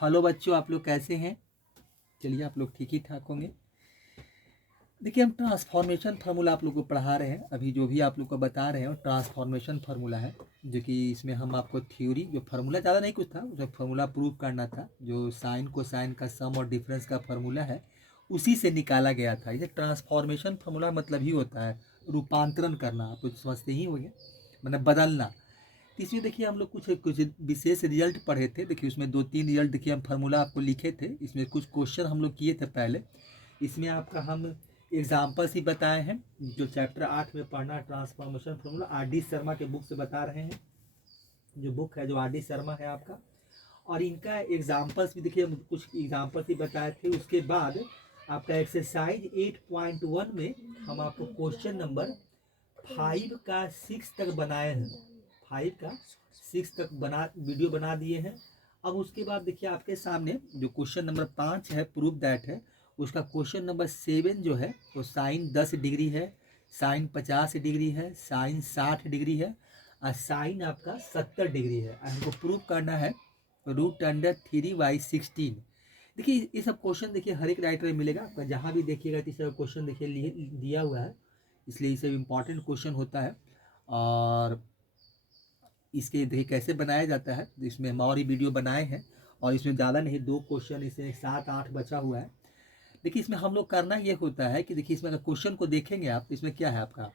Hello बच्चों, आप लोग कैसे हैं? चलिए, आप लोग ठीक ही ठाक होंगे। देखिए, हम ट्रांसफॉर्मेशन फार्मूला आप लोग को पढ़ा रहे हैं। अभी जो भी आप लोग को बता रहे हैं वो ट्रांसफॉर्मेशन फार्मूला है, जो कि इसमें हम आपको थ्योरी, जो फार्मूला ज़्यादा नहीं कुछ था, जो फार्मूला प्रूव करना था, जो साइन को साइन का सम और डिफरेंस का फार्मूला है उसी से निकाला गया था। ये ट्रांसफॉर्मेशन फार्मूला मतलब ही होता है रूपांतरण करना। आप कुछ समझते ही होंगे, मतलब बदलना। तो इसमें देखिए हम लोग कुछ कुछ विशेष रिजल्ट पढ़े थे। देखिए उसमें 2-3 रिजल्ट देखिए हम फार्मूला आपको लिखे थे। इसमें कुछ क्वेश्चन हम लोग किए थे पहले। इसमें आपका हम एग्जाम्पल्स ही बताए हैं, जो चैप्टर 8 में पढ़ना transformation formula R D Sharma के बुक से बता रहे हैं। जो बुक है जो R D शर्मा है आपका, और इनका एग्जाम्पल्स भी देखिए हम कुछ एग्जाम्पल्स ही बताए थे। उसके बाद आपका एक्सरसाइज 8.1 में हम आपको क्वेश्चन नंबर 5 का 6 तक बनाए हैं। 5 का 6 तक वीडियो बना दिए हैं। अब उसके बाद देखिए आपके सामने जो क्वेश्चन नंबर 5 है, प्रूफ दैट है, उसका क्वेश्चन नंबर 7 जो है तो साइन 10 डिग्री है, साइन 50 डिग्री है, साइन 60 डिग्री है, और साइन आपका 70 डिग्री है। हमको प्रूफ करना है √3/16। देखिए ये सब क्वेश्चन देखिए हर एक राइटर में मिलेगा आपका, जहाँ भी देखिएगा तो सब क्वेश्चन देखिए दिया हुआ है, इसलिए ये सब इम्पॉर्टेंट क्वेश्चन होता है। और इसके देखिए कैसे बनाया जाता है, इसमें हम और ही वीडियो बनाए हैं, और इसमें ज़्यादा नहीं 2 क्वेश्चन, इसमें 7-8 बचा हुआ है। देखिए इसमें हम लोग करना ये होता है कि देखिए इसमें अगर क्वेश्चन को देखेंगे आप तो इसमें क्या है आपका,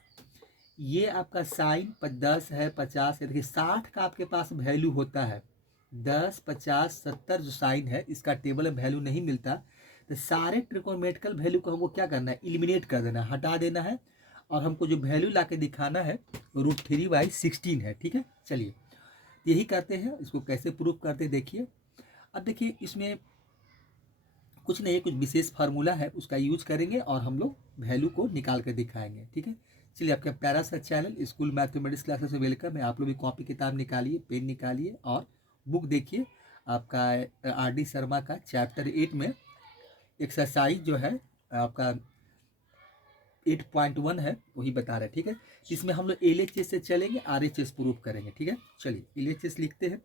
ये आपका साइन 10 है, 50 है। देखिए 60 का आपके पास वैल्यू होता है, 10, 50, 70 जो साइन है इसका टेबल में वैल्यू नहीं मिलता। तो सारे ट्रिकोनोमेट्रिकल वैल्यू को हमको क्या करना है, एलिमिनेट कर देना है, हटा देना है, और हमको जो वैल्यू ला के दिखाना है √3/16 है। ठीक है, चलिए यही करते हैं। इसको कैसे प्रूफ करते हैं देखिए। अब देखिए इसमें कुछ नहीं, कुछ विशेष फार्मूला है उसका यूज करेंगे और हम लोग वैल्यू को निकाल कर दिखाएंगे। ठीक है, चलिए आपका प्यारा सा चैनल स्कूल मैथमेटिक्स क्लासेस में वेलकम है। आप लोग भी कॉपी किताब निकालिए, पेन निकालिए और बुक देखिए। आपका R D शर्मा का चैप्टर 8 में एक्सरसाइज जो है आपका 8.1 है वही बता रहे हैं। ठीक है, इसमें हम लोग LHS से चलेंगे, RHS प्रूफ करेंगे। ठीक है, चलिए LHS लिखते हैं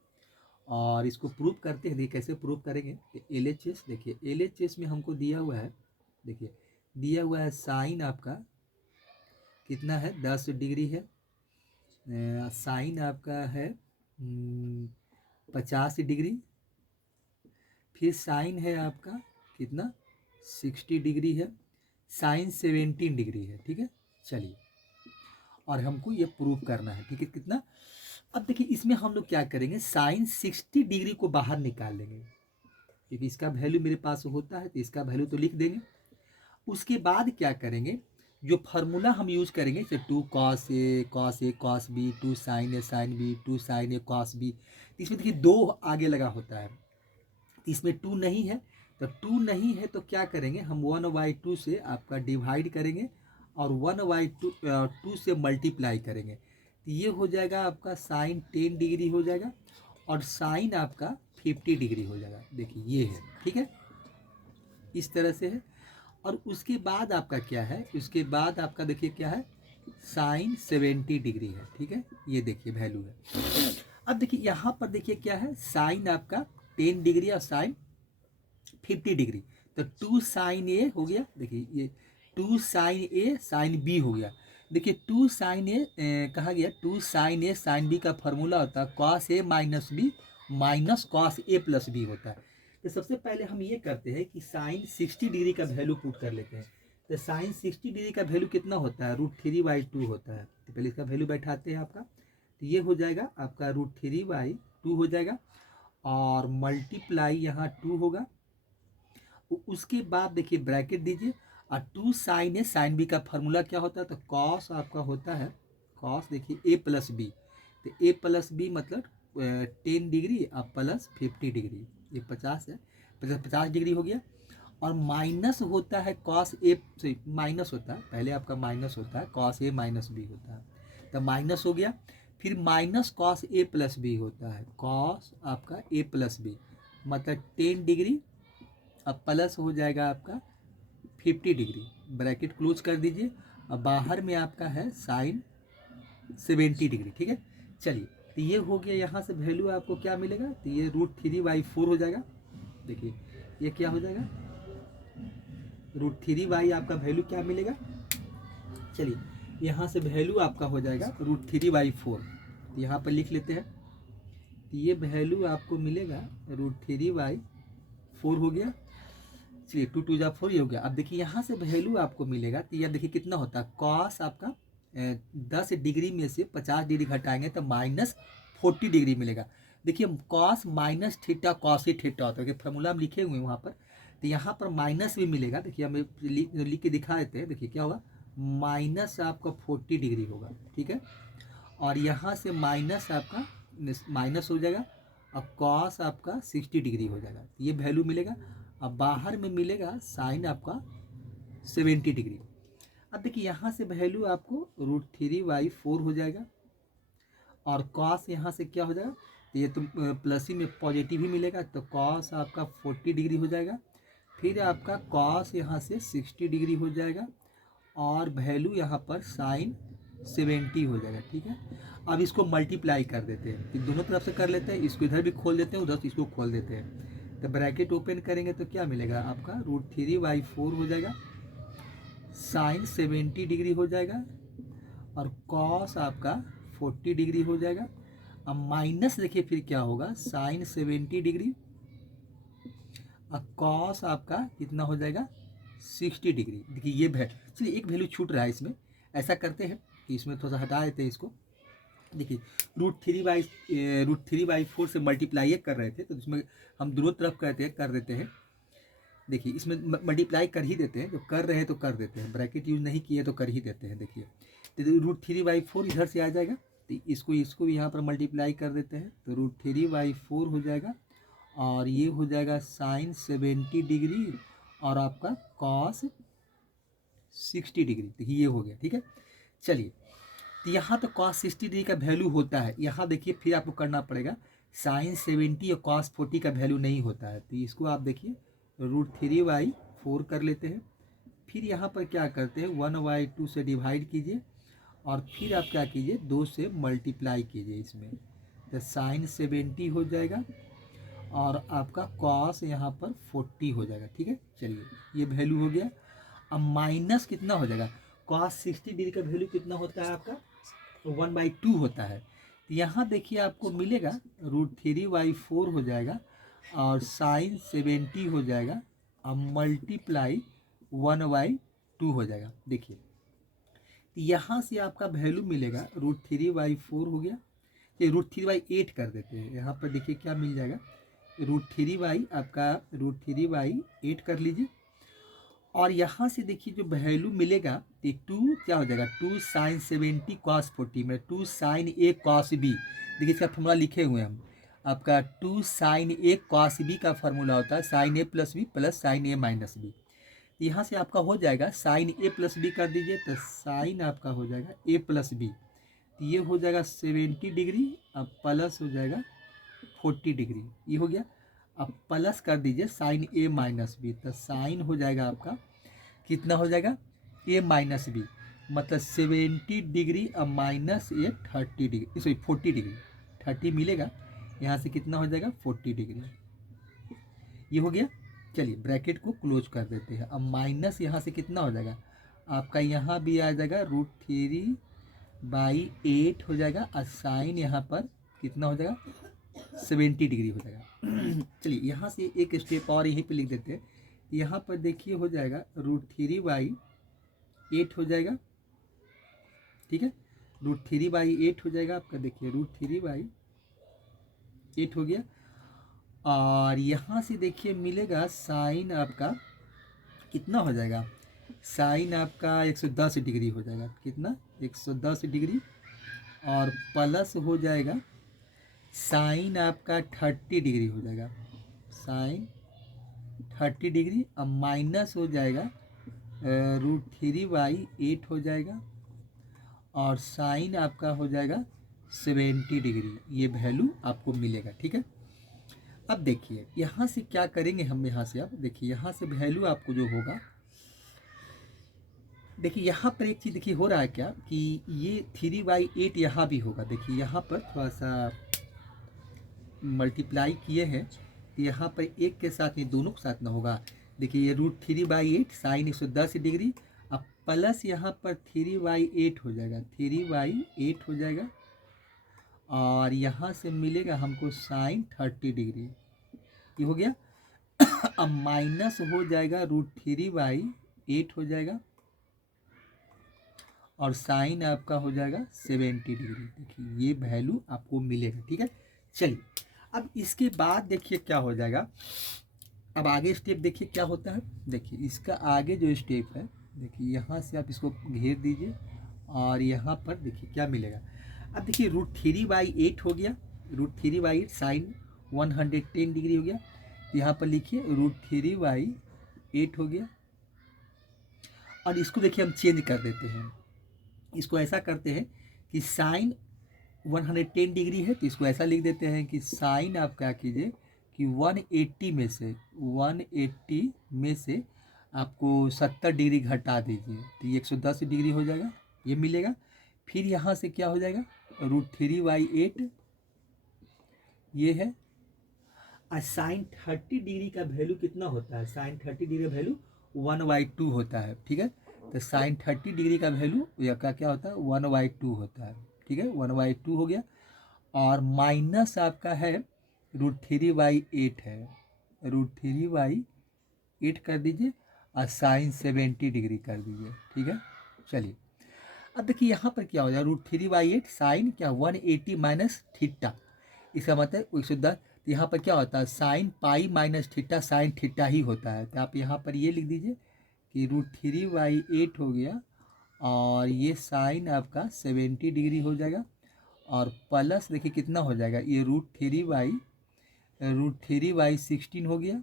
और इसको प्रूफ करते हैं। देखिए कैसे प्रूफ करेंगे। LHS देखिए, LHS में हमको दिया हुआ है, देखिए दिया हुआ है साइन आपका कितना है, 10 डिग्री है। साइन आपका है 50 डिग्री। फिर साइन है आपका कितना, 60 डिग्री है। साइन 17 डिग्री है। ठीक है, चलिए और हमको ये प्रूफ करना है। ठीक है, कितना। अब देखिए इसमें हम लोग क्या करेंगे, साइन 60 डिग्री को बाहर निकाल लेंगे, क्योंकि इसका वैल्यू मेरे पास होता है तो इसका वैल्यू तो लिख देंगे। उसके बाद क्या करेंगे, जो फार्मूला हम यूज करेंगे, जैसे 2 cos A cos A cos B, 2 sin A sin B, 2 sin A cos B, इसमें देखिए 2 आगे लगा होता है, इसमें 2 नहीं है। तो 2 नहीं है तो क्या करेंगे, हम 1/2 से आपका डिवाइड करेंगे और 1/2 से मल्टीप्लाई करेंगे, तो ये हो जाएगा आपका साइन 10 डिग्री हो जाएगा और साइन आपका 50 डिग्री हो जाएगा। देखिए ये है। ठीक है, इस तरह से है। और उसके बाद आपका क्या है, उसके बाद आपका देखिए क्या है, साइन 70 डिग्री है। ठीक है, ये देखिए वैल्यू है। अब देखिए यहाँ पर देखिए क्या है, साइन आपका 10 डिग्री और साइन 50 डिग्री, तो 2 साइन ए हो गया। देखिए ये 2 साइन ए साइन बी हो गया। देखिए 2 साइन ए कहा गया, 2 साइन ए साइन बी का फॉर्मूला होता है cos A minus B minus cos A plus B होता है। तो सबसे पहले हम ये करते हैं कि साइन 60 डिग्री का वैल्यू पुट कर लेते हैं। तो साइन 60 डिग्री का वैल्यू कितना होता है, √3/2 होता है। तो पहले इसका वैल्यू बैठाते हैं आपका, तो ये हो जाएगा आपका √3/2 हो जाएगा, और मल्टीप्लाई यहाँ 2 होगा। उसके बाद देखिए ब्रैकेट दीजिए, और 2 साइन ए साइन बी का फार्मूला क्या होता है, तो कॉस आपका होता है, कॉस देखिए ए प्लस बी, तो ए प्लस बी मतलब 10 डिग्री और प्लस 50 डिग्री, ये 50 है, 50 डिग्री हो गया। और माइनस होता है कॉस ए से, माइनस होता है पहले आपका माइनस होता है, कॉस ए माइनस बी होता है, तो माइनस हो गया। फिर minus cos A plus B होता है, कॉस आपका ए प्लस बी मतलब 10 डिग्री, अब प्लस हो जाएगा आपका 50 डिग्री, ब्रैकेट क्लोज कर दीजिए। अब बाहर में आपका है साइन 70 डिग्री। ठीक है, चलिए तो ये हो गया। यहाँ से वैल्यू आपको क्या मिलेगा, तो ये √3/4 हो जाएगा। देखिए ये क्या हो जाएगा, √3 आपका वैल्यू क्या मिलेगा, चलिए यहाँ से वैल्यू आपका हो जाएगा √3/4, यहाँ पर लिख लेते हैं। तो ये वैल्यू आपको मिलेगा √3/4 हो गया। चलिए 2 2 जा 4 ये हो गया। अब देखिए यहाँ से वैल्यू आपको मिलेगा, तो यह देखिए कितना होता है, कॉस आपका 10 डिग्री में से 50 डिग्री घटाएंगे तो -40 डिग्री मिलेगा। देखिए कॉस माइनस थीटा कॉस ही थीटा होता है, फॉर्मूला हम लिखे हुए हैं वहाँ पर। तो यहाँ पर माइनस भी मिलेगा, देखिए हमें लिख के दिखा देते हैं। देखिए क्या होगा, माइनस आपका 40 डिग्री होगा, ठीक है। और यहाँ से माइनस आपका माइनस हो जाएगा और कॉस आपका 60 डिग्री हो जाएगा, ये वैल्यू मिलेगा। अब बाहर में मिलेगा साइन आपका 70 डिग्री। अब देखिए यहाँ से वैल्यू आपको √3/4 हो जाएगा और कॉस यहाँ से क्या हो जाएगा, तो ये तो प्लस ही में पॉजिटिव ही मिलेगा, तो कॉस आपका 40 डिग्री हो जाएगा। फिर आपका कॉस यहाँ से 60 डिग्री हो जाएगा और वैल्यू यहाँ पर साइन 70 हो जाएगा, ठीक है। अब इसको मल्टीप्लाई कर देते हैं, तो दोनों तरफ से कर लेते हैं, इसको इधर भी खोल देते हैं, उधर से इसको खोल देते हैं। तो ब्रैकेट ओपन करेंगे तो क्या मिलेगा आपका, √3/4 हो जाएगा, साइन 70 डिग्री हो जाएगा और कॉस आपका 40 डिग्री हो जाएगा। अब माइनस देखिए फिर क्या होगा, साइन 70 डिग्री और कॉस आपका कितना हो जाएगा, 60 डिग्री। देखिए ये चलिए एक वैल्यू छूट रहा है इसमें, ऐसा करते हैं कि इसमें थोड़ा सा हटा देते हैं इसको। देखिए √3/4 से मल्टीप्लाई कर रहे थे, तो इसमें हम दोनों तरफ कर देते हैं। देखिए इसमें मल्टीप्लाई कर ही देते हैं, जो कर रहे हैं तो कर देते हैं, ब्रैकेट यूज नहीं किए तो कर ही देते हैं। देखिए तो √3/4 इधर से आ जाएगा, तो इसको भी यहाँ पर मल्टीप्लाई कर देते हैं, तो √3/4 हो जाएगा और ये हो जाएगा साइन 70 डिग्री और आपका कॉस 60 डिग्री। देखिए ये हो गया, ठीक है। चलिए तो यहाँ तो कॉस 60 डिग्री का वैल्यू होता है, यहाँ देखिए फिर आपको करना पड़ेगा, साइन 70 और कॉस 40 का वैल्यू नहीं होता है, तो इसको आप देखिए √3/4 कर लेते हैं। फिर यहाँ पर क्या करते हैं, 1/2 से डिवाइड कीजिए और फिर आप क्या कीजिए, 2 से मल्टीप्लाई कीजिए इसमें, तो साइन 70 हो जाएगा और आपका कॉस यहाँ पर 40 हो जाएगा, ठीक है। चलिए ये वैल्यू हो गया। अब माइनस कितना हो जाएगा, कॉस 60 डिग्री का वैल्यू कितना होता है आपका, 1/2 होता है। तो यहाँ देखिए आपको मिलेगा √3/4 हो जाएगा और साइन 70 हो जाएगा और मल्टीप्लाई 1/2 हो जाएगा। देखिए तो यहाँ से आपका वैल्यू मिलेगा √3/4 हो गया, ये √3/8 कर देते हैं। यहाँ पर देखिए क्या मिल जाएगा, √3/8 कर लीजिए और यहाँ से देखिए जो वैल्यू मिलेगा, तो 2 क्या हो जाएगा, 2 साइन 70 कॉस 40 में 2 साइन ए कॉस बी। देखिए इसका फॉर्मूला लिखे हुए हैं हम, आपका 2 साइन ए कॉस बी का फार्मूला होता है sign A plus B plus sign A minus B. यहाँ से आपका हो जाएगा साइन ए प्लस बी कर दीजिए, तो साइन आपका हो जाएगा ए प्लस बी, तो ये हो जाएगा 70 डिग्री, अब प्लस हो जाएगा 40 डिग्री, ये हो गया। अब प्लस कर दीजिए साइन ए माइनस बी, तो साइन हो जाएगा आपका कितना हो जाएगा, ए माइनस बी, मतलब 70 डिग्री अब माइनस ए 30 डिग्री, सॉरी 40 डिग्री, 30 मिलेगा, यहाँ से कितना हो जाएगा 40 डिग्री, ये हो गया। चलिए ब्रैकेट को क्लोज कर देते हैं। अब माइनस यहाँ से कितना हो जाएगा आपका, यहाँ भी आ जाएगा √3/8 हो जाएगा और साइन यहाँ पर कितना हो जाएगा 70 डिग्री हो जाएगा। चलिए यहाँ से एक स्टेप और यहीं पे लिख देते हैं, यहाँ पर देखिए हो जाएगा √3/8 हो जाएगा, ठीक है, √3/8 हो जाएगा आपका, देखिए √3/8 हो गया और यहाँ से देखिए मिलेगा साइन आपका कितना हो जाएगा, साइन आपका 110 डिग्री हो जाएगा, कितना 110 डिग्री और प्लस हो जाएगा साइन आपका 30 डिग्री हो जाएगा, साइन 30 डिग्री, अब माइनस हो जाएगा √3/8 हो जाएगा और साइन आपका हो जाएगा 70 डिग्री, ये वैल्यू आपको मिलेगा, ठीक है। अब देखिए यहाँ से क्या करेंगे हम, यहाँ से आप देखिए यहाँ से वैल्यू आपको जो होगा, देखिए यहाँ पर एक चीज़ देखिए हो रहा है क्या कि ये 3/8 यहाँ भी होगा, देखिए यहाँ पर थोड़ा सा मल्टीप्लाई किए हैं तो यहाँ पर एक के साथ, ये दोनों के साथ ना होगा। देखिए ये √3/8 साइन 110 डिग्री, अब प्लस यहाँ पर 3/8 हो जाएगा, 3/8 हो जाएगा, और यहाँ से मिलेगा हमको साइन 30 डिग्री, ये हो गया। अब माइनस हो जाएगा √3/8 हो जाएगा, और साइन आपका हो जाएगा 70 डिग्री। देखिए ये वैल्यू आपको मिलेगा, ठीक है। चलिए अब इसके बाद देखिए क्या हो जाएगा, अब आगे स्टेप देखिए क्या होता है। देखिए इसका आगे जो स्टेप है, देखिए यहाँ से आप इसको घेर दीजिए, और यहाँ पर देखिए क्या मिलेगा। अब देखिए √3/8 हो गया, √3/8 साइन 110 डिग्री हो गया, तो यहाँ पर लिखिए √3/8 हो गया। और इसको देखिए हम चेंज कर देते हैं, इसको ऐसा करते हैं कि साइन 110 डिग्री है, तो इसको ऐसा लिख देते हैं कि साइन आप क्या कीजिए कि 180 में से आपको 70 डिग्री घटा दीजिए, तो ये 110 डिग्री हो जाएगा, ये मिलेगा। फिर यहाँ से क्या हो जाएगा, √3/8 ये है, और साइन 30 डिग्री का वैल्यू कितना होता है, साइन 30 डिग्री का वैल्यू 1/2 होता है, ठीक है। तो साइन 30 डिग्री का वैल्यू या क्या होता है, 1/2 होता है, ठीक है, 1/2 हो गया। और माइनस आपका है √3/8 है, √3/8 कर दीजिए, और साइन 70 डिग्री कर दीजिए, ठीक है। चलिए अब देखिए यहाँ पर क्या हो जाएगा, √3/8 साइन क्या 180 माइनस थीटा, इसका मतलब 110, तो यहाँ पर क्या होता है sine pi minus theta sine theta ही होता है, तो आप यहाँ पर ये लिख दीजिए कि √3/8 हो गया, और ये साइन आपका 70 डिग्री हो जाएगा, और प्लस देखिए कितना हो जाएगा, ये √3/16 हो गया,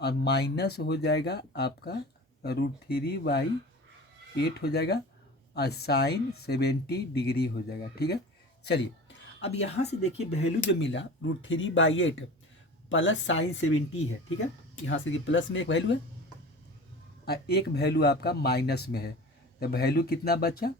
और माइनस हो जाएगा आपका √3/8 हो जाएगा, और साइन 70 डिग्री हो जाएगा, ठीक है। चलिए अब यहाँ से देखिए वैल्यू जो मिला √3/8 प्लस साइन 70 है, ठीक है। यहाँ से प्लस में एक वैल्यू है और एक वैल्यू आपका माइनस में है, तो वैल्यू कितना बचा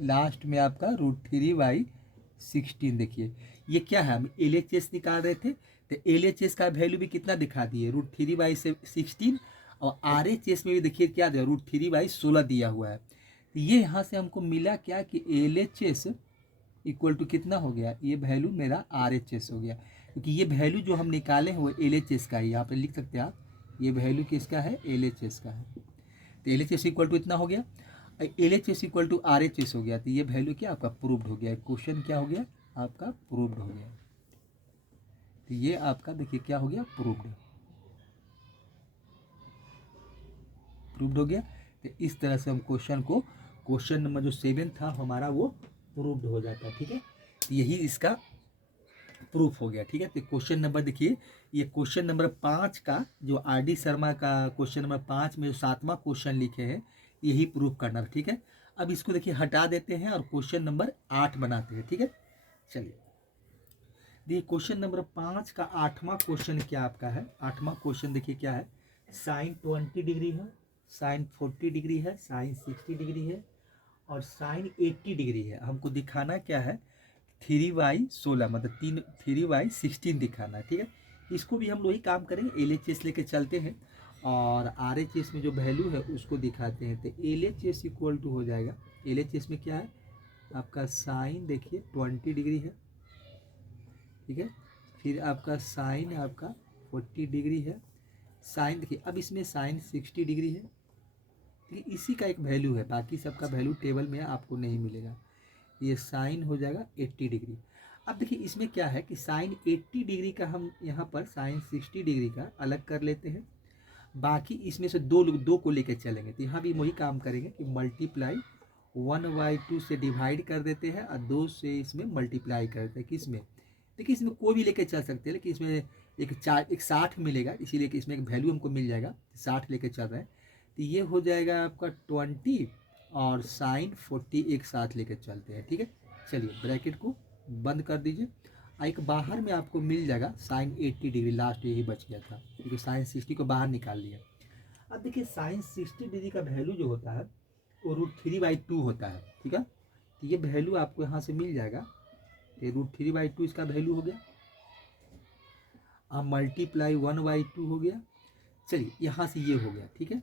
लास्ट में आपका √3/16। देखिए ये क्या है, हम LHS निकाल रहे थे, तो LHS का वैल्यू भी कितना दिखा दिए √3/16, और RHS में भी देखिए क्या दिया √3/16 दिया हुआ है। तो ये यहाँ से हमको मिला क्या कि LHS इक्वल टू कितना हो गया, ये वैल्यू मेरा RHS हो गया, क्योंकि ये वैल्यू जो हम निकाले हैं वो LHS का ही, यहाँ पे लिख सकते हैं आप, ये वैल्यू किसका है, LHS का है। तो LHS इक्वल टू इतना हो गया, LHS इक्वल टू RHS हो गया, तो ये वैल्यू क्या आपका प्रूव्ड हो गया, क्वेश्चन क्या हो गया आपका प्रूव्ड हो गया। तो ये आपका देखिए क्या हो गया, प्रूव्ड हो गया। तो इस तरह से हम क्वेश्चन नंबर जो 7 था हमारा वो प्रूव्ड हो जाता है, ठीक है। तो यही इसका प्रूफ हो गया, ठीक है। तो क्वेश्चन नंबर देखिए, ये क्वेश्चन नंबर 5 का जो RD शर्मा का क्वेश्चन नंबर 5 में जो 7वां क्वेश्चन लिखे हैं, यही प्रूफ करना, ठीक है। अब इसको देखिए हटा देते हैं और क्वेश्चन नंबर 8 बनाते हैं, ठीक है। चलिए देखिए क्वेश्चन नंबर 5 का 8वां क्वेश्चन क्या आपका है, 8वां क्वेश्चन देखिए क्या है, साइन 20 डिग्री है, साइन 40 डिग्री है, साइन 60 डिग्री है, और साइन 80 डिग्री है। हमको दिखाना क्या है, 3/16 मतलब 3/16 दिखाना है, ठीक है। इसको भी हम लोग ही काम करेंगे, LHS लेके चलते हैं, और RHS में जो वैल्यू है उसको दिखाते हैं। तो LHS इक्वल टू हो जाएगा, LHS में क्या है आपका साइन देखिए 20 डिग्री है, ठीक है। फिर आपका साइन आपका 40 डिग्री है, साइन देखिए अब इसमें साइन 60 डिग्री है, ठीक है। इसी का एक वैल्यू है, बाकी सबका वैल्यू टेबल में आपको नहीं मिलेगा। ये साइन हो जाएगा 80 डिग्री। अब देखिए इसमें क्या है कि साइन 80 डिग्री का हम यहाँ पर साइन 60 डिग्री का अलग कर लेते हैं, बाकी इसमें से दो को लेकर चलेंगे। तो यहाँ भी वही काम करेंगे कि मल्टीप्लाई 1/2 से डिवाइड कर देते हैं, और 2 से इसमें मल्टीप्लाई करते हैं, किसमें देखिए इसमें कोई भी लेके चल सकते हैं, लेकिन इसमें एक 60 मिलेगा, इसीलिए कि इसमें एक वैल्यू हमको मिल जाएगा, 60 लेके चल रहे हैं। तो ये हो जाएगा आपका 20 और साइन 40 एक साथ लेकर चलते हैं, ठीक है। चलिए ब्रैकेट को बंद कर दीजिए, एक बाहर में आपको मिल जाएगा साइन 80 डिग्री, लास्ट यही बच गया था क्योंकि साइन 60 को बाहर निकाल लिया। अब देखिए साइन 60 डिग्री का वैल्यू जो होता है वो √3/2 होता है, ठीक है। तो ये वैल्यू आपको यहाँ से मिल जाएगा, ये √3/2 इसका वैल्यू हो गया। अब मल्टीप्लाई 1/2 हो गया। चलिए यहाँ से ये हो गया, ठीक है।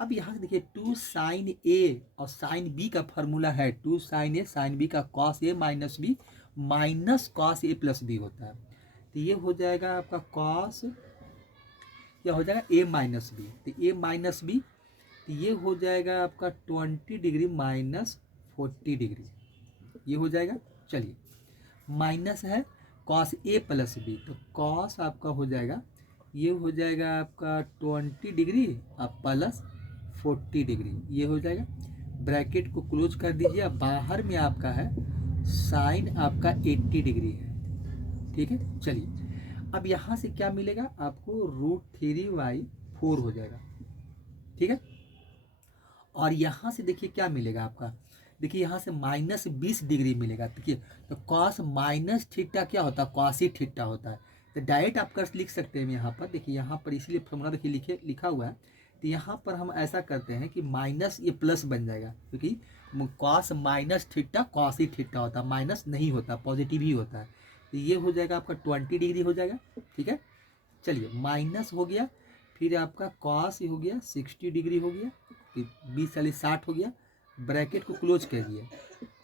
अब यहाँ से देखिए 2 साइन ए और साइन बी का फॉर्मूला है 2 साइन ए साइन बी का cos A minus B minus cos A plus B होता है। तो ये हो जाएगा आपका कॉस, या हो जाएगा ए माइनस बी, तो ए माइनस बी, तो ये हो जाएगा आपका 20 डिग्री माइनस 40 डिग्री, ये हो जाएगा। चलिए माइनस है कॉस ए प्लस बी, तो कॉस आपका हो जाएगा, ये हो जाएगा आपका 20 डिग्री अब प्लस 40 डिग्री, ये हो जाएगा। ब्रैकेट को क्लोज कर दीजिए। अब बाहर में आपका है साइन आपका 80 डिग्री है, ठीक है। चलिए अब यहाँ से क्या मिलेगा आपको, √3/4 हो जाएगा, ठीक है। और यहाँ से देखिए क्या मिलेगा आपका, देखिए यहाँ से -20 डिग्री मिलेगा। देखिए तो कॉस माइनस थीटा क्या होता है, कॉस ही थीटा होता है। तो डायरेक्ट आप कर लिख सकते हैं यहाँ पर, देखिए यहाँ पर इसलिए फॉर्मूला देखिए लिखा हुआ है। तो यहाँ पर हम ऐसा करते हैं कि माइनस ये प्लस बन जाएगा, क्योंकि कॉस माइनस थीटा कॉस ही थीटा होता है, माइनस नहीं होता, पॉजिटिव ही होता है। तो ये हो जाएगा आपका 20 डिग्री हो जाएगा, ठीक है। चलिए माइनस हो गया, फिर आपका कॉस हो गया 60 डिग्री हो गया, 20 40 60 हो गया। ब्रैकेट को क्लोज कर दिए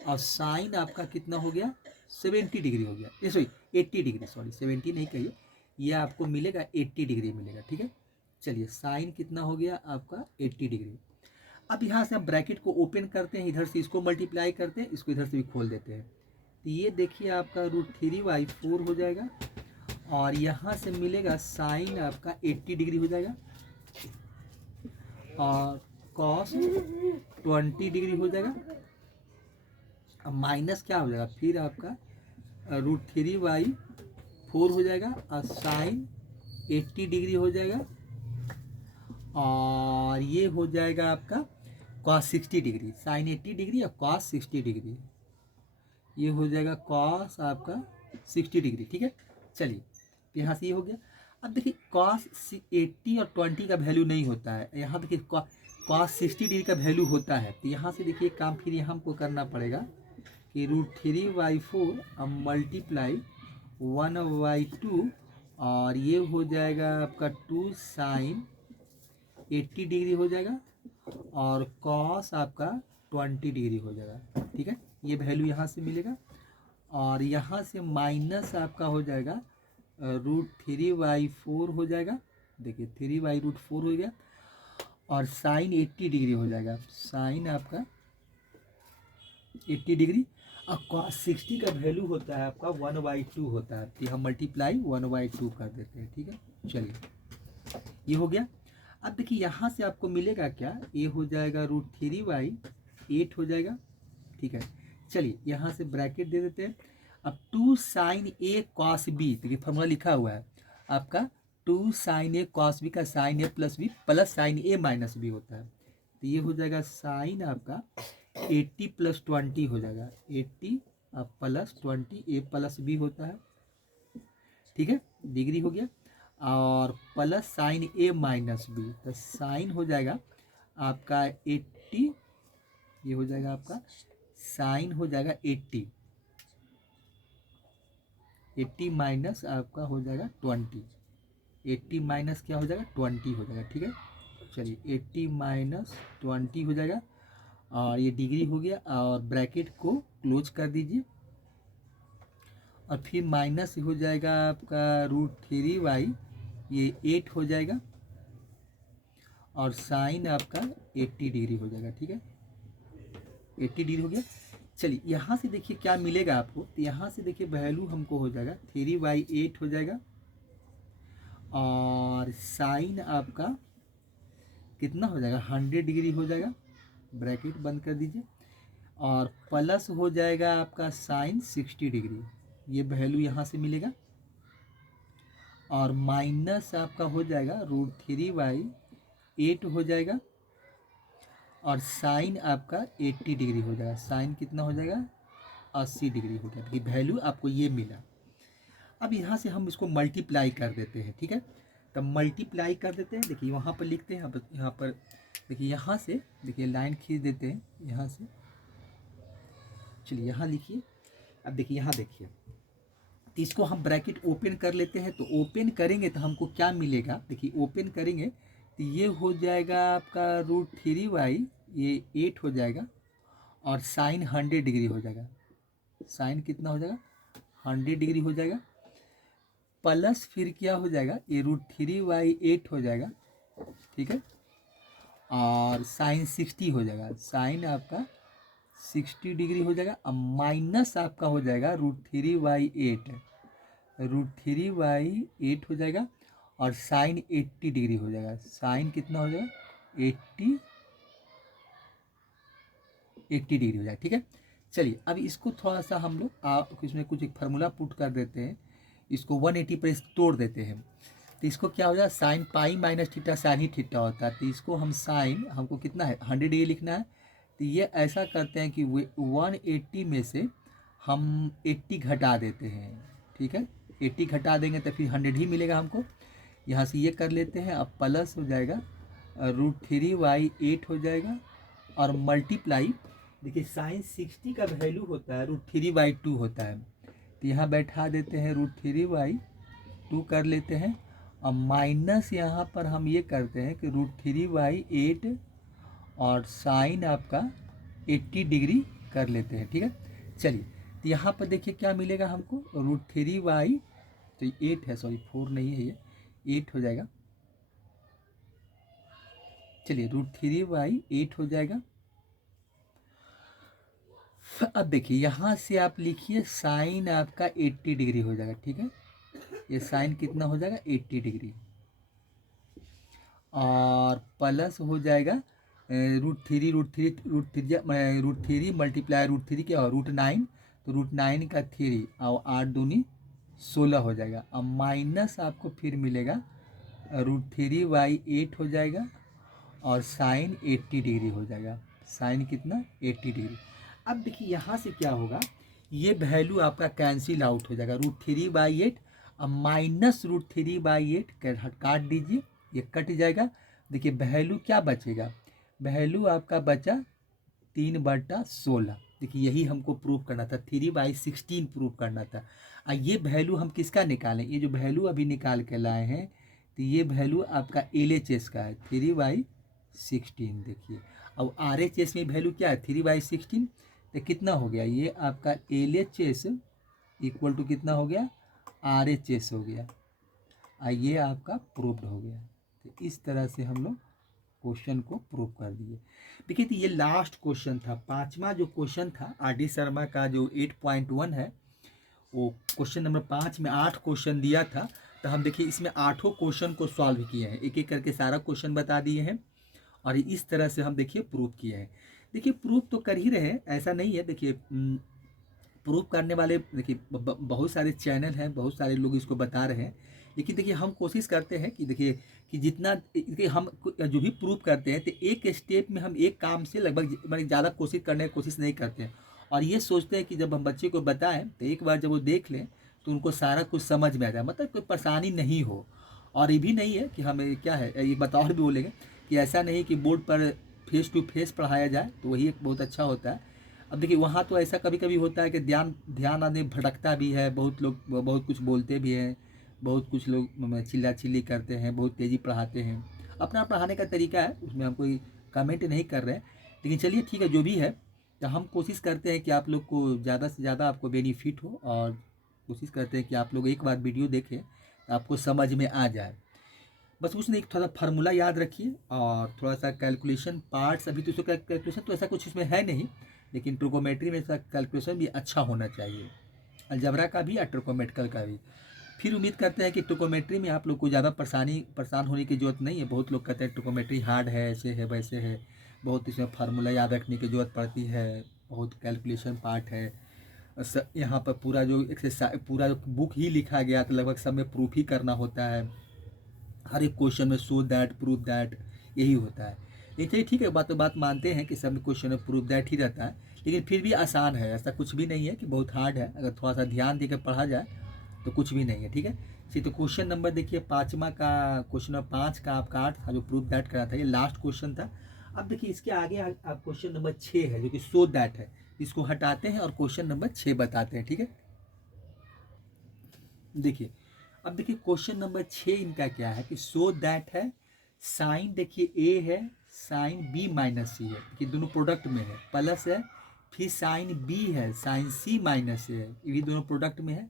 और साइन आपका कितना हो गया 70 डिग्री हो गया, ये सॉरी 80 डिग्री, सॉरी 70 नहीं कहिए, ये आपको मिलेगा 80 डिग्री मिलेगा, ठीक है। चलिए साइन कितना हो गया आपका 80 डिग्री। अब यहाँ से हम ब्रैकेट को ओपन करते हैं, इधर से इसको मल्टीप्लाई करते हैं, इसको इधर से भी खोल देते हैं। तो ये देखिए आपका √3/4 हो जाएगा, और यहाँ से मिलेगा साइन आपका 80 डिग्री हो जाएगा, और कॉस 20 डिग्री हो जाएगा। अब माइनस क्या हो जाएगा, फिर आपका √3/4 हो जाएगा, और साइन 80 डिग्री हो जाएगा, और ये हो जाएगा आपका कॉस 60 डिग्री, साइन 80 डिग्री और कॉस 60 डिग्री, ये हो जाएगा कॉस आपका 60 डिग्री, ठीक है। चलिए यहाँ से ये हो गया। अब देखिए कॉस 80 और 20 का वैल्यू नहीं होता है, यहाँ देखिए कॉस 60 डिग्री का वैल्यू होता है। तो यहाँ से देखिए काम फिर यहाँ हमको करना पड़ेगा कि √3/4 अब मल्टीप्लाई 1/2, और ये हो जाएगा आपका 2 साइन 80 डिग्री हो जाएगा, और कॉस आपका 20 डिग्री हो जाएगा, ठीक है। ये वैल्यू यहाँ से मिलेगा, और यहाँ से माइनस आपका हो जाएगा √3/4 हो जाएगा, देखिए 3/√4 हो गया, और साइन 80 डिग्री हो जाएगा, साइन आपका 80 डिग्री, और कॉस 60 का वैल्यू होता है आपका 1/2 होता है, तो हम मल्टीप्लाई 1/2 कर देते हैं, ठीक है। चलिए ये हो गया। अब देखिए यहाँ से आपको मिलेगा क्या, ये हो जाएगा √3/8 हो जाएगा, ठीक है। चलिए यहाँ से ब्रैकेट दे देते हैं। अब 2 साइन ए कॉस बी, देखिए फॉर्मूला लिखा हुआ है आपका 2 साइन ए कॉस बी का sign A plus B plus sign A minus B होता है। तो ये हो जाएगा साइन आपका 80 + 20 हो जाएगा, 80 + 20 ए प्लस बी होता है, ठीक है, डिग्री हो गया, और plus sign A minus B, तो साइन हो जाएगा आपका 80, ये हो जाएगा आपका साइन हो जाएगा 80 माइनस आपका हो जाएगा 20, 80 माइनस क्या हो जाएगा 20 हो जाएगा, ठीक है। चलिए 80 - 20 हो जाएगा, और ये डिग्री हो गया, और ब्रैकेट को क्लोज कर दीजिए, और फिर माइनस हो जाएगा आपका √3/, ये 8 हो जाएगा, और साइन आपका 80 डिग्री हो जाएगा, ठीक है, 80 डिग्री हो गया। चलिए यहाँ से देखिए क्या मिलेगा आपको, तो यहाँ से देखिए वैल्यू हमको हो जाएगा 3/8 हो जाएगा, और साइन आपका कितना हो जाएगा 100 डिग्री हो जाएगा, ब्रैकेट बंद कर दीजिए, और प्लस हो जाएगा आपका साइन 60 डिग्री, ये वैल्यू यहाँ से मिलेगा, और माइनस आपका हो जाएगा √3/8 हो जाएगा, और साइन आपका 80 डिग्री हो जाएगा, साइन कितना हो जाएगा 80 डिग्री हो जाएगा, वैल्यू आपको ये मिला। अब यहाँ से हम इसको मल्टीप्लाई कर देते हैं, ठीक है। तब मल्टीप्लाई कर देते हैं, देखिए वहाँ पर लिखते हैं, यहाँ पर देखिए, यहाँ से देखिए लाइन खींच देते हैं यहाँ से, चलिए यहाँ लिखिए। अब देखिए यहाँ देखिए तो इसको हम ब्रैकेट ओपन कर लेते हैं। तो ओपन करेंगे तो हमको क्या मिलेगा, देखिए ओपन करेंगे तो ये हो जाएगा आपका √3y, ये 8 हो जाएगा और साइन 100 डिग्री हो जाएगा। साइन कितना हो जाएगा, 100 डिग्री हो जाएगा, प्लस फिर क्या हो जाएगा, ये √3y 8 हो जाएगा, ठीक है, और साइन 60 हो जाएगा, साइन आपका 60 डिग्री हो जाएगा, अब माइनस आपका हो जाएगा √3y 8, √3y 8 हो जाएगा और साइन 80 डिग्री हो जाएगा, साइन कितना हो जाएगा 80 डिग्री हो जाएगा, ठीक है। चलिए अब इसको थोड़ा सा हम लोग इसमें कुछ एक फार्मूला पुट कर देते हैं, इसको 180 पर तोड़ देते हैं। तो इसको क्या हो जाएगा, sine pi minus theta sine ही थीटा होता है। तो इसको हम साइन, हमको कितना है 100 डिग्री लिखना है। तो ये ऐसा करते हैं कि 180 में से हम 80 घटा देते हैं, ठीक है, 80 घटा देंगे तो फिर 100 ही मिलेगा हमको। यहाँ से ये कर लेते हैं, अब प्लस हो जाएगा √3y 8 हो जाएगा और मल्टीप्लाई, देखिए साइन 60 का वैल्यू होता है √3/2 होता है। तो यहाँ बैठा देते हैं √3/2 कर लेते हैं और माइनस यहाँ पर हम ये करते हैं कि √3y 8 और साइन आपका 80 डिग्री कर लेते हैं, ठीक है। चलिए तो यहाँ पर देखिए क्या मिलेगा हमको, √3y, तो 8 है, सॉरी 4 नहीं है, ये 8 हो जाएगा। चलिए √3y 8 हो जाएगा। अब देखिए यहाँ से आप लिखिए साइन आपका 80 डिग्री हो जाएगा, ठीक है, ये साइन कितना हो जाएगा 80 डिग्री और प्लस हो जाएगा √3 मल्टीप्लाई √3 क्या हो √9, तो √9 का 3 और 8 दूनी 16 हो जाएगा। अब माइनस आपको फिर मिलेगा √3y 8 हो जाएगा और साइन 80 डिग्री हो जाएगा, साइन कितना 80 डिग्री। अब देखिए यहाँ से क्या होगा, ये वैल्यू आपका कैंसिल आउट हो जाएगा, √3/8 अब माइनस √3/8 काट दीजिए, ये कट जाएगा। देखिए वैल्यू क्या बचेगा, वैल्यू आपका बचा 3/16। देखिए यही हमको प्रूव करना था, 3/16 प्रूव करना था। ये वैल्यू हम किसका निकालें, ये जो वैल्यू अभी निकाल के लाए हैं तो ये वैल्यू आपका LHS का है 3/16। देखिए अब RHS में वैल्यू क्या है 3/16, तो कितना हो गया, ये आपका LHS इक्वल टू कितना हो गया RHS हो गया, ये आपका प्रूव्ड हो गया। तो इस तरह से हम लोग क्वेश्चन को प्रूव कर दिए। देखिए तो ये लास्ट क्वेश्चन था, पांचवा जो क्वेश्चन था RD शर्मा का जो 8.1 है, वो क्वेश्चन नंबर 5 में 8 क्वेश्चन दिया था। तो हम देखिए इसमें 8 क्वेश्चन को सॉल्व किए हैं, एक एक करके सारा क्वेश्चन बता दिए हैं और इस तरह से हम देखिए प्रूव किए हैं। देखिए प्रूव तो कर ही रहे हैं, ऐसा नहीं है, देखिए प्रूव करने वाले देखिए बहुत सारे चैनल हैं, बहुत सारे लोग इसको बता रहे हैं, लेकिन देखिए हम कोशिश करते हैं कि देखिए कि जितना देखिए हम जो भी प्रूव करते हैं तो एक स्टेप में हम एक काम से लगभग ज़्यादा कोशिश करने की कोशिश नहीं करते हैं और ये सोचते हैं कि जब हम बच्चे को बताएं तो एक बार जब वो देख लें तो उनको सारा कुछ समझ में आ जाए, मतलब कोई परेशानी नहीं हो। और ये भी नहीं है कि हमें क्या है, ये बताओ भी बोलेंगे कि ऐसा नहीं कि बोर्ड पर फेस टू फेस पढ़ाया जाए तो वही एक बहुत अच्छा होता है। अब देखिए वहाँ तो ऐसा कभी कभी होता है कि ध्यान आने भटकता भी है, बहुत लोग बहुत कुछ बोलते भी हैं, बहुत कुछ लोग चिल्ला चिल्ली करते हैं, बहुत तेज़ी पढ़ाते हैं, अपना पढ़ाने का तरीका है, उसमें हम कोई कमेंट नहीं कर रहे हैं। लेकिन चलिए ठीक है, जो भी है तो हम कोशिश करते हैं कि आप लोग को ज़्यादा से ज़्यादा आपको बेनिफिट हो और कोशिश करते हैं कि आप लोग एक बार वीडियो देखें तो आपको समझ में आ जाए। बस कुछ नहीं, थोड़ा सा फार्मूला याद रखिए और थोड़ा सा कैलकुलेशन पार्ट्स, अभी तो इसका कैलकुलेशन तो ऐसा कुछ इसमें है नहीं, लेकिन ट्रिगोनोमेट्री में इसका कैलकुलेशन भी अच्छा होना चाहिए, अलजेब्रा का भी और ट्रिगोनोमेट्रिकल का भी। फिर उम्मीद करते हैं कि ट्रिगोनोमेट्री में आप लोग को ज़्यादा परेशान होने की ज़रूरत नहीं है। बहुत लोग कहते हैं ट्रिगोनोमेट्री हार्ड है, ऐसे है वैसे है, बहुत इसमें फार्मूला याद रखने की ज़रूरत पड़ती है, बहुत कैलकुलेशन पार्ट है। यहाँ पर पूरा जो एक्सरसाइज पूरा बुक ही लिखा गया तो लगभग सब में प्रूफ ही करना होता है, हर एक क्वेश्चन में शो दैट प्रूव दैट यही होता है। लेकिन चलिए ठीक है, बात मानते हैं कि सब क्वेश्चन में प्रूव दैट ही रहता है, लेकिन फिर भी आसान है, ऐसा कुछ भी नहीं है कि बहुत हार्ड है, अगर थोड़ा सा ध्यान देकर पढ़ा जाए तो कुछ भी नहीं है, ठीक है। तो क्वेश्चन नंबर देखिए पाँचवा का, क्वेश्चन नंबर 5 का आपका 8 था जो प्रूव दैट करा था, ये लास्ट क्वेश्चन था। अब देखिए इसके आगे आप क्वेश्चन नंबर 6 है जो कि शो दैट है, इसको हटाते हैं और क्वेश्चन नंबर 6 बताते हैं, ठीक है। देखिए अब देखिए क्वेश्चन नंबर 6 इनका क्या है कि सो दैट है साइन, देखिए ए है, साइन बी माइनस सी है कि दोनों प्रोडक्ट में है, प्लस है, फिर साइन बी है, साइन सी माइनस ए है, ये भी दोनों प्रोडक्ट में है,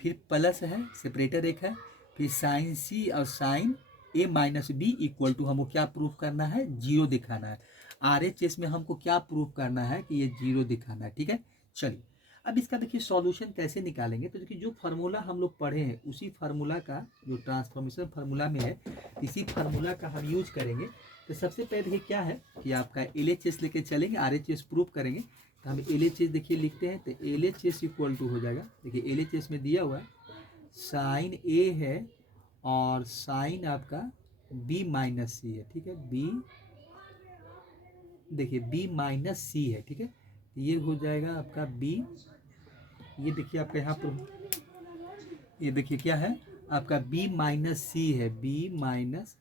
फिर प्लस है, सेपरेटर एक है, फिर साइन सी और sine A minus B equal to, हमको क्या प्रूफ करना है, जीरो दिखाना है। RHS में हमको क्या प्रूफ करना है कि ये जीरो दिखाना है। ठीक है, चलिए अब इसका देखिए सॉल्यूशन कैसे निकालेंगे। तो देखिए जो फार्मूला हम लोग पढ़े हैं उसी फार्मूला का, जो ट्रांसफॉर्मेशन फार्मूला में है, इसी फार्मूला का हम यूज करेंगे। तो सबसे पहले देखिए क्या है कि आपका LHS लेके चलेंगे, RHS प्रूफ करेंगे। तो हम LHS देखिए लिखते हैं, तो LHS इक्वल टू हो जाएगा, देखिए LHS में दिया हुआ है साइन ए है और साइन आपका बी माइनस सी है। ठीक है, बी, देखिए बी माइनस सी है। ठीक है, ये हो जाएगा आपका बी, ये देखिए आपका यहाँ पर, ये देखिए क्या है आपका बी माइनस सी है, बी माइनस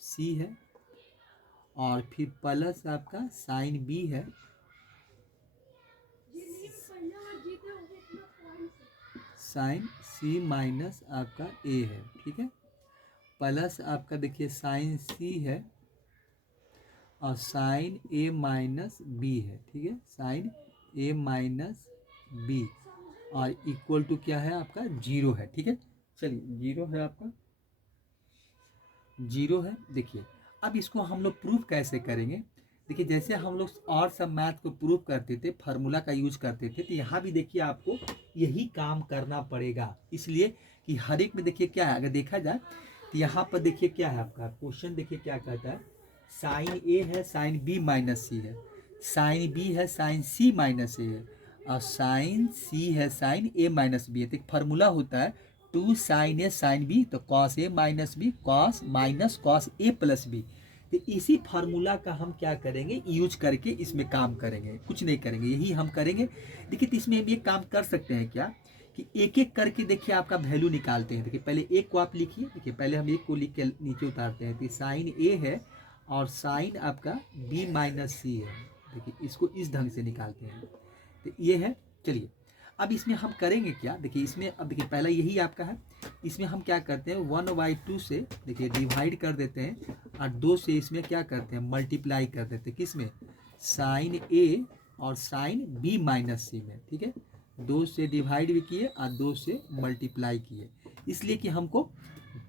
सी है, और फिर प्लस आपका साइन बी है, साइन सी माइनस आपका ए है। ठीक है, प्लस आपका देखिए साइन सी है और साइन ए माइनस बी है। ठीक है, साइन ए माइनस बी, और इक्वल टू क्या है आपका, जीरो है। ठीक है, चलिए जीरो है आपका, जीरो है। देखिए अब इसको हम लोग प्रूफ कैसे करेंगे। देखिए जैसे हम लोग और सब मैथ को प्रूफ करते थे, फार्मूला का यूज करते थे, तो यहाँ भी देखिए आपको यही काम करना पड़ेगा। इसलिए कि हर एक में देखिए क्या है, अगर देखा जाए तो यहाँ पर देखिए क्या है आपका क्वेश्चन, देखिए क्या कहता है, साइन ए है, साइन बी माइनस सी है, साइन बी है, साइन सी माइनस ए है, और साइन सी है, साइन ए माइनस बी है। तो एक फार्मूला होता है two sine A sine B, तो cos A minus B, cos minus cos A plus B. तो इसी फार्मूला का हम क्या करेंगे, यूज करके इसमें काम करेंगे, कुछ नहीं करेंगे, यही हम करेंगे। देखिए तो इसमें हम ये काम कर सकते हैं क्या कि एक एक करके देखिए आपका वैल्यू निकालते हैं। देखिए पहले एक को आप लिखिए, देखिए पहले हम एक को लिख के नीचे उतारते हैं। तो साइन ए है और साइन आपका बी माइनस सी है, देखिए इसको इस ढंग से निकालते हैं। तो ये है, चलिए अब इसमें हम करेंगे क्या, देखिए इसमें अब देखिए पहला यही आपका है, इसमें हम क्या करते हैं 1/2 से देखिए डिवाइड कर देते हैं, और 2 से इसमें क्या करते हैं मल्टीप्लाई कर देते हैं, किसमें, साइन ए और साइन बी माइनस सी में। ठीक है, 2 से डिवाइड भी किए और 2 से मल्टीप्लाई किए, इसलिए कि हमको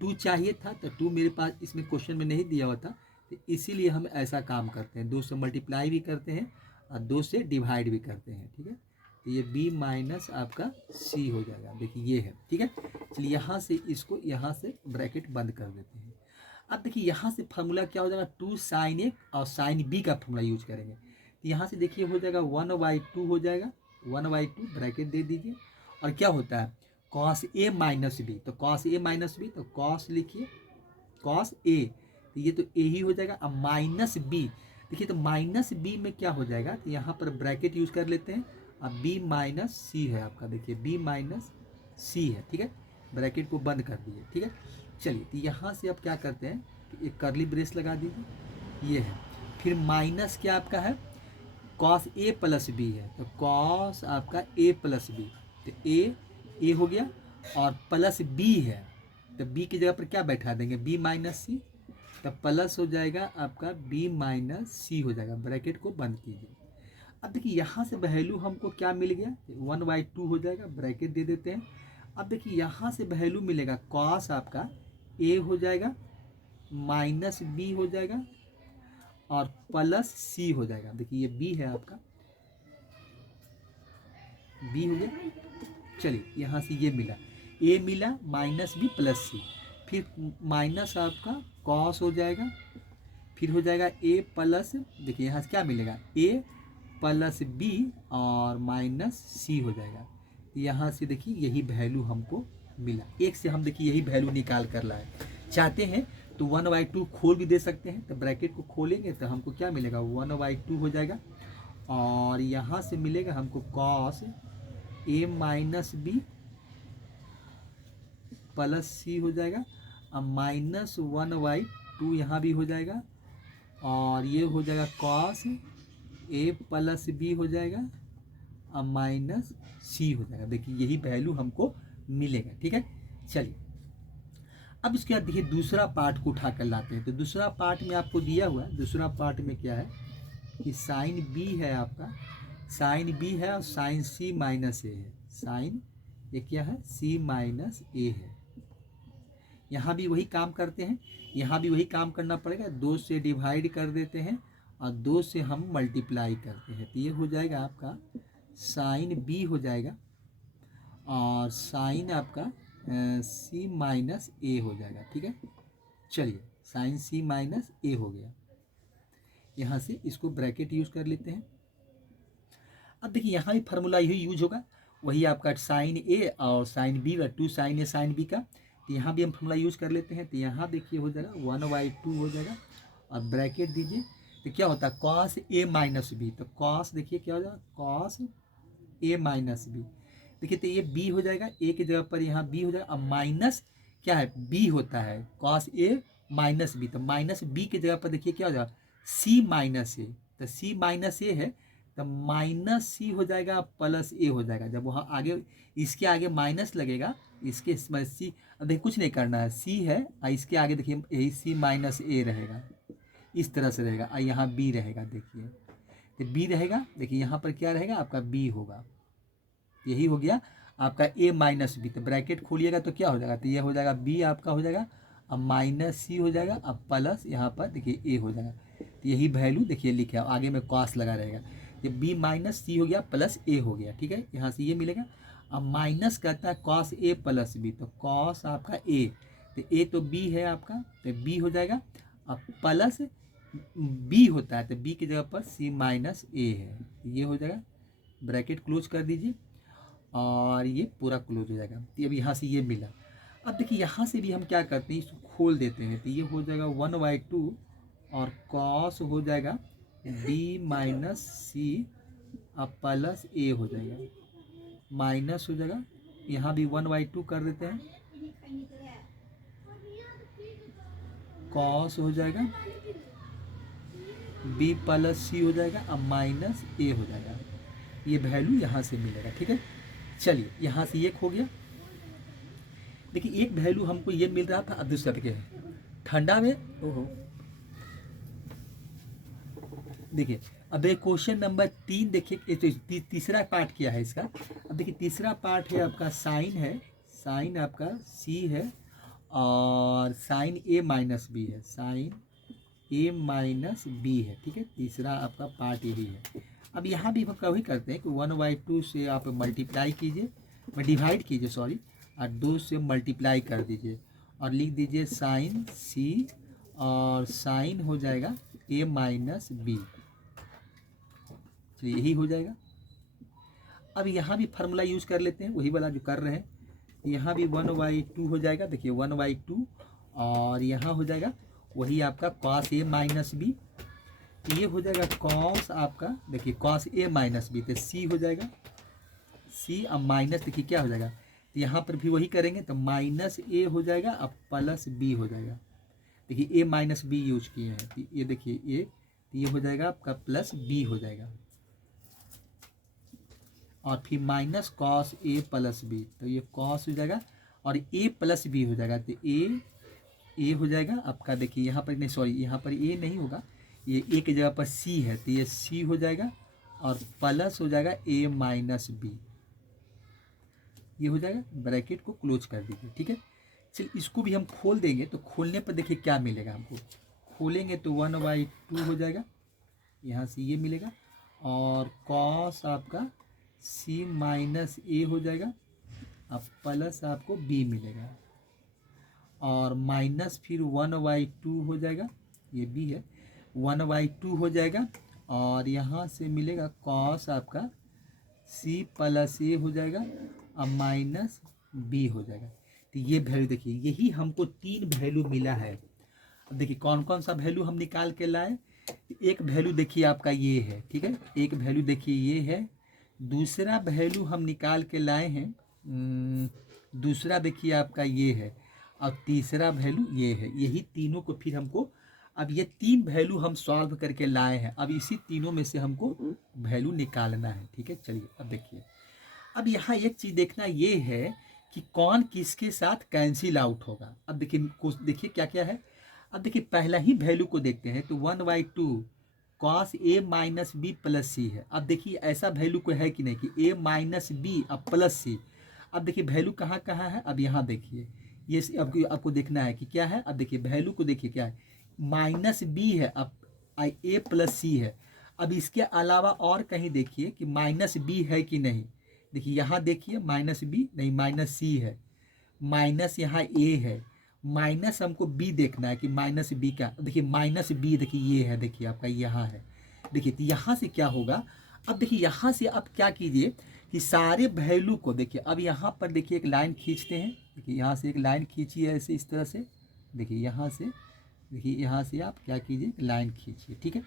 2 चाहिए था, तो 2 मेरे पास इसमें क्वेश्चन में नहीं दिया हुआ था, तो इसीलिए हम ऐसा काम करते हैं, 2 से मल्टीप्लाई भी करते हैं और 2 से डिवाइड भी करते हैं। ठीक है, तो ये b माइनस आपका c हो जाएगा, देखिए ये है। ठीक है, चलिए यहाँ से इसको यहाँ से ब्रैकेट बंद कर देते हैं। अब देखिए यहाँ से फार्मूला क्या हो जाएगा, 2 साइन ए और साइन बी का फार्मूला यूज करेंगे। तो यहाँ से देखिए हो जाएगा 1/2 हो जाएगा, 1/2 ब्रैकेट दे दीजिए, और क्या होता है कॉस ए माइनस बी, तो कॉस ए माइनस बी, तो कॉस लिखिए कॉस ए, तो ये तो ए ही हो जाएगा। अब माइनस बी, देखिए तो माइनस बी में क्या हो जाएगा, तो यहाँ पर ब्रैकेट यूज कर लेते हैं। अब b माइनस सी है आपका, देखिए b माइनस सी है। ठीक है, ब्रैकेट को बंद कर दिए। ठीक है, चलिए तो यहाँ से अब क्या करते हैं कि एक करली ब्रेस लगा दीजिए, ये है, फिर माइनस क्या आपका है कॉस ए प्लस बी है, तो कॉस आपका ए प्लस बी, तो ए हो गया, और प्लस बी है, तो बी की जगह पर क्या बैठा देंगे b माइनस सी, तब प्लस हो जाएगा आपका b माइनस सी हो जाएगा, ब्रैकेट को बंद कीजिए। अब देखिए यहाँ से वैल्यू हमको क्या मिल गया, 1/2 हो जाएगा, ब्रैकेट दे देते हैं। अब देखिए यहाँ से वैल्यू मिलेगा कॉस आपका ए हो जाएगा, माइनस बी हो जाएगा, और प्लस सी हो जाएगा। देखिए ये बी है आपका, बी हो गया। चलिए यहाँ से ये मिला, ए मिला माइनस बी प्लस सी, फिर माइनस आपका कॉस हो जाएगा, फिर हो जाएगा ए प्लस, देखिए यहाँ से क्या मिलेगा ए प्लस बी और माइनस सी हो जाएगा। यहाँ से देखिए यही वैल्यू हमको मिला, एक से हम देखिए यही वैल्यू निकाल कर लाए। चाहते हैं तो 1/2 खोल भी दे सकते हैं, तो ब्रैकेट को खोलेंगे तो हमको क्या मिलेगा 1/2 हो जाएगा, और यहाँ से मिलेगा हमको cos A minus B plus सी हो जाएगा, और माइनस 1/2 यहाँ भी हो जाएगा, और ये हो जाएगा कॉस ए प्लस बी हो जाएगा और माइनस सी हो जाएगा। देखिए यही वैल्यू हमको मिलेगा। ठीक है, चलिए अब इसके बाद देखिए दूसरा पार्ट को उठा कर लाते हैं। तो दूसरा पार्ट में आपको दिया हुआ है, दूसरा पार्ट में क्या है कि साइन बी है आपका, साइन बी है और साइन सी माइनस ए है। साइन ये क्या है, सी माइनस ए है। यहाँ भी वही काम करते हैं, यहाँ भी वही काम करना पड़ेगा। 2 से डिवाइड कर देते हैं और 2 से हम मल्टीप्लाई करते हैं। तो ये हो जाएगा आपका साइन बी हो जाएगा और साइन आपका सी माइनस ए हो जाएगा। ठीक है, चलिए साइन सी माइनस ए हो गया। यहाँ से इसको ब्रैकेट यूज कर लेते हैं। अब देखिए यहाँ भी फार्मूला यही यूज होगा, वही आपका साइन ए और साइन बी का 2 साइन ए साइन बी का। तो यहाँ भी हम फार्मूला यूज कर लेते हैं। तो यहाँ देखिए हो जाएगा 1/2 हो जाएगा और ब्रैकेट दीजिए। तो क्या होता है कॉस ए माइनस बी। तो कॉस देखिए क्या हो जाएगा, कॉस ए माइनस बी। देखिए तो ये बी हो जाएगा, ए की जगह पर यहाँ बी हो जाएगा। अब माइनस क्या है, बी होता है कॉस ए माइनस बी। तो माइनस बी की जगह पर देखिए क्या हो जाएगा सी माइनस ए। तो सी माइनस ए है तो माइनस सी हो जाएगा प्लस ए हो जाएगा। जब वहाँ आगे इसके आगे माइनस लगेगा, इसके सी, अब देखिए कुछ नहीं करना है, सी है और इसके आगे देखिए यही सी माइनस ए रहेगा, इस तरह से रहेगा। और यहाँ बी रहेगा, देखिए तो बी रहेगा। देखिए यहाँ पर क्या रहेगा आपका बी होगा, यही हो गया आपका ए माइनस बी। तो ब्रैकेट खोलिएगा तो क्या हो जाएगा, तो ये हो जाएगा बी आपका हो जाएगा, अब माइनस सी हो जाएगा, अब प्लस यहाँ पर देखिए ए हो जाएगा। तो यही वैल्यू देखिए लिखे, आगे में कॉस लगा रहेगा। ये बी माइनस सी हो गया प्लस ए हो गया। ठीक है, यहाँ से ये मिलेगा। अब माइनस कहता है कॉस ए प्लस बी, तो कॉस आपका ए, तो ए तो बी है आपका, तो बी हो जाएगा। अब प्लस बी होता है तो बी की जगह पर सी माइनस ए है, ये हो जाएगा। ब्रैकेट क्लोज कर दीजिए और ये पूरा क्लोज हो जाएगा। तो अब यहाँ से ये मिला। अब देखिए यहाँ से भी हम क्या करते हैं, इसको खोल देते हैं। तो ये हो जाएगा 1/2 और कॉस हो जाएगा बी माइनस सी अब प्लस ए हो जाएगा, माइनस हो जाएगा। यहाँ भी 1/2 कर देते हैं, कॉस हो जाएगा बी प्लस सी हो जाएगा, अब माइनस ए हो जाएगा। ये वैल्यू यहाँ से मिलेगा। ठीक है, चलिए यहाँ से एक हो गया। देखिए एक वैल्यू हमको ये मिल रहा था, अब दूसरा देखिए ठंडा में, ओहो देखिए अब एक क्वेश्चन नंबर 3 देखिए, तीसरा पार्ट क्या है इसका। अब देखिए तीसरा पार्ट है आपका साइन है, साइन आपका सी है और साइन ए माइनस बी है, साइन ए माइनस बी है। ठीक है, तीसरा आपका पार्ट यही है। अब यहाँ भी हम वही करते हैं कि 1/2 से आप मल्टीप्लाई कीजिए, डिवाइड कीजिए सॉरी, और 2 से मल्टीप्लाई कर दीजिए और लिख दीजिए साइन सी और साइन हो जाएगा ए माइनस बी। चलिए यही हो जाएगा। अब यहाँ भी फार्मूला यूज़ कर लेते हैं, वही वाला जो कर रहे हैं। यहाँ भी 1/2 हो जाएगा, देखिए 1/2 और यहाँ हो जाएगा वही आपका कॉस ए माइनस बी। ये हो जाएगा कॉस आपका, देखिए कॉस ए माइनस बी, तो सी हो जाएगा, सी अब माइनस देखिए क्या हो जाएगा, यहाँ पर भी वही करेंगे तो माइनस ए हो जाएगा, अब प्लस बी हो जाएगा। देखिए ए माइनस बी यूज किए हैं, तो ये देखिए ये हो जाएगा आपका प्लस बी हो जाएगा और फिर minus cos A plus B, तो ये कॉस हो जाएगा और ए प्लस बी हो जाएगा। तो ए हो जाएगा आपका, देखिए यहाँ पर नहीं सॉरी, यहाँ पर ए नहीं होगा, ये ए की जगह पर सी है, तो ये सी हो जाएगा और प्लस हो जाएगा ए माइनस बी, ये हो जाएगा। ब्रैकेट को क्लोज कर दीजिए। ठीक है, चलिए इसको भी हम खोल देंगे, तो खोलने पर देखिए क्या मिलेगा हमको। खोलेंगे तो 1/2 हो जाएगा, यहाँ से ये मिलेगा और कॉस आपका सी माइनस ए हो जाएगा, अब प्लस आपको बी मिलेगा और माइनस फिर 1/2 हो जाएगा, ये बी है, 1/2 हो जाएगा और यहाँ से मिलेगा कॉस आपका सी प्लस ए हो जाएगा, अब माइनस बी हो जाएगा। तो ये वैल्यू देखिए, यही हमको 3 वैल्यू मिला है। अब देखिए कौन कौन सा वैल्यू हम निकाल के लाए। एक वैल्यू देखिए आपका ये है, ठीक है, एक वैल्यू देखिए ये है। दूसरा वैल्यू हम निकाल के लाए हैं, दूसरा देखिए आपका ये है और तीसरा वैल्यू ये है। यही तीनों को फिर हमको, अब ये 3 वैल्यू हम सॉल्व करके लाए हैं, अब इसी तीनों में से हमको वैल्यू निकालना है। ठीक है, चलिए अब देखिए, अब यहाँ एक चीज़ देखना ये है कि कौन किसके साथ कैंसिल आउट होगा। अब देखिए कुछ देखिए क्या क्या है। अब देखिए पहला ही वैल्यू को देखते हैं तो 1/2 cos A minus B plus सी है। अब देखिए ऐसा वैल्यू को है कि नहीं कि ए माइनस बी अब प्लस सी। अब देखिए वैल्यू कहाँ कहाँ है, अब यहाँ देखिए ये आपको देखना है कि क्या है। अब देखिए वैल्यू को देखिए क्या है, माइनस बी है, अब ए प्लस सी है। अब इसके अलावा और कहीं देखिए कि माइनस बी है कि नहीं। देखिए यहाँ देखिए माइनस बी नहीं, माइनस सी है, माइनस यहाँ ए है, माइनस हमको बी देखना है कि माइनस बी का। देखिए माइनस बी देखिए ये है, देखिए आपका यहाँ है। देखिए तो यहाँ से क्या होगा, अब देखिए यहाँ से आप क्या कीजिए कि सारे वैल्यू को देखिए। अब यहाँ पर देखिए एक लाइन खींचते हैं। देखिए यहाँ से एक लाइन खींचिए ऐसे इस तरह से। देखिए यहाँ से, देखिए यहाँ से आप क्या कीजिए लाइन खींचिए, ठीक है।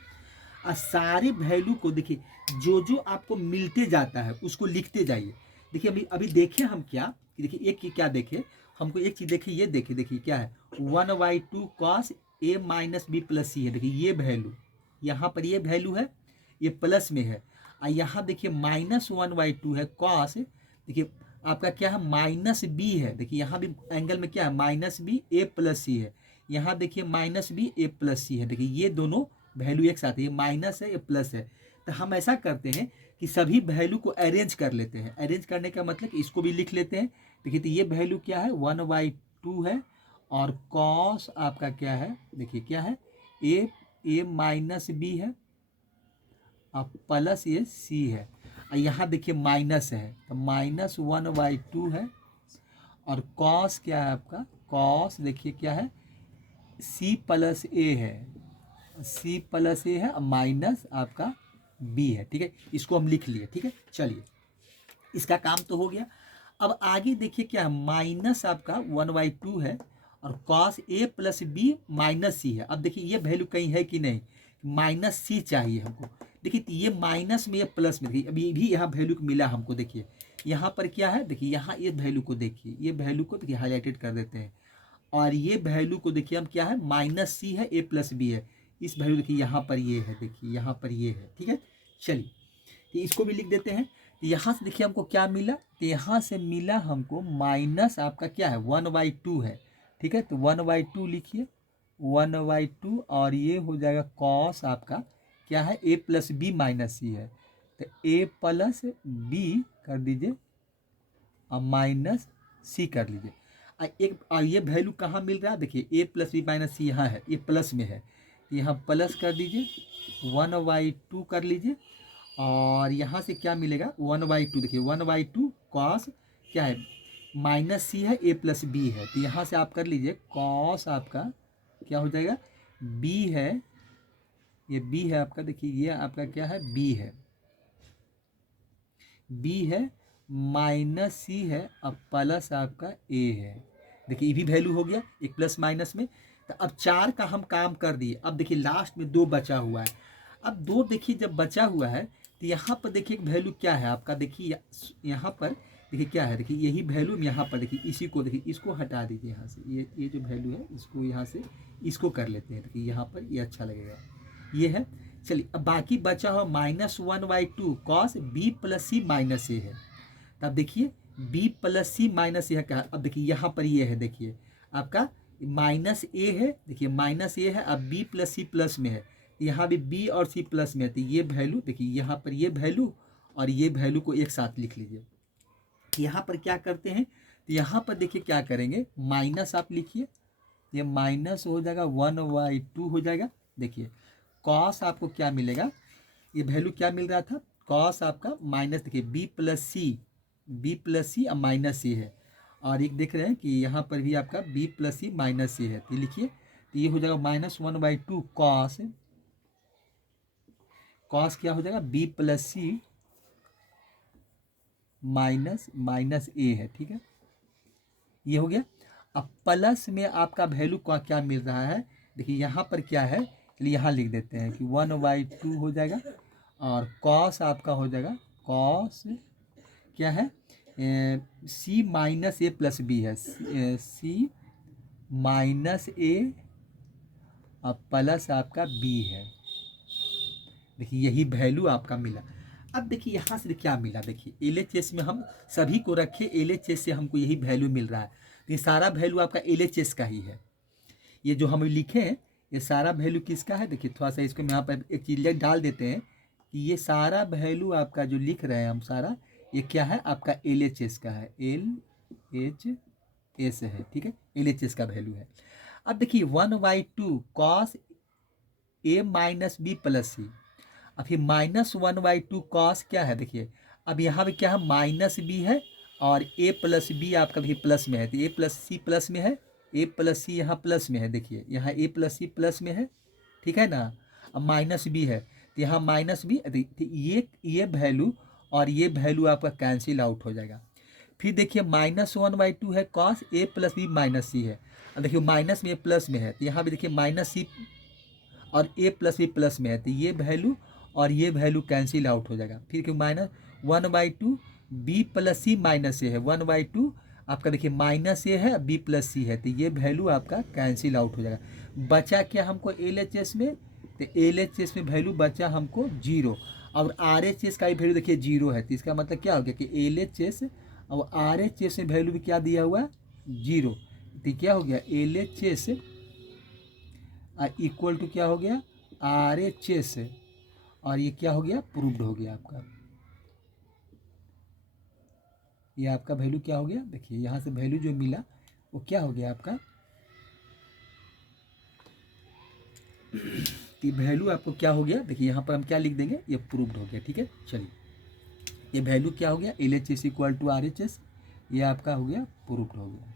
और सारे वैल्यू को देखिए जो जो आपको मिलते जाता है उसको लिखते जाइए। देखिए अभी अभी देखें हम क्या, देखिए एक क्या देखे हमको, एक चीज़ देखिए, ये देखिए देखिए क्या है 1/2 cos A minus B plus सी है। देखिए ये वैल्यू यहाँ पर ये वैल्यू है, ये प्लस में है। और यहाँ देखिए -1/2 है कॉस, देखिए आपका क्या है माइनस बी है। देखिए यहाँ भी एंगल में क्या है माइनस बी ए प्लस सी है। यहाँ देखिए माइनस बी ए प्लस सी है। देखिए ये दोनों वैल्यू एक साथ है, ये माइनस है ये प्लस है। तो हम ऐसा करते हैं कि सभी वैल्यू को अरेंज कर लेते हैं। अरेंज करने का मतलब इसको भी लिख लेते हैं। देखिए तो ये वैल्यू क्या है 1/2 है, और कॉस आपका क्या है, देखिए क्या है ए माइनस बी है और प्लस ये सी है। और यहाँ देखिए माइनस है तो -1/2 है, और कॉस क्या है आपका, कॉस देखिए क्या है सी प्लस ए है, सी प्लस ए है माइनस आपका बी है, ठीक है। इसको हम लिख लिए, ठीक है। चलिए इसका काम तो हो गया। अब आगे देखिए क्या है माइनस आपका 1/2 है, और cos A plus B minus C है। अब देखिए ये वैल्यू कहीं है कि नहीं, माइनस सी चाहिए हमको। देखिए ये माइनस में ये प्लस में, देखिए अभी भी यहाँ वैल्यू मिला हमको। देखिए यहाँ पर क्या है, देखिए यहाँ ये वैल्यू को देखिए, ये वैल्यू को देखिए हाईलाइटेड कर देते हैं। और ये वैल्यू को देखिए हम क्या है माइनस सी है ए प्लस बी है। इस वैल्यू देखिए यहाँ पर ये है, देखिए यहाँ पर ये है, ठीक है। चलिए तो इसको भी लिख देते हैं। तो यहाँ से देखिए हमको क्या मिला, तो यहाँ से मिला हमको माइनस आपका क्या है 1/2 है, ठीक है। तो 1/2 लिखिए 1/2, और ये हो जाएगा कॉस आपका क्या है ए प्लस बी माइनस सी है। तो ए प्लस बी कर दीजिए और माइनस सी कर लीजिए। और ये वैल्यू कहाँ मिल रहा है, देखिए ए प्लस बी माइनस सी यहाँ है, ये प्लस में है, यहाँ प्लस कर दीजिए 1/2 कर लीजिए। और यहाँ से क्या मिलेगा 1/2, देखिए 1/2 कॉस क्या है माइनस सी है ए प्लस बी है। तो यहाँ से आप कर लीजिए कॉस आपका क्या हो जाएगा बी है, ये बी है आपका, देखिए ये आपका क्या है बी है, बी है माइनस सी है, अब प्लस आपका ए है। देखिए ये भी वैल्यू हो गया एक प्लस माइनस में। तो अब 4 का हम काम कर दिए। अब देखिए लास्ट में 2 बचा हुआ है। अब 2 देखिए जब बचा हुआ है तो यहाँ पर देखिए वैल्यू क्या है आपका, देखिए यहाँ पर देखिए क्या है, देखिए यही वैल्यू यहाँ पर देखिए, इसी को देखिए इसको हटा दीजिए यहाँ से, ये जो वैल्यू है इसको यहाँ से इसको कर लेते हैं। देखिए यहाँ पर ये अच्छा लगेगा, ये है। चलिए अब बाकी बचा हुआ -1/2 कॉस बी प्लस सी माइनस ए है। तब देखिए बी प्लस सी माइनस ए क्या, अब देखिए यहाँ पर ये है, देखिए आपका माइनस ए है, देखिए माइनस ए है, अब बी प्लस सी प्लस में है, यहाँ भी बी और सी प्लस में है। तो ये वैल्यू देखिए यहाँ पर ये वैल्यू और ये वैल्यू को एक साथ लिख लीजिए। यहाँ पर क्या करते हैं, तो यहाँ पर देखिए क्या करेंगे माइनस आप लिखिए, ये माइनस हो जाएगा 1/2 हो जाएगा। देखिए कॉस आपको क्या मिलेगा, ये वैल्यू क्या मिल रहा था कॉस आपका माइनस, देखिए बी प्लस सी और माइनस सी है। और एक देख रहे हैं कि यहाँ पर भी आपका बी प्लस सी माइनस सी है। तो लिखिए तो ये हो जाएगा -1/2 कॉस क्या हो जाएगा बी प्लस सी माइनस ए है, ठीक है। ये हो गया। अब प्लस में आपका वैल्यू का क्या मिल रहा है, देखिए यहाँ पर क्या है, चलिए यहाँ लिख देते हैं कि 1/2 हो जाएगा, और कॉस आपका हो जाएगा कॉस क्या है सी माइनस ए प्लस बी है, सी माइनस ए और प्लस आपका बी है। देखिए यही वैल्यू आपका मिला। अब देखिए यहाँ से क्या मिला, देखिए LHS में हम सभी को रखे, LHS से हमको यही वैल्यू मिल रहा है, तो ये सारा वैल्यू आपका LHS का ही है। ये जो हम लिखे हैं ये सारा वैल्यू किसका है, देखिए थोड़ा सा इसको यहाँ पर एक चीज डाल देते हैं कि ये सारा वैल्यू आपका जो लिख रहे हैं हम सारा, ये क्या है आपका LHS का है, LHS है, ठीक है, LHS का वैल्यू है। अब देखिए 1/2 cos A minus B plus C, अब ये -1/2 कॉस क्या है, देखिए अब यहाँ पे क्या है माइनस बी है और a प्लस बी आपका भी प्लस में है, तो a प्लस सी प्लस में है, a प्लस सी यहाँ प्लस में है, देखिए यहाँ a प्लस सी प्लस में है, ठीक है ना। अब माइनस बी है तो यहाँ माइनस बी, तो ये वैल्यू और ये वैल्यू आपका कैंसिल आउट हो जाएगा। फिर देखिए -1/2 है cos a plus B minus C है, अब देखिए माइनस में प्लस में है, तो यहाँ भी देखिए माइनस सी और a प्लस बी प्लस में है, तो ये वैल्यू और ये वैल्यू कैंसिल आउट हो जाएगा। फिर क्यों -1/2 बी प्लस सी माइनस ए है, 1/2 आपका देखिए माइनस ए है बी प्लस सी है, तो ये वैल्यू आपका कैंसिल आउट हो जाएगा। बचा क्या हमको LHS में, तो LHS में वैल्यू बचा हमको 0 और RHS का भी वैल्यू देखिए 0 है, तो इसका मतलब क्या हो गया कि LHS और RHS में वैल्यू भी क्या दिया हुआ 0, तो क्या हो गया LHS इक्वल टू क्या हो गया RHS, और ये क्या हो गया प्रूव्ड हो गया आपका, ये आपका वैल्यू क्या हो गया, देखिए यहाँ से वैल्यू जो मिला वो क्या हो गया आपका, ये वैल्यू आपको क्या हो गया, देखिए यहाँ पर हम क्या लिख देंगे, ये प्रूव्ड हो गया, ठीक है। चलिए ये वैल्यू क्या हो गया LHS इक्वल टू RHS, ये आपका हो गया प्रूव्ड हो गया।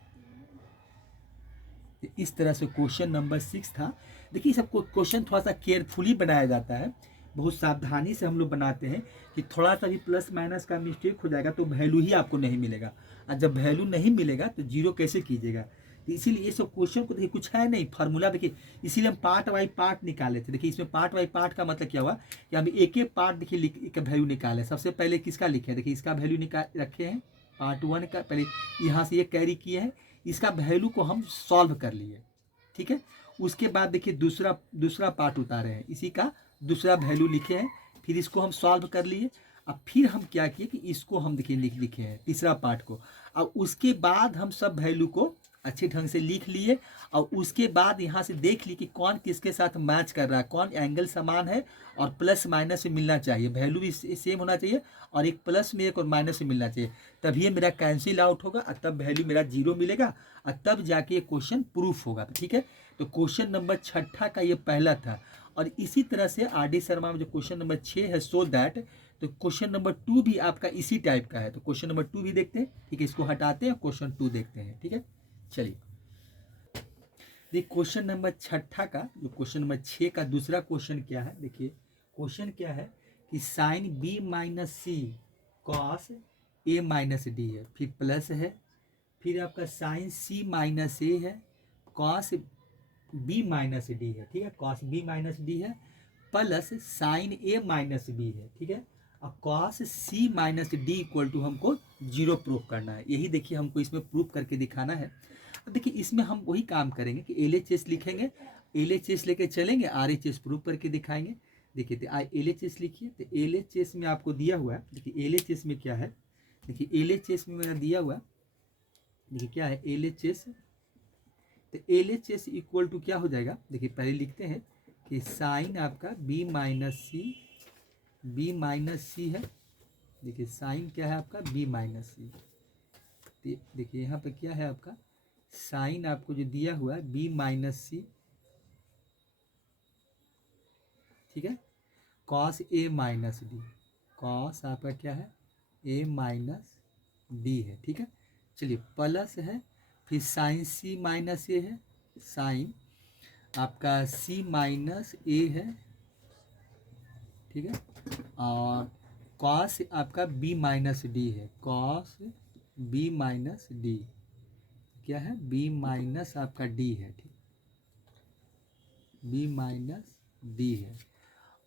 इस तरह से क्वेश्चन नंबर 6 था। देखिए सबको क्वेश्चन थोड़ा सा केयरफुली बनाया जाता है, बहुत सावधानी से हम लोग बनाते हैं कि थोड़ा सा भी प्लस माइनस का मिस्टेक हो जाएगा तो वैल्यू ही आपको नहीं मिलेगा, और जब वैल्यू नहीं मिलेगा तो जीरो कैसे कीजिएगा। तो इसीलिए ये सब क्वेश्चन को देखिए कुछ है नहीं फार्मूला, देखिए इसीलिए हम पार्ट बाई पार्ट निकाले थे। देखिए इसमें पार्ट बाई पार्ट का मतलब क्या हुआ कि हम एक एक पार्ट देखिए वैल्यू निकाले। सबसे पहले किसका लिखे, देखिए इसका वैल्यू निकाल रखे हैं पार्ट 1 का, पहले यहाँ से ये कैरी किए हैं, इसका वैल्यू को हम सॉल्व कर लिए, ठीक है। उसके बाद देखिए दूसरा पार्ट उतारे हैं, इसी का दूसरा वैल्यू लिखे हैं, फिर इसको हम सॉल्व कर लिए। अब फिर हम क्या किए कि इसको हम देखिए लिखे हैं तीसरा पार्ट को, अब उसके बाद हम सब वैल्यू को अच्छे ढंग से लिख लिए, और उसके बाद यहाँ से देख ली कि कौन किसके साथ मैच कर रहा है, कौन एंगल समान है और प्लस माइनस से मिलना चाहिए, वैल्यू भी सेम होना चाहिए और एक प्लस में एक और माइनस से मिलना चाहिए, तभी मेरा कैंसिल आउट होगा और तब वैल्यू मेरा 0 मिलेगा और तब जाके ये क्वेश्चन प्रूफ होगा, ठीक है। तो क्वेश्चन नंबर 6 का ये पहला था, और इसी तरह से RD शर्मा में जो क्वेश्चन नंबर 6 है सो दैट, तो क्वेश्चन नंबर 2 भी आपका इसी टाइप का है। तो क्वेश्चन नंबर 2 भी देखते हैं, ठीक है, इसको हटाते हैं, क्वेश्चन 2 देखते हैं, ठीक है। चलिए देखिए क्वेश्चन नंबर 6 का, जो क्वेश्चन नंबर 6 का दूसरा क्वेश्चन क्या है, देखिए क्वेश्चन क्या है कि sine B minus C cos A minus D है, फिर प्लस है, फिर आपका साइन C माइनस ए है, कॉस B माइनस डी है, ठीक है, कॉस B माइनस डी है, plus sine A minus B है, ठीक है। अब cos C minus D equal to हमको 0 प्रूफ करना है, यही देखिए हमको इसमें प्रूफ करके दिखाना है। अब देखिए इसमें हम वही काम करेंगे कि LHS लिखेंगे, LHS लेके चलेंगे, RHS प्रूफ करके दिखाएंगे। देखिए तो LHS लिखिए, तो LHS में आपको दिया हुआ है, देखिए LHS में क्या है, देखिए LHS में मेरा दिया हुआ, देखिए क्या है LHS, तो LHS इक्वल टू क्या हो जाएगा, देखिए पहले लिखते हैं कि साइन आपका B माइनस सी है, देखिए साइन क्या है आपका B माइनस सी, देखिए यहाँ पे क्या है आपका साइन आपको जो दिया हुआ है B माइनस सी, ठीक है, cos A minus D, cos आपका क्या है A माइनस डी है, ठीक है। चलिए प्लस है, फिर साइन C माइनस ए है, साइन आपका C माइनस ए है, ठीक है, और कॉस आपका B माइनस डी है, कॉस B माइनस डी क्या है B माइनस आपका डी है, ठीक, B माइनस डी है,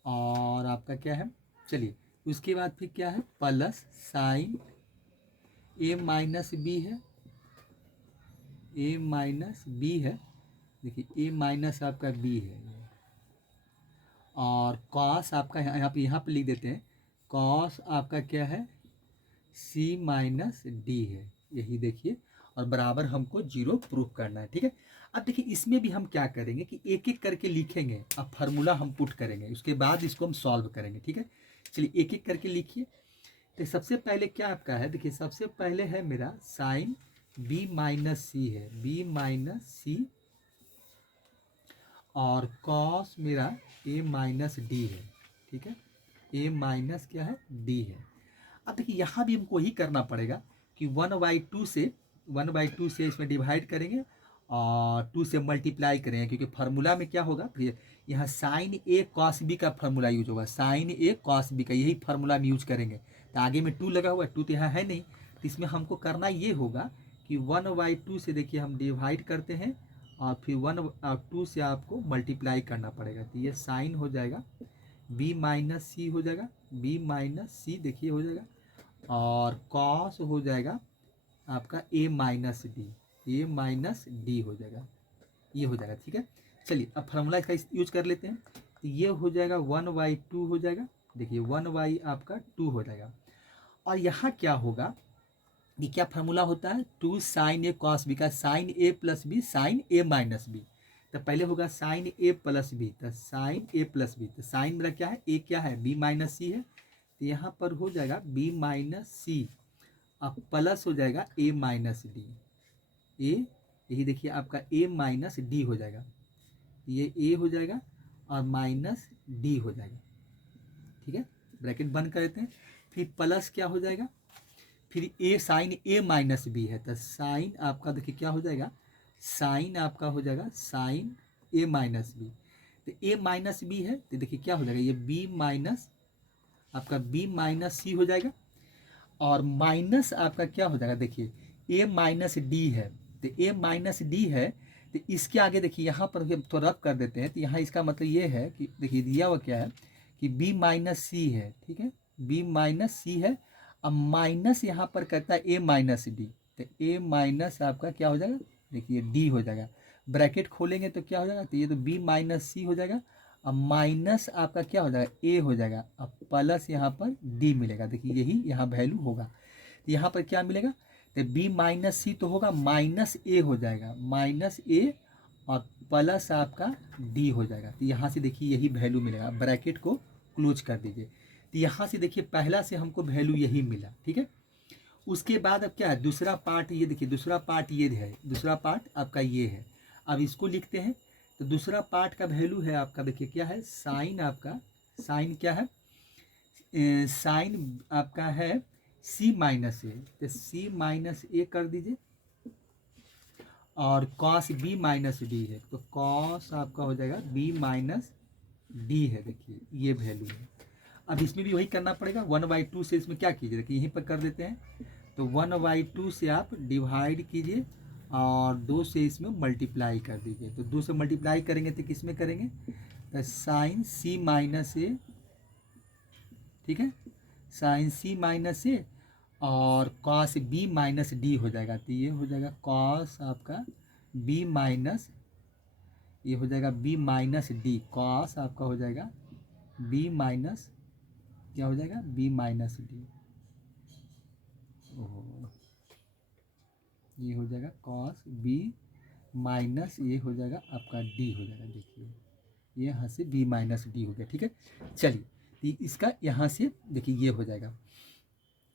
और आपका क्या है, चलिए उसके बाद फिर क्या है plus sine A minus B है, A माइनस बी है, देखिए A माइनस आपका B है, और कॉस आपका यहाँ पे लिख देते हैं कॉस आपका क्या है, सी माइनस डी है, यही देखिए, और बराबर हमको 0 प्रूफ करना है। ठीक है, अब देखिए इसमें भी हम क्या करेंगे कि एक एक करके लिखेंगे, अब फार्मूला हम पुट करेंगे, उसके बाद इसको हम सॉल्व करेंगे। ठीक है, चलिए एक एक करके लिखिए। तो सबसे पहले क्या आपका है, देखिए सबसे पहले है मेरा साइन बी माइनस सी है, बी माइनस सी, और कॉस मेरा ए माइनस डी है। ठीक है, ए माइनस क्या है, डी है। अब देखिए यहाँ भी हमको वही करना पड़ेगा कि 1/2 से इसमें डिवाइड करेंगे और 2 से मल्टीप्लाई करेंगे, क्योंकि फार्मूला में क्या होगा, फिर यहाँ साइन ए कॉस बी का फार्मूला यूज होगा, साइन ए कॉस बी का यही फार्मूला हम यूज करेंगे। तो आगे में 2 लगा हुआ है, 2 तो यहाँ है नहीं, तो इसमें हमको करना ये होगा कि 1/2 से देखिए हम डिवाइड करते हैं और फिर 1/2 से आपको मल्टीप्लाई करना पड़ेगा। तो ये साइन हो जाएगा बी माइनस सी हो जाएगा, बी माइनस सी देखिए हो जाएगा, और कॉस हो जाएगा आपका ए माइनस डी, ए माइनस डी हो जाएगा, ये हो जाएगा। ठीक है, चलिए अब फार्मूला इसका यूज कर लेते हैं। तो ये हो जाएगा 1/2 हो जाएगा, देखिए 1 आपका 2 हो जाएगा। और यहाँ क्या होगा, ये क्या फार्मूला होता है, 2 साइन ए कॉस बी का, sign A plus B sine A minus B. तो पहले होगा साइन ए प्लस बी, तो साइन ए प्लस बी, तो साइन मेरा क्या है, ए क्या है, बी माइनस सी है, तो यहाँ पर हो जाएगा बी माइनस सी, अब प्लस हो जाएगा ए माइनस डी, ए यही देखिए आपका ए माइनस डी हो जाएगा, ये ए हो जाएगा और माइनस डी हो जाएगा। ठीक है, ब्रैकेट बंद कर देते हैं, फिर प्लस क्या हो जाएगा, फिर ए साइन ए माइनस बी है, तो साइन आपका देखिए क्या हो जाएगा, साइन आपका हो जाएगा साइन ए माइनस बी, तो ए माइनस बी है, तो देखिए क्या हो जाएगा, ये बी माइनस आपका बी माइनस सी हो जाएगा, और माइनस आपका क्या हो जाएगा, देखिए ए माइनस डी है, तो ए माइनस डी है, तो इसके आगे देखिए यहाँ पर हम तो रब कर देते हैं, तो यहाँ इसका मतलब ये है कि देखिए दिया हुआ क्या है कि बी माइनस सी है। ठीक है, बी माइनस सी है, अब माइनस यहाँ पर कहता है ए माइनस डी, तो ए माइनस आपका क्या हो जाएगा, देखिए डी हो जाएगा, ब्रैकेट खोलेंगे तो क्या हो जाएगा, तो ये तो बी माइनस सी हो जाएगा, अब माइनस आपका क्या हो जाएगा, ए हो जाएगा, अब प्लस यहाँ पर डी मिलेगा, देखिए यही यहाँ वैल्यू होगा, तो यहाँ पर क्या मिलेगा, तो बी माइनस सी तो होगा माइनस ए हो जाएगा, माइनस ए और प्लस आपका डी हो जाएगा, तो यहाँ से देखिए यही वैल्यू मिलेगा, ब्रैकेट को क्लोज कर दीजिए, तो यहाँ से देखिए पहला से हमको वैल्यू यही मिला। ठीक है, उसके बाद अब क्या है, दूसरा पार्ट ये देखिए, दूसरा पार्ट ये है, दूसरा पार्ट आपका ये है, अब इसको लिखते हैं। तो दूसरा पार्ट का वैल्यू है आपका देखिए क्या है, साइन आपका, साइन क्या है, साइन आपका है सी माइनस ए, तो सी माइनस ए कर दीजिए, और कॉस बी माइनस डी है, तो कॉस आपका हो जाएगा बी माइनस डी है, देखिए ये वैल्यू है। अब इसमें भी वही करना पड़ेगा, 1/2 से इसमें क्या कीजिए, देखिए यहीं पर कर देते हैं, तो 1/2 से आप डिवाइड कीजिए और 2 से इसमें मल्टीप्लाई कर दीजिए, तो 2 से मल्टीप्लाई करेंगे तो किस में करेंगे, तो साइन सी माइनस ए, ठीक है, साइन सी माइनस ए और कॉस बी माइनस डी हो जाएगा, तो ये हो जाएगा कॉस आपका बी माइनस, ये हो जाएगा बी माइनस डी, कॉस आपका हो जाएगा बी माइनस, क्या हो जाएगा, बी माइनस डी, ये हो जाएगा कॉस बी माइनस, ये हो जाएगा आपका डी हो जाएगा, देखिए ये यहाँ से बी माइनस डी हो गया। ठीक है, चलिए तो इसका यहाँ से देखिए ये हो जाएगा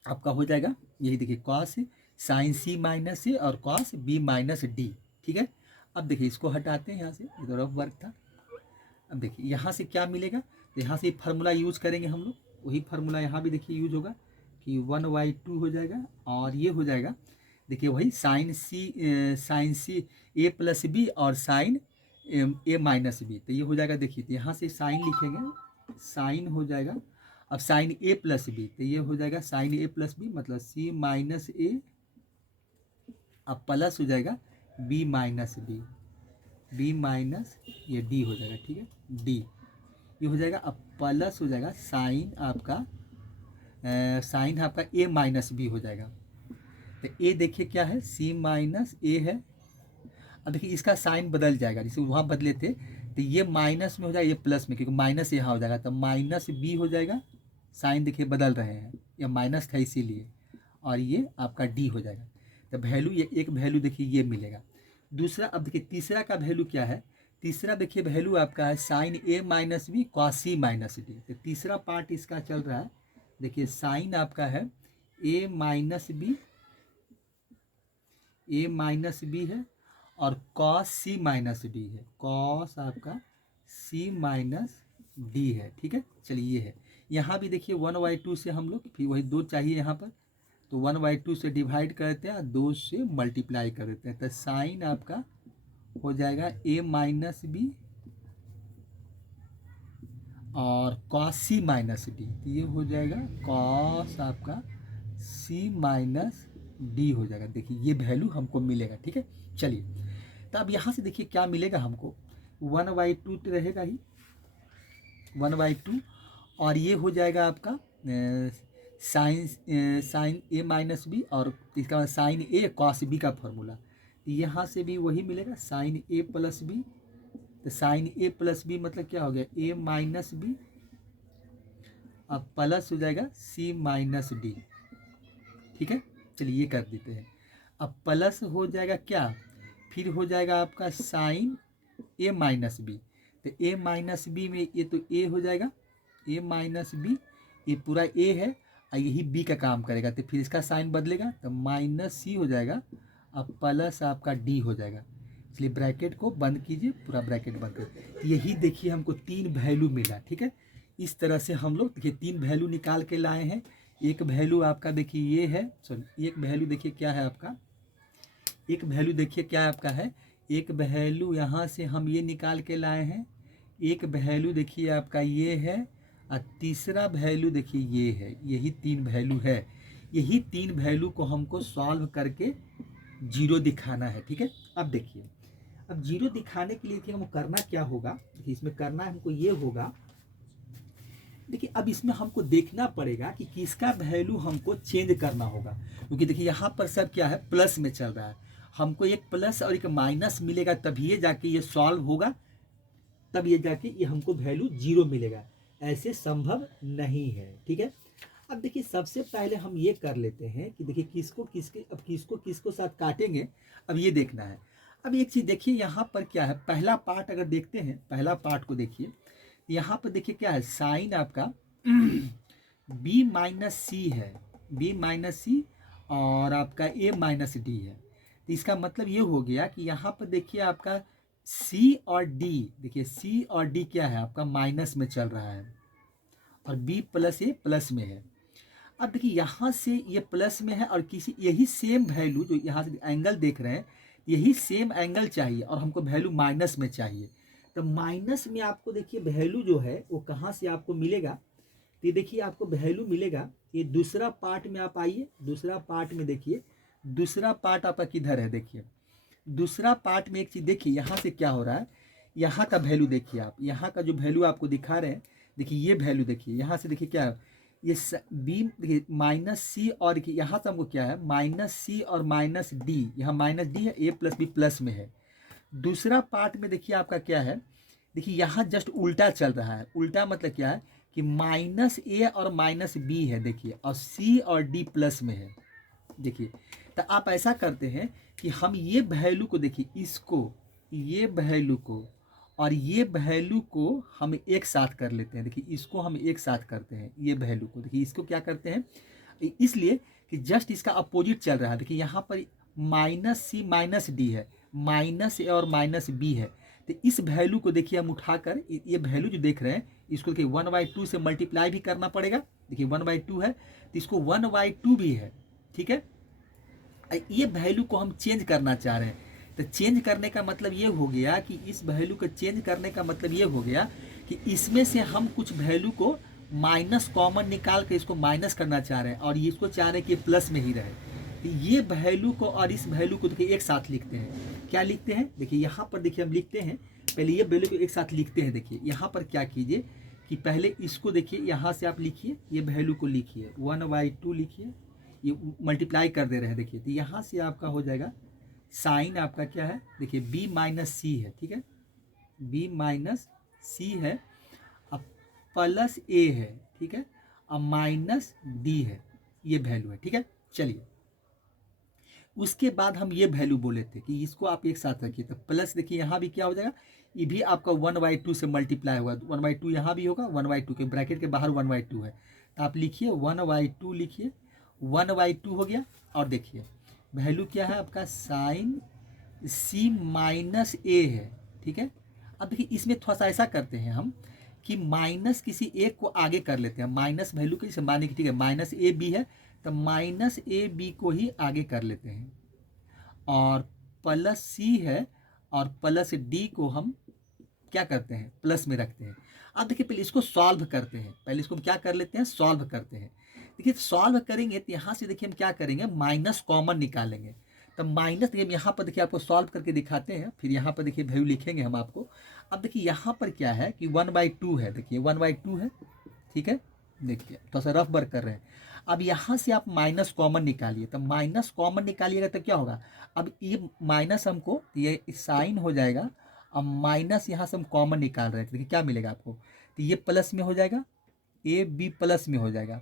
आपका, हो जाएगा यही देखिए कॉस साइन सी माइनस से और कॉस बी माइनस डी। ठीक है, अब देखिए इसको हटाते हैं यहाँ से, ये तो रफ वर्क था। अब देखिए यहाँ से क्या मिलेगा, तो यहाँ से फार्मूला यूज करेंगे हम लोग, वही फार्मूला यहाँ भी देखिए यूज होगा कि 1/2 हो जाएगा, और ये हो जाएगा देखिए वही साइन सी ए प्लस बी और साइन ए माइनस बी, तो ये हो जाएगा देखिए, तो यहाँ से साइन लिखेंगे, साइन हो जाएगा, अब साइन ए प्लस बी, तो ये हो जाएगा साइन ए प्लस बी, मतलब सी माइनस ए, अब प्लस हो जाएगा B minus D, B minus ये डी हो जाएगा। ठीक है, डी ये हो जाएगा, अब प्लस हो जाएगा साइन आपका ए माइनस बी हो जाएगा, तो ए देखिए क्या है, सी माइनस ए है। अब देखिए इसका साइन बदल जाएगा, जैसे वहाँ बदले थे, तो ये माइनस में हो जाएगा, ये प्लस में, क्योंकि माइनस यहाँ हो जाएगा, तो माइनस बी हो जाएगा, साइन देखिए बदल रहे हैं, ये माइनस था इसीलिए, और ये आपका डी हो जाएगा। तो वैल्यू ये एक वैल्यू देखिए ये मिलेगा। दूसरा अब देखिए तीसरा का वैल्यू क्या है, तीसरा देखिए वैल्यू आपका है sign A minus B cos C minus D. तो तीसरा पार्ट इसका चल रहा है, देखिए साइन आपका है ए माइनस बी है और कॉस सी माइनस डी है, कॉस आपका सी माइनस डी है, ठीक है। चलिए ये है, यहाँ भी देखिए 1/2 से हम लोग फिर वही 2 चाहिए यहाँ पर, तो 1/2 से डिवाइड करते हैं, 2 से मल्टीप्लाई कर देते हैं, तो साइन आपका हो जाएगा ए माइनस बी और कॉस सी माइनस डी, तो ये हो जाएगा कॉस आपका सी माइनस डी हो जाएगा। देखिए ये वैल्यू हमको मिलेगा, ठीक है। चलिए तो अब यहाँ से देखिए क्या मिलेगा हमको, 1/2 तो रहेगा ही, 1/2, और ये हो जाएगा आपका साइन ए माइनस बी, और इसका साइन ए कॉस बी का फॉर्मूला, यहाँ से भी वही मिलेगा साइन ए प्लस बी। तो साइन ए प्लस बी मतलब क्या हो गया, ए माइनस बी, अब प्लस हो जाएगा सी माइनस डी, ठीक है। चलिए ये कर देते हैं, अब प्लस हो जाएगा क्या, फिर हो जाएगा आपका साइन ए माइनस बी। तो ए माइनस बी में ये तो ए हो जाएगा, ए माइनस बी, ये पूरा ए है और यही बी का काम करेगा, तो फिर इसका साइन बदलेगा, तो माइनस सी हो जाएगा, अब प्लस आपका डी हो जाएगा। इसलिए ब्रैकेट को बंद कीजिए, पूरा ब्रैकेट बंद कर, यही देखिए हमको 3 वैल्यू मिला, ठीक है। इस तरह से हम लोग देखिए 3 वैल्यू निकाल के लाए हैं। एक वैल्यू आपका देखिए ये है, सॉरी एक वैल्यू देखिए क्या है आपका, एक वैल्यू देखिए क्या आपका है, एक वैल्यू यहाँ से हम ये निकाल के लाए हैं, एक वैल्यू देखिए आपका ये है, और तीसरा वैल्यू देखिए ये है, यही 3 वैल्यू है। यही 3 वैल्यू को हमको सॉल्व करके जीरो दिखाना है, ठीक है। अब देखिए, अब जीरो दिखाने के लिए देखिए हमको करना क्या होगा, देखिए इसमें करना हमको ये होगा, देखिए अब इसमें हमको देखना पड़ेगा कि किसका वैल्यू हमको चेंज करना होगा, क्योंकि देखिए यहाँ पर सब क्या है, प्लस में चल रहा है, हमको एक प्लस और एक माइनस मिलेगा तभी ये जाके ये सॉल्व होगा, तब ये जाके ये हमको वैल्यू जीरो मिलेगा, ऐसे संभव नहीं है, ठीक है। अब देखिए सबसे पहले हम ये कर लेते हैं कि देखिए किसको किसको साथ काटेंगे, अब ये देखना है। अब एक चीज़ देखिए यहाँ पर क्या है, पहला पार्ट अगर देखते हैं, पहला पार्ट को देखिए, यहाँ पर देखिए क्या है, साइन आपका बी माइनस सी है, बी माइनस सी और आपका ए माइनस डी है, तो इसका मतलब ये हो गया कि यहाँ पर देखिए आपका सी और डी, देखिए सी और डी क्या है आपका माइनस में चल रहा है और बी प्लस ए प्लस में है। अब देखिए यहाँ से ये प्लस में है और किसी यही सेम वैल्यू जो यहाँ से एंगल देख रहे हैं, यही सेम एंगल चाहिए और हमको वैल्यू माइनस में चाहिए, तो माइनस में आपको देखिए वैल्यू जो है वो कहाँ से आपको मिलेगा, तो ये देखिए आपको वैल्यू मिलेगा, ये दूसरा पार्ट में आप आइए, दूसरा पार्ट में देखिए, दूसरा पार्ट आपका किधर है, देखिए दूसरा पार्ट में एक चीज़ देखिए यहाँ से क्या हो रहा है, यहाँ का वैल्यू देखिए आप, यहाँ का जो वैल्यू आपको दिखा रहे हैं, देखिए ये वैल्यू देखिए यहाँ से देखिए क्या है, ये बी देखिए माइनस सी, और यहाँ से हमको क्या है माइनस सी और माइनस डी, यहाँ माइनस डी है, ए प्लस बी प्लस में है। दूसरा पार्ट में देखिए आपका क्या है, देखिए यहाँ जस्ट उल्टा चल रहा है, उल्टा मतलब क्या है कि माइनस ए और माइनस बी है देखिए, और सी और डी प्लस में है। देखिए तो आप ऐसा करते हैं कि हम ये वैल्यू को देखिए, इसको ये वैल्यू को और ये वैल्यू को हम एक साथ कर लेते हैं, देखिए इसको हम एक साथ करते हैं, ये वैल्यू को देखिए, इसको क्या करते हैं, इसलिए कि जस्ट इसका अपोजिट चल रहा है, देखिए यहाँ पर माइनस सी माइनस डी है, माइनस ए और माइनस बी है, तो इस वैल्यू को देखिए हम उठाकर ये वैल्यू जो देख रहे हैं इसको देखिए 1/2 से मल्टीप्लाई भी करना पड़ेगा, देखिए 1/2 है तो इसको 1/2 भी है, ठीक है। ये वैल्यू को हम चेंज करना चाह रहे हैं, तो चेंज करने का मतलब ये हो गया कि इस वैल्यू को चेंज करने का मतलब ये हो गया कि इसमें से हम कुछ वैल्यू को माइनस कॉमन निकाल के इसको माइनस करना चाह रहे हैं और इसको चाह रहे हैं कि प्लस में ही रहे, तो ये वैल्यू को और इस वैल्यू को देखिए एक साथ लिखते हैं, क्या लिखते हैं, देखिए यहाँ पर देखिए हम लिखते हैं, पहले ये वैल्यू को एक साथ लिखते हैं, देखिए यहाँ पर क्या कीजिए कि पहले इसको देखिए, यहाँ से आप लिखिए, ये वैल्यू को लिखिए 1/2 लिखिए, ये मल्टीप्लाई कर दे रहे हैं देखिए, तो यहाँ से आपका हो जाएगा साइन आपका क्या है, देखिए बी माइनस सी है, ठीक है, बी माइनस सी है, अब प्लस ए है, ठीक है, और माइनस डी है, ये वैल्यू है, ठीक है। चलिए उसके बाद हम ये वैल्यू बोले थे कि इसको आप एक साथ रखिए, तो प्लस देखिए यहाँ भी क्या हो जाएगा, ये भी आपका 1/2 से मल्टीप्लाई होगा, 1/2 यहाँ भी होगा, 1/2 के ब्रैकेट के बाहर 1/2 है, तो आप लिखिए 1/2 लिखिए, 1/2 हो गया। और देखिए वैल्यू क्या है आपका, साइन सी माइनस ए है, ठीक है। अब देखिए इसमें थोड़ा सा ऐसा करते हैं हम कि माइनस किसी एक को आगे कर लेते हैं, माइनस वैल्यू के जैसे माने कि ठीक है माइनस ए बी है, तो माइनस ए बी को ही आगे कर लेते हैं, और प्लस सी है और प्लस डी को हम क्या करते हैं, प्लस में रखते हैं। अब देखिए पहले इसको सॉल्व करते हैं, पहले इसको हम क्या कर लेते हैं, सॉल्व करते हैं। देखिए सॉल्व करेंगे तो यहाँ से देखिए हम क्या करेंगे, माइनस कॉमन निकालेंगे, तो माइनस देखिए हम यहाँ पर देखिए आपको सॉल्व करके दिखाते हैं, फिर यहाँ पर देखिए वैल्यू लिखेंगे हम आपको। अब देखिए यहाँ पर क्या है कि 1/2 है, देखिए 1/2 है, ठीक है। देखिए थोड़ा सा रफ वर्क कर रहे हैं। अब यहाँ से आप माइनस कॉमन निकालिए, तो माइनस कॉमन निकालिएगा तो क्या होगा, अब ये माइनस हमको ये साइन हो जाएगा, अब माइनस यहाँ से हम कॉमन निकाल रहे हैं, देखिए क्या मिलेगा आपको, तो ये प्लस में हो जाएगा, ए बी प्लस में हो जाएगा,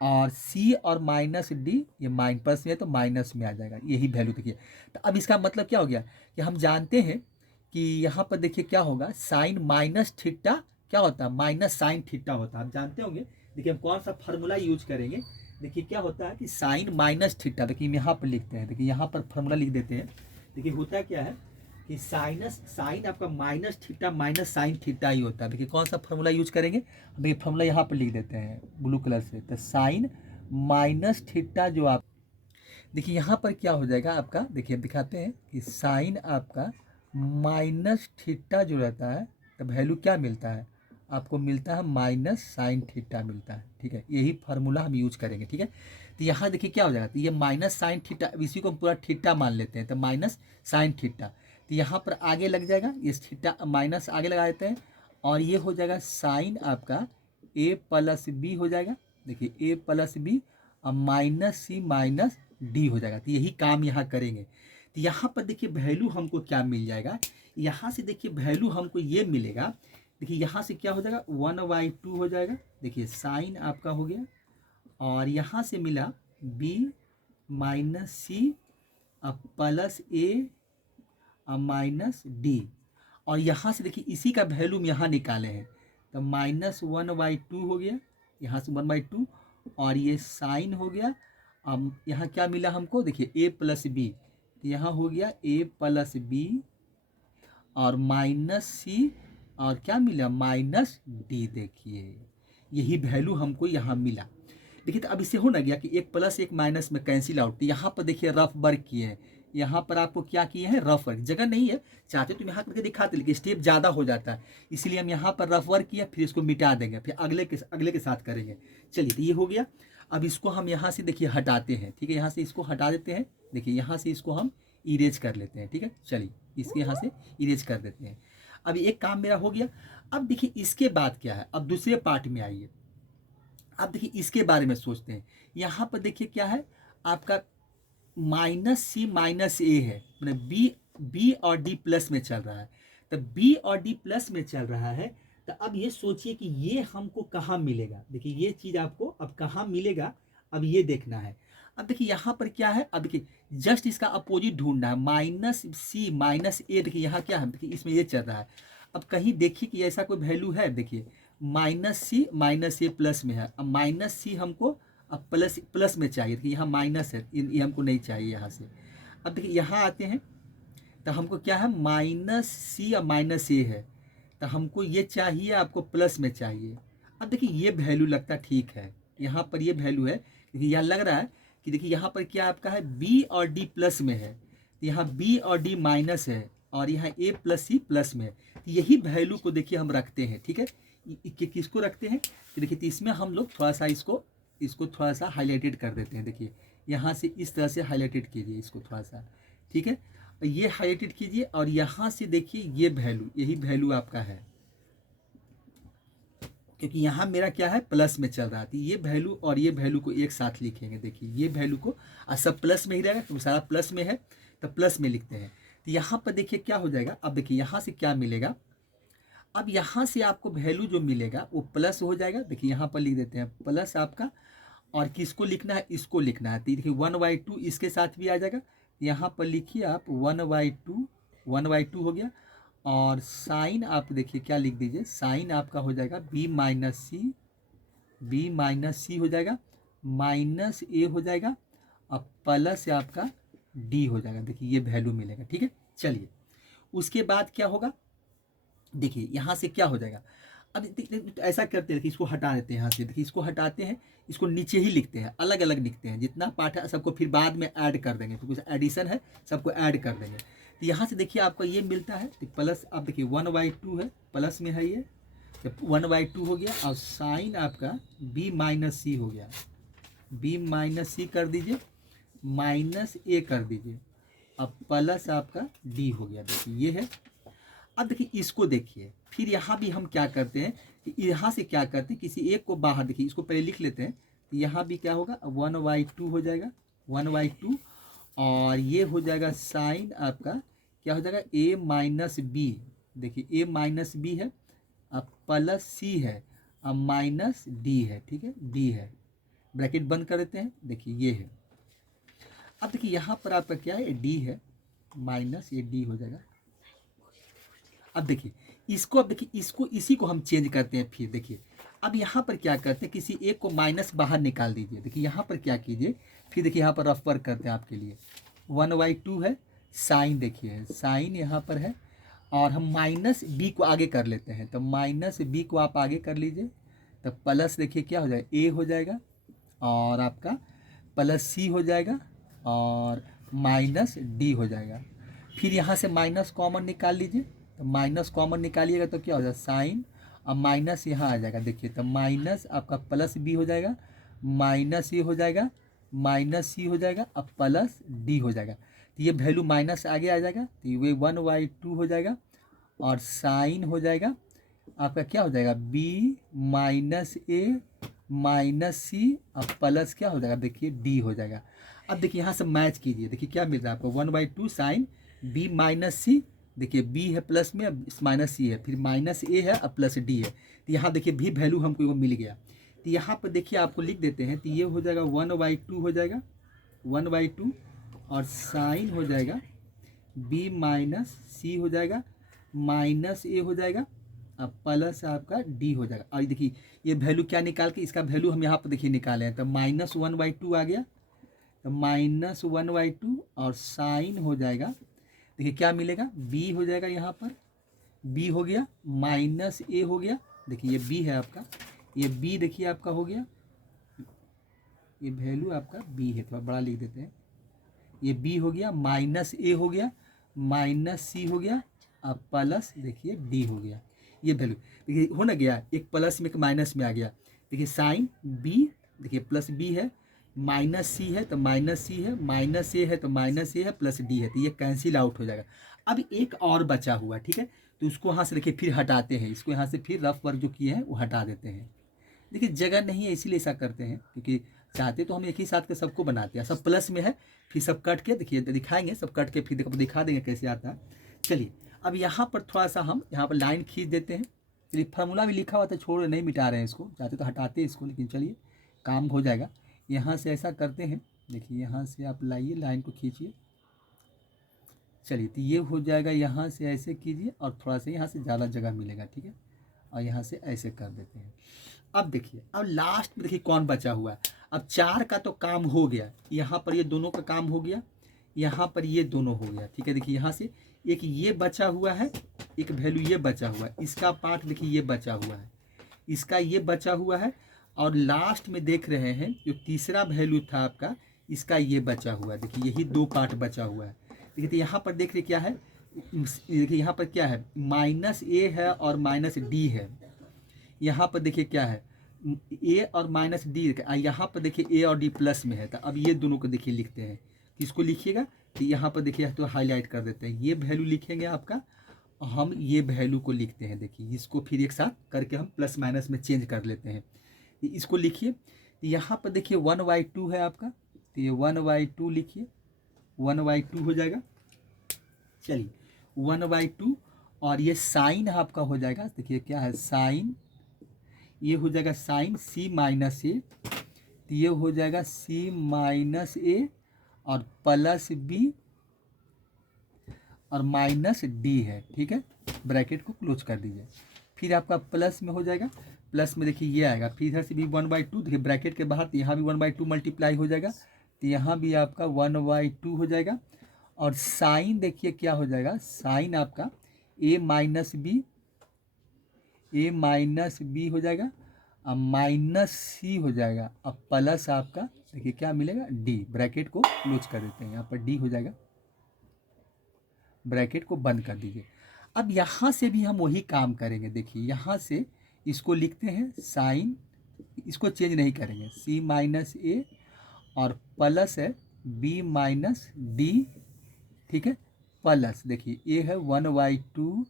और सी और माइनस डी ये माइन प्लस में है तो माइनस में आ जाएगा, यही वैल्यू देखिए। तो अब इसका मतलब क्या हो गया कि हम जानते हैं कि यहाँ पर देखिए क्या होगा, साइन माइनस थीटा क्या होता है, माइनस साइन थीटा होता है, आप जानते होंगे। देखिए हम कौन सा फार्मूला यूज करेंगे, देखिए क्या होता है कि साइन माइनस थीटा, देखिए हम यहाँ पर लिखते हैं, देखिए यहाँ पर फार्मूला लिख देते हैं। देखिए होता क्या है कि साइन आपका minus theta minus sine theta ही होता है। देखिए कौन सा फार्मूला यूज करेंगे, देखिए फार्मूला यहाँ पर लिख देते हैं ब्लू कलर से, तो साइन माइनस थीटा जो आप देखिए यहाँ पर क्या हो जाएगा आपका, देखिए दिखाते हैं कि साइन आपका माइनस थीटा जो रहता है, तो वैल्यू क्या मिलता है आपको, मिलता है माइनस साइन थीटा मिलता है, ठीक है। यही फार्मूला हम यूज करेंगे, ठीक है। तो यहाँ देखिए क्या हो जाएगा, तो ये माइनस साइन थीटा, इसी को हम पूरा थीटा मान लेते हैं, तो माइनस साइन थीटा, तो यहाँ पर आगे लग जाएगा, ये थीटा माइनस आगे लगा देते हैं, और ये हो जाएगा साइन आपका ए प्लस बी हो जाएगा, देखिए ए प्लस बी और माइनस सी माइनस डी हो जाएगा। तो यही काम यहाँ करेंगे। तो यहाँ पर देखिए वैल्यू हमको क्या मिल जाएगा, यहाँ से देखिए वैल्यू हमको ये मिलेगा, देखिए यहाँ से क्या हो जाएगा 1/2 हो जाएगा, देखिए साइन आपका हो गया, और यहाँ से मिला बी माइनस सी प्लस ए माइनस डी, और यहाँ से देखिए इसी का वैल्यू हम यहाँ निकाले हैं, तो -1/2 हो गया, यहाँ से 1/2, और ये साइन हो गया। अब यहाँ क्या मिला हमको, देखिए ए प्लस बी, तो यहाँ हो गया ए प्लस बी और माइनस सी, और क्या मिला माइनस डी, देखिए यही वैल्यू हमको यहाँ मिला। देखिए तो अब इससे हो ना गया कि एक प्लस एक माइनस में कैंसिल आउट, तो यहाँ पर देखिए रफ वर्क किए हैं, यहाँ पर आपको क्या किए हैं, रफ वर्क, जगह नहीं है चाहते तो यहाँ करके दिखाते, लेकिन स्टेप ज़्यादा हो जाता है, इसलिए हम यहाँ पर रफ वर्क किया, फिर इसको मिटा देंगे, फिर अगले के साथ करेंगे। चलिए तो ये हो गया। अब इसको हम यहाँ से देखिए हटाते हैं, ठीक है, यहाँ से इसको हटा देते हैं, देखिए यहाँ से इसको हम इरेज कर लेते हैं, ठीक है। चलिए इसके यहाँ से इरेज कर देते हैं। अब एक काम मेरा हो गया। अब देखिए इसके बाद क्या है, अब दूसरे पार्ट में आइए, अब देखिए इसके बारे में सोचते हैं। यहाँ पर देखिए क्या है आपका माइनस सी माइनस ए है, मतलब बी और डी प्लस में चल रहा है, तो बी और डी प्लस में चल रहा है, तो अब ये सोचिए कि ये हमको कहाँ मिलेगा, देखिए ये चीज़ आपको अब कहाँ मिलेगा, अब ये देखना है। अब देखिए यहाँ पर क्या है, अब देखिए जस्ट इसका अपोजिट ढूंढना है, माइनस सी माइनस ए, देखिए यहाँ क्या है, देखिए इसमें ये चल रहा है। अब कहीं देखिए कि ऐसा कोई वैल्यू है, देखिए माइनस सी माइनस ए प्लस में है, अब माइनस सी हमको अब प्लस में चाहिए, देखिए यहाँ माइनस है, ये हमको नहीं चाहिए यहाँ से। अब देखिए यहाँ आते हैं तो हमको क्या है, माइनस सी और माइनस ए है, तो हमको ये चाहिए, आपको प्लस में चाहिए। अब देखिए ये वैल्यू लगता ठीक है, यहाँ पर ये वैल्यू है, क्योंकि यहाँ लग रहा है कि देखिए यहाँ पर क्या आपका है, बी और डी प्लस में है, तो यहाँ बी और डी माइनस है, और यहाँ ए प्लस सी प्लस में है, तो यही वैल्यू को देखिए हम रखते हैं, ठीक है। किसको रखते हैं, तो देखिए तो इसमें हम लोग थोड़ा सा इसको थोड़ा सा हाईलाइटेड कर देते हैं, देखिए यहाँ से इस तरह से हाईलाइटेड कीजिए इसको थोड़ा सा, ठीक है, ये हाईलाइटेड कीजिए, और यहाँ से देखिए ये वैल्यू, यही वैल्यू आपका है, क्योंकि यहाँ मेरा क्या है प्लस में चल रहा था, ये वैल्यू और ये वैल्यू को एक साथ लिखेंगे, देखिए ये वैल्यू को, सब प्लस में ही रहेगा, तो सारा प्लस में है तो प्लस में लिखते हैं। तो यहाँ पर देखिए क्या हो जाएगा, अब देखिए यहाँ से क्या मिलेगा, अब यहाँ से आपको वैल्यू जो मिलेगा वो प्लस हो जाएगा। देखिए यहाँ पर लिख देते हैं प्लस आपका, और किसको लिखना है, इसको लिखना है। तो देखिए 1/2 इसके साथ भी आ जाएगा। यहाँ पर लिखिए आप 1/2, 1/2 हो गया। और साइन आप देखिए क्या लिख दीजिए, साइन आपका हो जाएगा b माइनस सी, b माइनस सी हो जाएगा, माइनस ए हो जाएगा, और प्लस आपका d हो जाएगा। देखिए ये वैल्यू मिलेगा, ठीक है। चलिए उसके बाद क्या होगा, देखिए यहाँ से क्या हो जाएगा। अब ऐसा करते हैं कि इसको हटा देते हैं यहाँ से। देखिए इसको हटाते हैं, इसको नीचे ही लिखते हैं, अलग अलग लिखते हैं। जितना पार्ट है सबको फिर बाद में ऐड कर देंगे, तो कुछ एडिशन है सबको ऐड कर देंगे। तो यहाँ से देखिए आपको ये मिलता है, तो प्लस आप देखिए 1/2 है, प्लस में है ये, तो 1/2 हो गया। और साइन आपका b माइनस सी हो गया, b माइनस सी कर दीजिए, माइनस ए कर दीजिए, अब प्लस आपका d हो गया। देखिए ये है। अब देखिए इसको देखिए, फिर यहाँ भी हम क्या करते हैं कि यहाँ से क्या करते हैं, किसी एक को बाहर, देखिए इसको पहले लिख लेते हैं। तो यहाँ भी क्या होगा 1/2 हो जाएगा, 1/2। और ये हो जाएगा साइन आपका क्या हो जाएगा a माइनस बी। देखिए a माइनस बी है, अब प्लस सी है, अब माइनस डी है, ठीक है, डी है। ब्रैकेट बंद कर देते हैं। देखिए ये है। अब देखिए यहाँ पर आपका क्या है, डी है, माइनस ये डी हो जाएगा। अब देखिए इसको, अब देखिए इसको, इसी को हम चेंज करते हैं। फिर देखिए अब यहाँ पर क्या करते हैं, किसी एक को माइनस बाहर निकाल दीजिए। देखिए यहाँ पर क्या कीजिए, फिर देखिए यहाँ पर रफ वर्क करते हैं आपके लिए। 1/2 है, साइन देखिए साइन यहाँ पर है, और हम माइनस बी को आगे कर लेते हैं। तो माइनस बी को आप आगे कर लीजिए, तो प्लस देखिए क्या हो जाएगा, ए हो जाएगा, और आपका प्लस सी हो जाएगा, और माइनस डी हो जाएगा। फिर यहाँ से माइनस कॉमन निकाल लीजिए, तो माइनस कॉमन निकालिएगा तो क्या हो जाएगा साइन, और माइनस यहाँ आ जाएगा। देखिए तो माइनस आपका प्लस बी हो जाएगा, माइनस ये हो जाएगा, माइनस सी हो जाएगा, अब प्लस डी हो जाएगा। तो ये वैल्यू माइनस आगे आ जाएगा, तो ये 1/2 हो जाएगा, और साइन हो जाएगा आपका क्या हो जाएगा बी माइनस ए माइनस सी, अब प्लस क्या हो जाएगा, देखिए डी हो जाएगा। अब देखिए यहाँ से मैच कीजिए, देखिए क्या मिल रहा है आपको 1/2 साइन बी माइनस सी। देखिए बी है प्लस में, अब माइनस सी है, फिर माइनस ए है, अब प्लस डी है। तो यहाँ देखिए भी वैल्यू हमको मिल गया। तो यहाँ पर देखिए आपको लिख देते हैं, तो ये हो जाएगा 1/2 हो जाएगा, 1/2, और साइन हो जाएगा बी माइनस सी हो जाएगा, माइनस ए हो जाएगा, अब प्लस आपका डी हो जाएगा। और देखिए ये वैल्यू क्या निकाल के, इसका वैल्यू हम यहाँ पर देखिए निकाले हैं, तो -1/2 आ गया, तो -1/2, और साइन हो जाएगा, देखिए क्या मिलेगा, बी हो जाएगा, यहाँ पर बी हो गया, माइनस ए हो गया। देखिए ये बी है आपका, ये बी देखिए आपका हो गया, ये वैल्यू आपका बी है, थोड़ा बड़ा लिख देते हैं। ये बी हो गया, माइनस ए हो गया, माइनस सी हो गया, अब प्लस देखिए डी हो गया। ये वैल्यू देखिए हो ना गया, एक प्लस में एक माइनस में आ गया। देखिए साइन बी, देखिए प्लस बी है, माइनस सी है तो माइनस सी है, माइनस ए है तो माइनस ए है, प्लस डी है, तो ये कैंसिल आउट हो जाएगा। अब एक और बचा हुआ, ठीक है, तो उसको यहाँ से देखिए फिर हटाते हैं, इसको यहाँ से फिर रफ वर्क जो किए हैं वो हटा देते हैं। देखिए जगह नहीं है इसीलिए ऐसा करते हैं, क्योंकि चाहते तो हम एक ही साथ के सबको बनाते हैं। सब प्लस में है, फिर सब कट के देखिए दिखाएंगे, सब कट के फिर दिखा देंगे कैसे आता है। चलिए अब यहाँ पर थोड़ा सा हम यहाँ पर लाइन खींच देते हैं। चलिए फार्मूला भी लिखा हुआ था, छोड़ नहीं मिटा रहे हैं इसको, चाहते तो हटाते हैं इसको, लेकिन चलिए काम हो जाएगा। यहाँ से ऐसा करते हैं, देखिए यहाँ से आप लाइए, लाइन को खींचिए। चलिए तो ये हो जाएगा, यहाँ से ऐसे कीजिए, और थोड़ा सा यहाँ से ज़्यादा जगह मिलेगा, ठीक है, और यहाँ से ऐसे कर देते हैं। अब देखिए अब लास्ट में देखिए कौन बचा हुआ है। अब 4 का तो काम हो गया, यहाँ पर ये दोनों का काम हो गया, यहाँ पर ये दोनों हो गया, ठीक है। देखिए यहाँ से एक ये बचा हुआ है, एक वैल्यू ये बचा हुआ है, इसका पार्ट देखिए ये बचा हुआ है, इसका ये बचा हुआ है, और लास्ट में देख रहे हैं जो तीसरा वैल्यू था आपका, इसका ये बचा हुआ है। देखिए यही 2 पार्ट बचा हुआ है। देखिए तो यहाँ पर देख रहे क्या है, देखिए यहाँ पर क्या है, माइनस ए है और माइनस डी है। यहाँ पर देखिए क्या है, ए और माइनस डी, यहाँ पर देखिए ए और डी प्लस में है। तो अब ये दोनों को देखिए लिखते हैं, किसको लिखिएगा, तो यहाँ पर देखिए तो हाईलाइट कर देते हैं, ये वैल्यू लिखेंगे आपका, हम ये वैल्यू को लिखते हैं। देखिए इसको फिर एक साथ करके हम प्लस माइनस में चेंज कर लेते हैं। इसको लिखिए, यहाँ पर देखिए 1/2 है आपका, तो ये 1/2 लिखिए, 1/2 हो जाएगा। चलिए 1/2, और ये साइन आपका हो जाएगा, देखिए क्या है साइन, ये हो जाएगा साइन सी माइनस ए, तो ये हो जाएगा सी माइनस ए और प्लस बी और माइनस डी है, ठीक है। ब्रैकेट को क्लोज कर दीजिए, फिर आपका प्लस में हो जाएगा, प्लस में देखिए ये आएगा, फिर इधर से भी 1/2, देखिए ब्रैकेट के बाहर, तो यहाँ भी 1/2 मल्टीप्लाई हो जाएगा, तो यहाँ भी आपका 1/2 हो जाएगा। और साइन देखिए क्या हो जाएगा, साइन आपका ए माइनस बी हो जाएगा और माइनस सी हो जाएगा, अब प्लस आपका देखिए क्या मिलेगा डी, ब्रैकेट को क्लोज कर देते हैं, यहाँ पर डी हो जाएगा, ब्रैकेट को बंद कर दीजिए। अब यहाँ से भी हम वही काम करेंगे, देखिए यहाँ से इसको लिखते हैं साइन, इसको चेंज नहीं करेंगे, सी माइनस ए और प्लस है बी माइनस डी, ठीक है, प्लस देखिए ए है 1/2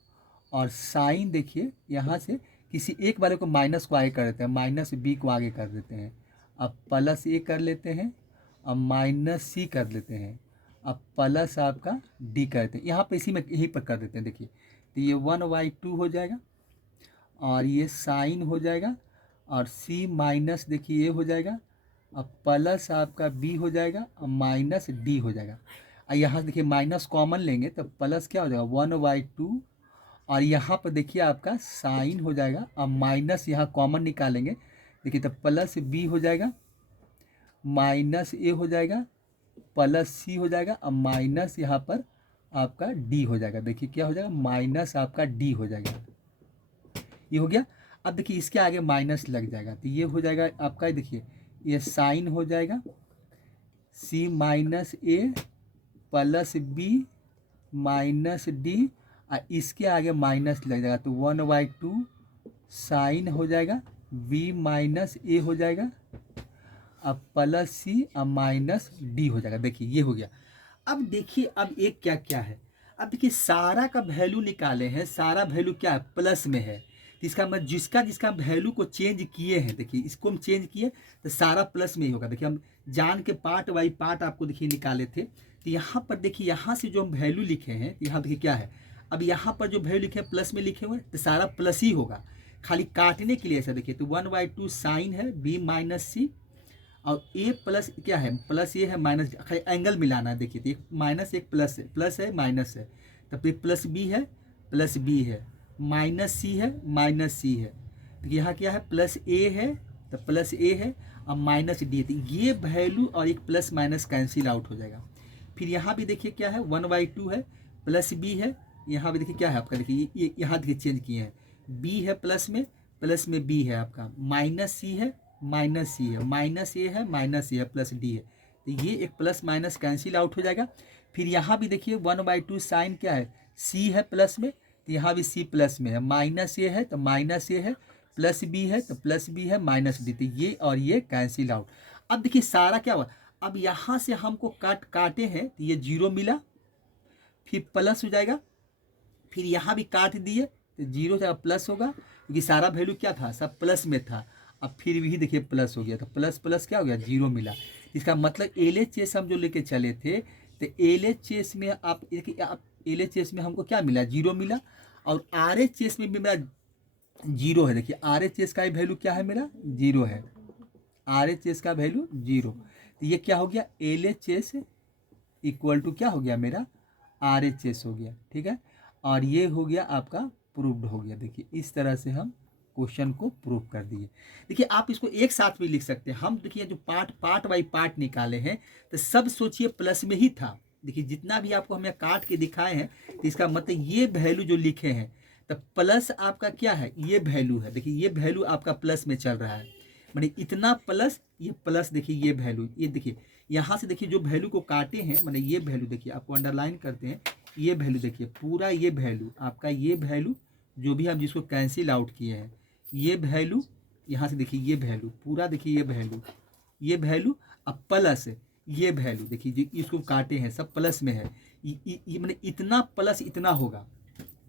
और साइन देखिए यहाँ से किसी एक वाले को माइनस को आगे कर देते हैं, माइनस बी को आगे कर देते हैं, अब प्लस ए कर लेते हैं, अब माइनस सी कर लेते हैं, अब प्लस आपका डी करते हैं, यहाँ पे इसी में यहीं पर कर देते हैं, देखिए तो ये 1/2 हो जाएगा और ये साइन हो जाएगा और सी माइनस देखिए ये हो जाएगा, अब प्लस आपका बी हो जाएगा और माइनस डी हो जाएगा। और यहाँ देखिए माइनस कॉमन लेंगे तो प्लस क्या हो जाएगा 1/2 और यहाँ पर देखिए आपका साइन हो जाएगा, अब माइनस यहाँ कॉमन निकालेंगे, देखिए तो प्लस बी हो जाएगा, माइनस ए हो जाएगा, प्लस सी हो जाएगा, अब माइनस यहाँ पर आपका डी हो जाएगा, देखिए क्या हो जाएगा माइनस आपका डी हो जाएगा, ये हो गया। अब देखिए इसके आगे माइनस लग जाएगा, तो ये हो जाएगा आपका, देखिए ये साइन हो जाएगा सी माइनस ए प्लस बी माइनस डी और इसके आगे माइनस लग जाएगा, तो 1/2 साइन हो जाएगा, बी माइनस ए हो जाएगा, अब प्लस सी और माइनस डी हो जाएगा, देखिए ये हो गया। अब देखिए अब एक क्या क्या है, अब देखिए सारा का वैल्यू निकाले हैं, सारा वैल्यू क्या है प्लस में है, तो इसका मतलब जिसका वैल्यू को चेंज किए हैं, देखिए इसको हम चेंज किए तो सारा प्लस में ही होगा। देखिए हम जान के पार्ट बाई पार्ट आपको देखिए निकाले थे, तो यहाँ पर देखिए यहाँ से जो हम वैल्यू लिखे हैं, तो यहाँ देखिए क्या है, अब यहाँ पर जो वैल्यू लिखे हैं प्लस में लिखे हुए तो सारा प्लस ही होगा, खाली काटने के लिए ऐसा देखिए, तो 1/2 साइन है बी माइनस सी और ए प्लस क्या है, प्लस ये है माइनस, खाली एंगल मिलाना है, देखिए तो एक माइनस एक प्लस है माइनस है, तो फिर प्लस बी है माइनस सी है माइनस सी है, तो यहाँ क्या है प्लस ए है, तो प्लस ए है और माइनस डी है, तो ये वैल्यू और एक प्लस माइनस कैंसिल आउट हो जाएगा। फिर यहाँ भी देखिए क्या है 1/2 है प्लस बी है, यहाँ भी देखिए क्या है आपका, देखिए ये यहाँ देखिए चेंज किए हैं, बी है प्लस में बी है आपका, माइनस सी है माइनस सी है, माइनस ए है माइनस ए है प्लस डी है, तो ये एक प्लस माइनस कैंसिल आउट हो जाएगा। फिर यहाँ भी देखिए 1/2 साइन क्या है सी है प्लस में, तो यहाँ भी सी प्लस में है, माइनस ए है तो माइनस ए है, प्लस बी है तो प्लस बी है माइनस डी, तो ये और ये कैंसिल आउट। अब देखिए सारा क्या हुआ, अब यहाँ से हमको काटे हैं तो ये 0 मिला, फिर प्लस हो जाएगा, फिर यहाँ भी काट दिए तो 0 जाएगा प्लस होगा, क्योंकि सारा वैल्यू क्या था सब प्लस में था, अब फिर भी देखिए प्लस हो गया, तो प्लस प्लस क्या हो गया 0 मिला। इसका मतलब LHS हम जो लेके चले थे, तो LHS में आप LHS में हमको क्या मिला 0 मिला, और RHS में भी मेरा 0 है, देखिए RHS का वैल्यू क्या है मेरा 0 है, RHS का वैल्यू 0, तो ये क्या हो गया LHS इक्वल टू क्या हो गया मेरा RHS हो गया, ठीक है, और ये हो गया आपका प्रूव्ड हो गया। देखिए इस तरह से हम क्वेश्चन को प्रूव कर दिए। देखिए आप इसको एक साथ भी लिख सकते हैं, हम देखिए जो पार्ट बाई पार्ट निकाले हैं तो सब सोचिए प्लस में ही था, देखिए जितना भी आपको हमें काट के दिखाए हैं, तो इसका मतलब ये वैल्यू जो लिखे हैं तो प्लस आपका क्या है ये वैल्यू है, देखिए ये वैल्यू आपका प्लस में चल रहा है, माने इतना प्लस ये प्लस, देखिए ये वैल्यू, ये देखिए यहाँ से देखिए जो वैल्यू को काटे हैं, माने ये वैल्यू देखिए आपको अंडरलाइन करते हैं, ये वैल्यू देखिए पूरा ये वैल्यू आपका, ये वैल्यू जो भी हम जिसको कैंसिल आउट किए हैं, ये वैल्यू यहाँ से देखिए ये वैल्यू पूरा, देखिए ये वैल्यू अब प्लस ये वैल्यू, देखिए जो इसको काटे हैं सब प्लस में है, ये मैंने इतना प्लस इतना होगा,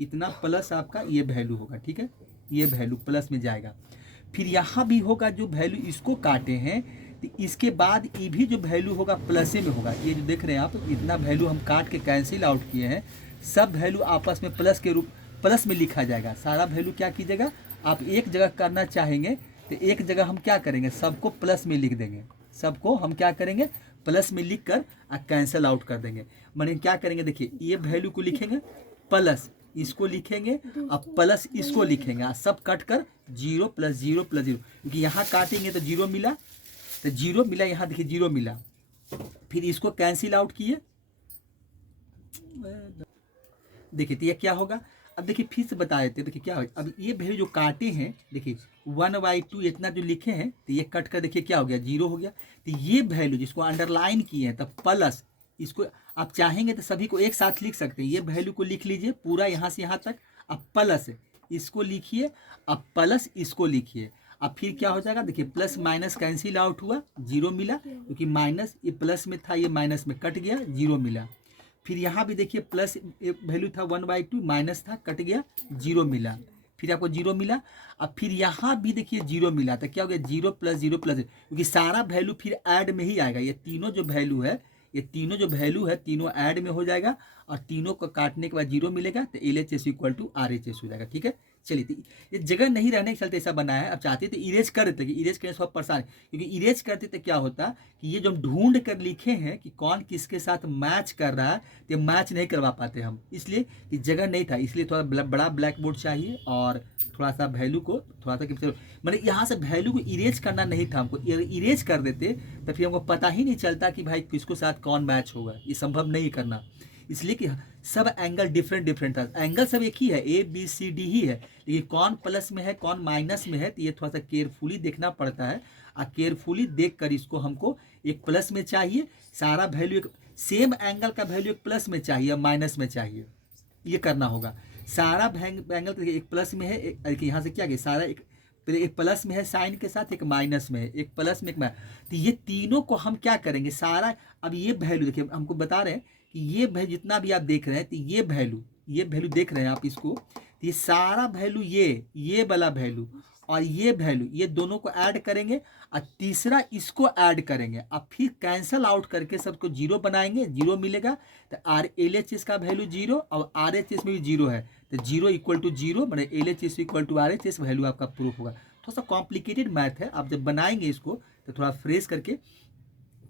इतना प्लस आपका ये वैल्यू होगा, ठीक है, ये वैल्यू प्लस में जाएगा। फिर यहाँ भी होगा जो वैल्यू इसको काटे हैं, तो इसके बाद ये भी जो वैल्यू होगा प्लस में होगा, ये जो देख रहे हैं आप इतना वैल्यू हम काट के कैंसिल आउट किए हैं, सब वैल्यू आपस में प्लस में लिखा जाएगा। सारा वैल्यू क्या कीजिएगा, आप एक जगह करना चाहेंगे तो एक जगह हम क्या करेंगे, सबको प्लस में लिख देंगे, सबको हम क्या करेंगे प्लस में लिख कर कैंसिल आउट कर देंगे। माने क्या करेंगे, देखिए ये वैल्यू को लिखेंगे प्लस इसको लिखेंगे और प्लस इसको लिखेंगे और सब कट कर 0 + 0 + 0, क्योंकि यहाँ काटेंगे तो 0 मिला, तो 0 मिला, यहाँ देखिए 0 मिला, फिर इसको कैंसिल आउट किए, देखिए तो ये क्या होगा। अब देखिए फिर से बता देते हैं, देखिए क्या होगा, अब ये वैल्यू जो काटे हैं देखिए 1/2 इतना जो लिखे हैं तो ये कट कर देखिए क्या हो गया, 0 हो गया। तो ये वैल्यू जिसको अंडरलाइन किए हैं तब प्लस, इसको आप चाहेंगे तो सभी को एक साथ लिख सकते हैं, ये वैल्यू को लिख लीजिए पूरा यहाँ से यहाँ तक, अब प्लस इसको लिखिए, अब प्लस इसको लिखिए, अब फिर क्या हो जाएगा, देखिए प्लस माइनस कैंसिल आउट हुआ, 0 मिला, क्योंकि माइनस ये प्लस में था ये माइनस में कट गया, 0 मिला। फिर यहाँ भी देखिए प्लस वैल्यू था 1/2 माइनस था कट गया, 0 मिला, फिर आपको 0 मिला। अब फिर यहाँ भी देखिए 0 मिला, तो क्या हो गया 0 + 0 + 0, क्योंकि सारा वैल्यू फिर ऐड में ही आएगा। ये तीनों जो वैल्यू है, ये तीनों जो वैल्यू है तीनों ऐड में हो जाएगा और तीनों को काटने के बाद 0 मिलेगा, तो LHS = RHS हो जाएगा। ठीक है, चलिए तो ये जगह नहीं रहने के चलते ऐसा बना है। अब चाहते तो इरेज कर देते, इरेज करने से बहुत परेशान है, क्योंकि इरेज करते तो क्या होता कि ये जो हम ढूंढ कर लिखे हैं कि कौन किसके साथ मैच कर रहा है, तो मैच नहीं करवा पाते हम, इसलिए कि जगह नहीं था, इसलिए थोड़ा बड़ा ब्लैक बोर्ड चाहिए और थोड़ा सा वैल्यू को थोड़ा सा मैंने यहाँ से वैल्यू को इरेज करना नहीं था हमको, इरेज कर देते तो फिर हमको पता ही नहीं चलता कि भाई किसको साथ कौन मैच होगा, ये संभव नहीं करना, इसलिए कि सब एंगल डिफरेंट था। एंगल सब एक ही है, ABCD ही है, लेकिन कौन प्लस में है कौन माइनस में है, तो ये थोड़ा सा केयरफुली देखना पड़ता है। और केयरफुली देख कर इसको हमको एक प्लस में चाहिए, सारा वैल्यू एक सेम एंगल का वैल्यू एक प्लस में चाहिए माइनस में चाहिए, ये करना होगा। सारा एंगल तो एक प्लस में है, एक यहाँ से क्या गया सारा एक प्लस में है साइन के साथ, एक माइनस में है, एक प्लस में एक माइनस, तो ये तीनों को हम क्या करेंगे सारा। अब ये वैल्यू देखिए हमको बता रहे हैं कि ये वैल्यू जितना भी आप देख रहे हैं, तो ये वैल्यू देख रहे हैं आप इसको, तो ये सारा वैल्यू ये वाला वैल्यू और ये वैल्यू, ये दोनों को ऐड करेंगे और तीसरा इसको ऐड करेंगे, अब फिर कैंसल आउट करके सबको 0 बनाएंगे, 0 मिलेगा, तो LHS का वैल्यू 0 और RHS में भी 0 है, तो 0 = 0, मतलब LHS = RHS वैल्यू आपका प्रूफ होगा। थोड़ा सा कॉम्प्लिकेटेड मैथ है, आप जब बनाएंगे इसको तो थोड़ा फ्रेश करके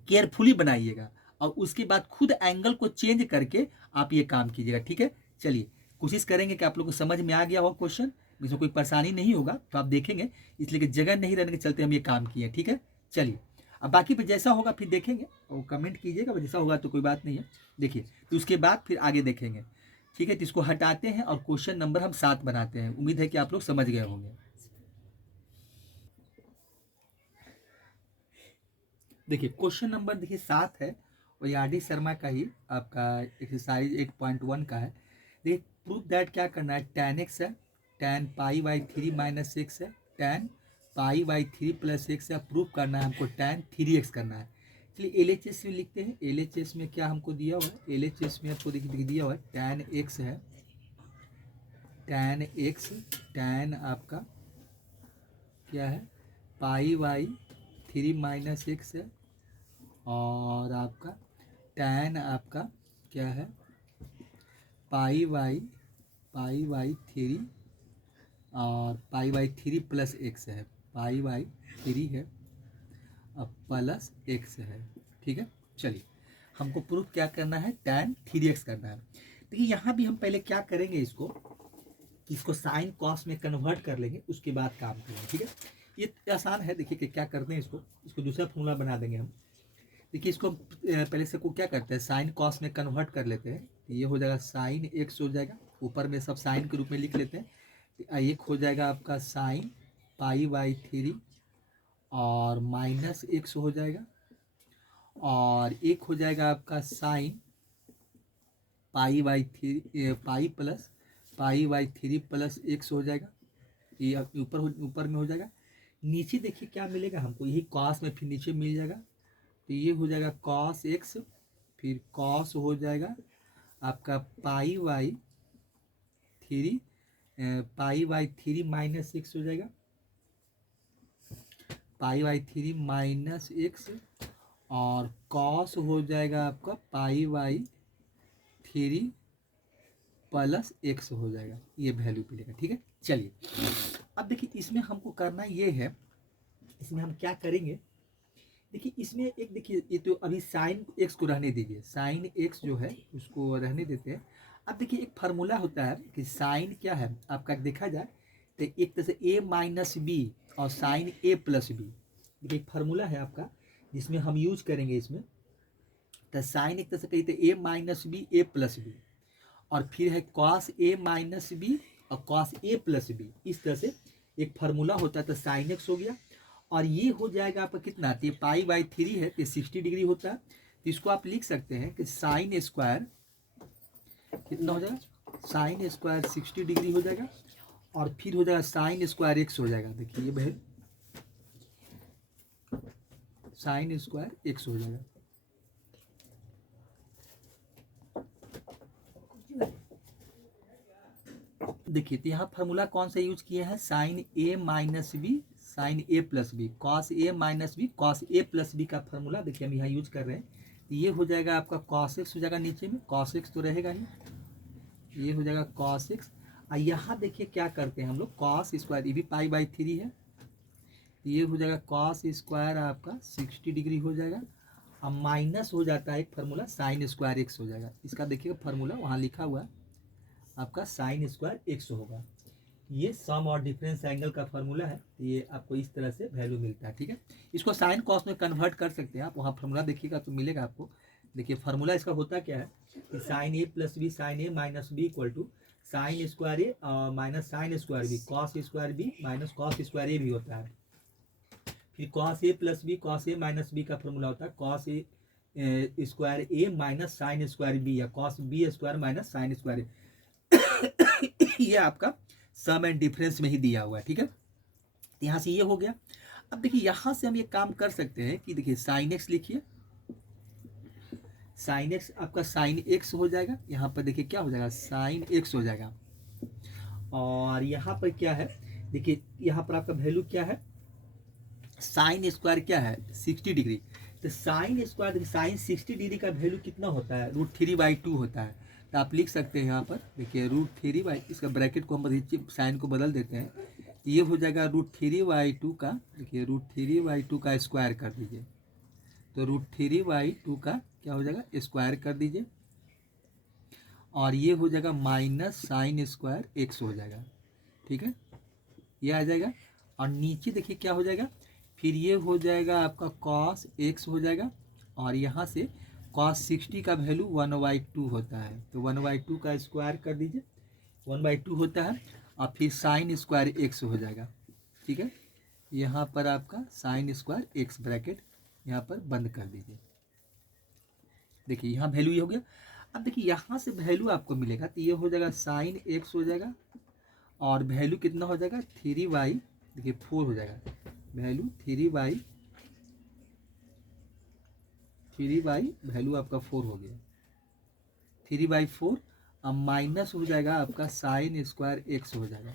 केयरफुली बनाइएगा और उसके बाद खुद एंगल को चेंज करके आप ये काम कीजिएगा। ठीक है, चलिए कोशिश करेंगे कि आप लोग को समझ में आ गया हो क्वेश्चन, इसमें कोई परेशानी नहीं होगा, तो आप देखेंगे, इसलिए कि जगह नहीं रहने के चलते हम ये काम किए। ठीक है, चलिए अब बाकी पे जैसा होगा फिर देखेंगे और कमेंट कीजिएगा, जैसा होगा तो कोई बात नहीं है। देखिए तो उसके बाद फिर आगे देखेंगे। ठीक है, तो इसको हटाते हैं और क्वेश्चन नंबर हम 7 बनाते हैं। उम्मीद है कि आप लोग समझ गए होंगे। देखिए क्वेश्चन नंबर देखिए 7 है और RD शर्मा का ही आपका एक्सरसाइज 8.1 का है। देखिए प्रूफ दैट क्या करना है, tan x है, tan π/3 - x है, tan π/3 + x है, प्रूफ करना है हमको tan 3x करना है। चलिए LHS में लिखते हैं, LHS में क्या हमको दिया हुआ है, LHS में आपको देखिए दिया हुआ है tan x है, tan x, tan आपका क्या है π/3 - x है, और आपका tan आपका क्या है π/3 और π/3 + x है, π/3 है अब प्लस x है। ठीक है, चलिए हमको प्रूफ क्या करना है, tan 3x करना है। देखिए यहाँ भी हम पहले क्या करेंगे, इसको साइन कॉस में कन्वर्ट कर लेंगे, उसके बाद काम करेंगे। ठीक है, ये आसान है। देखिए कि क्या करते हैं, इसको दूसरा फॉर्मूला बना देंगे हम। देखिए इसको पहले से को क्या करते हैं, साइन कॉस में कन्वर्ट कर लेते हैं, ये हो जाएगा साइन x हो जाएगा, ऊपर में सब साइन के रूप में लिख लेते हैं। एक हो जाएगा आपका साइन π/3 और -x हो जाएगा, और एक हो जाएगा आपका साइन π/3 π/3 + x हो जाएगा, ये ऊपर में हो जाएगा। नीचे देखिए क्या मिलेगा हमको, यही कॉस में फिर नीचे मिल जाएगा, तो ये हो जाएगा cos x, फिर cos हो जाएगा आपका π/3 -x हो जाएगा, π/3 -x, और cos हो जाएगा आपका π/3 प्लस एक्स हो जाएगा, ये वैल्यू मिलेगा। ठीक है, चलिए अब देखिए इसमें हमको करना ये है, इसमें हम क्या करेंगे, देखिए इसमें एक, देखिए ये तो अभी साइन एक्स को रहने दीजिए, साइन एक्स जो है उसको रहने देते हैं। अब देखिए एक फार्मूला होता है कि साइन क्या है आपका, देखा जाए तो एक तरह से ए माइनस बी और साइन ए प्लस बी, देखिए एक फार्मूला है आपका जिसमें हम यूज करेंगे इसमें। तो साइन एक तरह से कहते ए माइनस बी ए प्लस बी, और फिर है कॉस ए माइनस बी और कॉस ए प्लस बी, इस तरह से एक फार्मूला होता है। तो साइन एक्स हो गया, और ये हो जाएगा आपका कितना, तो पाई बाई 3 है तो 60 डिग्री होता है। तो इसको आप लिख सकते हैं कि साइन स्क्वायर कितना हो जाएगा, साइन स्क्वायर 60 डिग्री हो जाएगा, और फिर हो जाएगा साइन स्क्वायर एक्स हो जाएगा। देखिए ये बहन साइन स्क्वायर एक्स हो जाएगा। देखिए तो यहाँ फार्मूला कौन सा यूज किए हैं, sign A minus B sine A plus B, cos A minus B cos A plus B का फार्मूला देखिए हम यहाँ यूज कर रहे हैं। तो ये हो जाएगा आपका कॉस एक्स हो जाएगा, नीचे में कॉस एक्स तो रहेगा ही, ये हो जाएगा कॉस एक्स। और यहाँ देखिए क्या करते हैं हम लोग, कॉस स्क्वायर, ये भी पाई बाई 3 है, तो ये हो जाएगा कॉस स्क्वायर आपका 60 डिग्री हो जाएगा। अब माइनस हो जाता है एक फार्मूला साइन स्क्वायर एक्स हो जाएगा, इसका देखिएगा फार्मूला वहाँ लिखा हुआ है आपका साइन स्क्वायर एक्स होगा। ये सम और डिफरेंस एंगल का फार्मूला है, तो ये आपको इस तरह से वैल्यू मिलता है। ठीक है, इसको साइन कॉस में कन्वर्ट कर सकते हैं आप, वहाँ फार्मूला देखिएगा तो मिलेगा आपको। देखिए फार्मूला इसका होता क्या है कि sine A plus B sine A minus B equal to sine square A minus sine square B cos square B minus cos square A भी होता है। फिर cos A plus B cos A minus B का formula होता है cos A square A minus sine square B, या cos B square minus sine square A. ये आपका सम एंड डिफरेंस में ही दिया हुआ है। ठीक है, यहाँ से ये हो गया। अब देखिए यहाँ से हम ये काम कर सकते हैं कि देखिए साइन एक्स लिखिए, साइन एक्स आपका साइन एक्स हो जाएगा, यहाँ पर देखिए क्या हो जाएगा साइन एक्स हो जाएगा। और यहाँ पर क्या है, देखिए यहाँ पर आपका वैल्यू क्या है, साइन स्क्वायर क्या है 60 डिग्री। तो साइन स्क्वायर देखिए साइन 60 डिग्री का वैल्यू कितना होता है, √3/2 होता है। तो आप लिख सकते हैं यहाँ पर देखिए √3, इसका ब्रैकेट को हम साइन को बदल देते हैं, ये हो जाएगा √3/2 का, देखिए √3/2 का स्क्वायर कर दीजिए, तो √3/2 का क्या हो जाएगा स्क्वायर कर दीजिए, और ये हो जाएगा माइनस साइन स्क्वायर एक्स हो जाएगा। ठीक है, ये आ जाएगा, और नीचे देखिए क्या हो जाएगा, फिर ये हो जाएगा आपका कॉस एक्स हो जाएगा, और यहाँ से कॉस 60 का वैल्यू 1/2 होता है, तो 1/2 का स्क्वायर कर दीजिए, 1/2 होता है, और फिर साइन स्क्वायर एक्स हो जाएगा। ठीक है, यहाँ पर आपका साइन स्क्वायर एक्स ब्रैकेट यहाँ पर बंद कर दीजिए। देखिए यहाँ वैल्यू ये हो गया। अब देखिए यहाँ से वैल्यू आपको मिलेगा, तो ये हो जाएगा साइन एक्स हो जाएगा, और वैल्यू कितना हो जाएगा 3/, देखिए 4 हो जाएगा, वैल्यू 3/, वैल्यू आपका 4 हो गया, 3/4। अब माइनस हो जाएगा आपका साइन स्क्वायर एक्स हो जाएगा,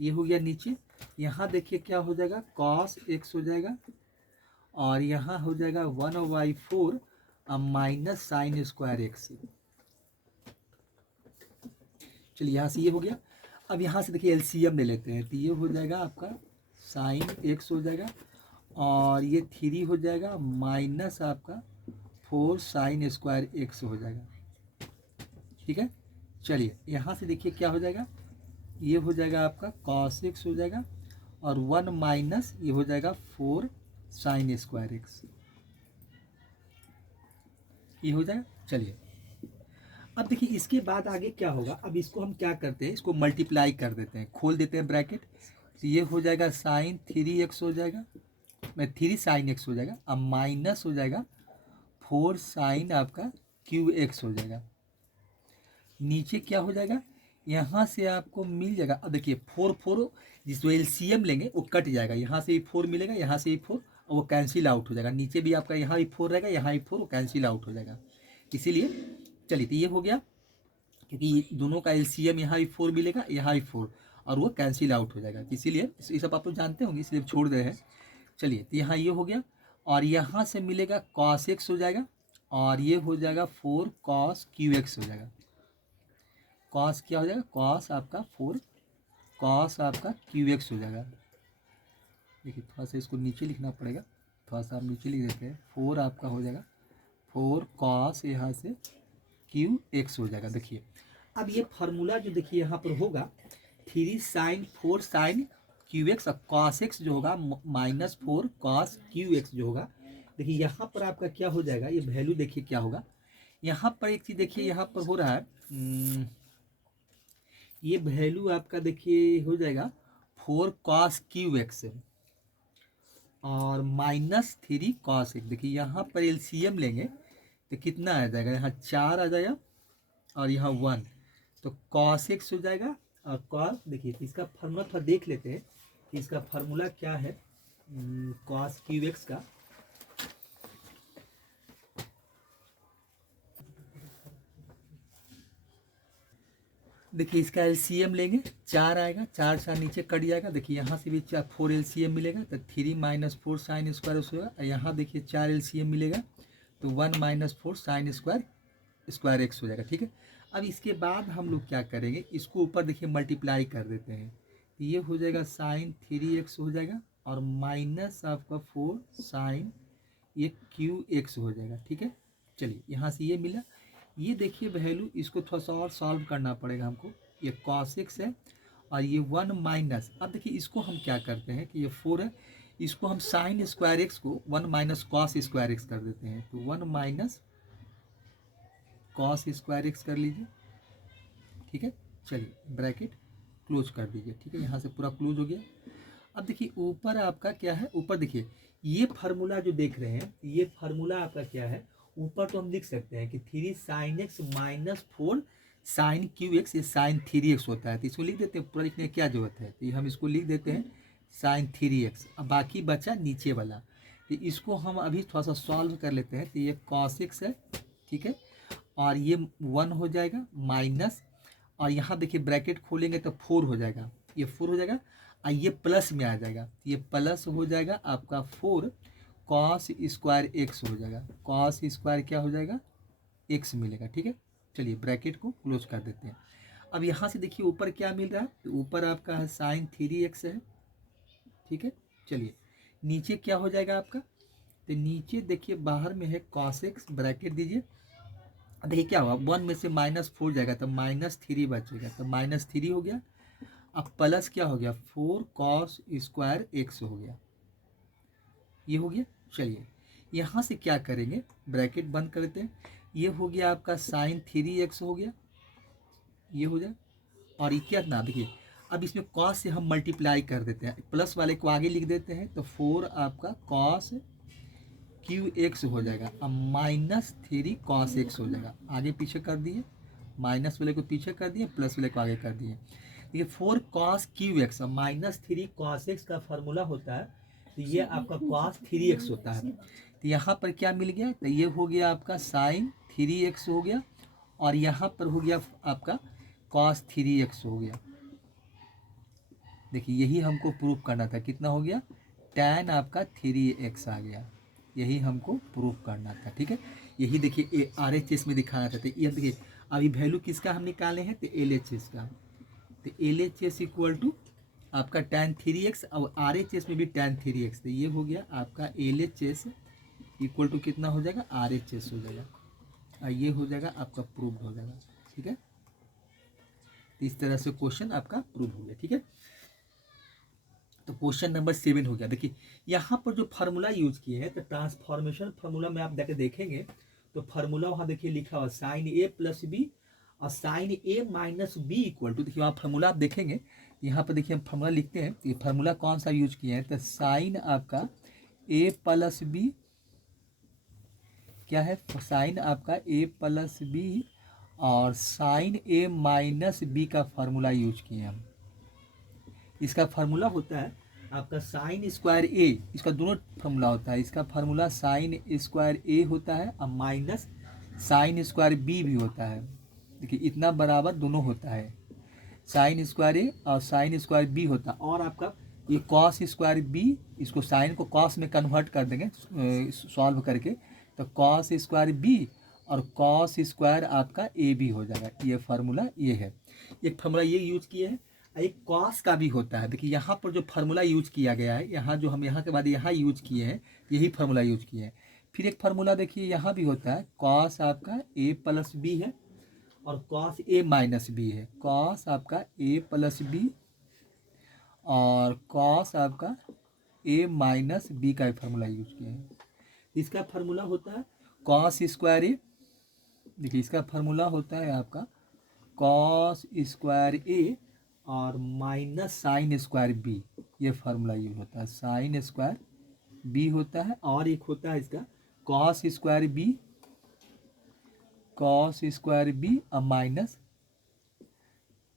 ये हो गया नीचे। यहाँ देखिए क्या हो जाएगा कॉस एक्स हो जाएगा, और यहाँ हो जाएगा 1/4 अब माइनस साइन स्क्वायर एक्स। चलिए यहाँ से ये हो गया। अब यहाँ से देखिए एलसीएम ले लेते हैं, तो ये हो जाएगा आपका साइन एक्स हो जाएगा, और ये 3 हो जाएगा माइनस आपका 4 साइन स्क्वायर एक्स हो जाएगा। ठीक है, चलिए यहाँ से देखिए क्या हो जाएगा, ये हो जाएगा आपका कॉस एक्स हो जाएगा, और 1 माइनस ये हो जाएगा 4 साइन स्क्वायर एक्स, ये हो जाएगा। चलिए अब देखिए इसके बाद आगे क्या होगा, अब इसको हम क्या करते हैं, इसको मल्टीप्लाई कर देते हैं, खोल देते हैं ब्रैकेट, तो ये हो जाएगा साइन 3x हो जाएगा, मैं 3 साइन एक्स हो जाएगा, अब माइनस हो जाएगा 4 साइन आपका QX हो जाएगा। नीचे क्या हो जाएगा, यहाँ से आपको मिल जाएगा, अब देखिए 4 जिसको एलसीएम लेंगे वो कट जाएगा, यहाँ से भी 4 मिलेगा, यहाँ से भी 4, और वो कैंसिल आउट हो जाएगा, नीचे भी आपका यहाँ भी 4 रहेगा, यहाँ भी 4, वो कैंसिल आउट हो जाएगा। इसीलिए चलिए तो ये हो गया, क्योंकि दोनों का एलसीएम यहाँ भी 4 मिलेगा, यहाँ भी 4, और वो कैंसिल आउट हो जाएगा, इसीलिए ये सब आप लोग जानते होंगे, इसलिए छोड़ दे रहे हैं। चलिए तो यहाँ ये हो गया, और यहाँ से मिलेगा कॉस एक्स हो जाएगा, और ये हो जाएगा 4 cos QX हो जाएगा। कॉस क्या हो जाएगा, कॉस आपका 4 कॉस आपका क्यू एक्स हो जाएगा। देखिए थोड़ा सा इसको नीचे लिखना पड़ेगा, थोड़ा सा आप नीचे लिख देते हैं। 4 आपका हो जाएगा 4 कॉस यहाँ से क्यू एक्स हो जाएगा। देखिए अब ये फार्मूला जो देखिए यहाँ पर होगा 3 साइन 4 साइन क्यू एक्स और कॉस एक्स जो होगा -4 कॉस क्यू एक्स जो होगा। देखिए यहाँ पर आपका क्या हो जाएगा, ये वैल्यू देखिए क्या होगा। यहाँ पर एक चीज़ देखिए यहाँ पर हो रहा है, ये वैल्यू आपका देखिए हो जाएगा 4 कॉस क्यू एक्स और -3 कॉस एक्स। देखिए यहाँ पर एलसीएम लेंगे तो कितना आ जाएगा, यहाँ 4 आ जाएगा और यहाँ 1, तो कॉस एक्स हो जाएगा। और कॉस देखिए इसका फार्मूला थोड़ा देख लेते हैं कि इसका फार्मूला क्या है कॉस क्यू एक्स का। देखिए इसका एलसीएम लेंगे 4 आएगा, 4 4 नीचे कट जाएगा। देखिए यहाँ से भी 4 एलसीएम मिलेगा तो 3 - 4 साइन स्क्वायर होगा। यहाँ देखिए 4 एलसीएम मिलेगा तो 1 - 4 साइन स्क्वायर एक्स हो जाएगा। ठीक है, अब इसके बाद हम लोग क्या करेंगे, इसको ऊपर देखिए मल्टीप्लाई कर देते हैं। ये हो जाएगा साइन 3x हो जाएगा और माइनस आपका 4 साइन ये क्यू एक्स हो जाएगा। ठीक है, चलिए यहाँ से ये मिला। ये देखिए वैल्यू, इसको थोड़ा सा और सॉल्व करना पड़ेगा हमको। ये कॉस एक्स है और ये 1 माइनस, अब देखिए इसको हम क्या करते हैं कि ये 4 है, इसको हम साइन स्क्वायर एक्स को 1 माइनस कॉस स्क्वायर एक्स कर देते हैं। तो 1 माइनस कॉस स्क्वायर एक्स कर लीजिए। ठीक है, चलिए ब्रैकेट क्लोज कर दीजिए। ठीक है, यहाँ से पूरा क्लोज हो गया। अब देखिए ऊपर आपका क्या है, ऊपर देखिए ये फार्मूला जो देख रहे हैं, ये फार्मूला आपका क्या है, ऊपर तो हम लिख सकते हैं कि 3 sine x -4 sine cube x, ये साइन 3x होता है। तो इसको लिख देते हैं, पूरा लिखने की क्या जरूरत है, तो हम इसको लिख देते हैं साइन 3x। अब बाकी बचा नीचे वाला, तो इसको हम अभी थोड़ा सा सॉल्व कर लेते हैं। तो ये कॉस एक्स है, ठीक है, और ये 1 हो जाएगा माइनस, और यहाँ देखिए ब्रैकेट खोलेंगे तो 4 हो जाएगा, ये 4 हो जाएगा और ये प्लस में आ जाएगा, ये प्लस हो जाएगा आपका 4 कॉस स्क्वायर एक्स हो जाएगा। कॉस स्क्वायर क्या हो जाएगा, एक्स मिलेगा। ठीक है, चलिए ब्रैकेट को क्लोज कर देते हैं। अब यहाँ से देखिए ऊपर क्या मिल रहा है, तो ऊपर आपका है साइन 3x है। ठीक है, चलिए नीचे क्या हो जाएगा आपका, तो नीचे देखिए बाहर में है कॉस एक्स, ब्रैकेट दीजिए। देखिए क्या होगा, 1 में से -4 जाएगा तो -3 बचेगा, तो -3 हो गया। अब प्लस क्या हो गया, 4 कॉस स्क्वायर एक्स हो गया, ये हो गया। चलिए यहाँ से क्या करेंगे, ब्रैकेट बंद कर देते हैं। ये हो गया आपका साइन 3x हो गया, ये हो जाए, और ये क्या ना, देखिए अब इसमें कॉस से हम मल्टीप्लाई कर देते हैं, प्लस वाले को आगे लिख देते हैं, तो 4 आपका कॉस क्यू एक्स हो जाएगा, अब -3 कॉस एक्स हो जाएगा। आगे पीछे कर दिए, माइनस वाले को पीछे कर दिए, प्लस वाले को आगे कर दिए। ये 4 cos Q x -3 cos x का फॉर्मूला होता है, तो ये आपका कॉस 3x होता है। तो यहाँ पर क्या मिल गया, तो ये हो गया आपका साइन 3x हो गया, और यहाँ पर हो गया आपका कॉस 3x हो गया। देखिए यही हमको प्रूफ करना था, कितना हो गया, tan आपका 3x आ गया, यही हमको प्रूफ करना था। ठीक है, यही देखिए RHS में दिखाना था। तो ये देखिए अभी वैल्यू किसका हम निकाले हैं, तो LHS का। तो LHS इक्वल टू आपका tan 3x, और RHS में भी tan 3x, तो ये हो गया आपका LHS इक्वल टू कितना हो जाएगा, RHS हो जाएगा, और ये हो जाएगा आपका प्रूफ हो जाएगा। ठीक है, तो इस तरह से क्वेश्चन आपका प्रूफ हो गया। ठीक है, तो क्वेश्चन नंबर 7 हो गया। देखिए यहाँ पर जो फार्मूला यूज किए हैं, तो ट्रांसफॉर्मेशन फार्मूला में आप जाके देखेंगे तो फार्मूला वहाँ देखिए लिखा हुआ साइन A + B और sine A - B equal to, देखिए वहाँ फार्मूला आप देखेंगे, यहाँ पर देखिए हम फार्मूला लिखते हैं, ये फार्मूला कौन सा यूज किए हैं, तो साइन आपका A + B क्या है, साइन आपका A + B और साइन A - B का फार्मूला यूज किए हम। इसका फार्मूला होता है आपका साइन स्क्वायर A, इसका दोनों फार्मूला होता है, इसका फार्मूला साइन स्क्वायर A होता है और माइनस साइन स्क्वायर B भी होता है। देखिए इतना बराबर दोनों होता है, साइन स्क्वायर A और साइन स्क्वायर B होता है, और आपका ये कॉस स्क्वायर B, इसको साइन को कॉस में कन्वर्ट कर देंगे सॉल्व करके, तो कॉस स्क्वायर B और कॉस स्क्वायर आपका ए बी हो जाएगा। ये फार्मूला ये है, एक फार्मूला ये यूज किए हैं। एक कॉस का भी होता है, देखिए यहाँ पर जो फार्मूला यूज किया गया है, यहाँ जो हम यहाँ के बाद यहाँ यूज किए हैं, यही फार्मूला यूज किए हैं। फिर एक फार्मूला देखिए यहाँ भी होता है, कॉस आपका ए प्लस बी है और कॉस ए माइनस बी है। कॉस आपका ए प्लस बी और कॉस आपका ए माइनस बी का फार्मूला यूज किया है। इसका फार्मूला होता है कॉस स्क्वायर ए, देखिए इसका फार्मूला होता है आपका कॉस स्क्वायर ए और माइनस साइन स्क्वायर बी, ये फार्मूला यूज होता है। साइन स्क्वायर बी होता है और एक होता है इसका cos square B, cos square B और माइनस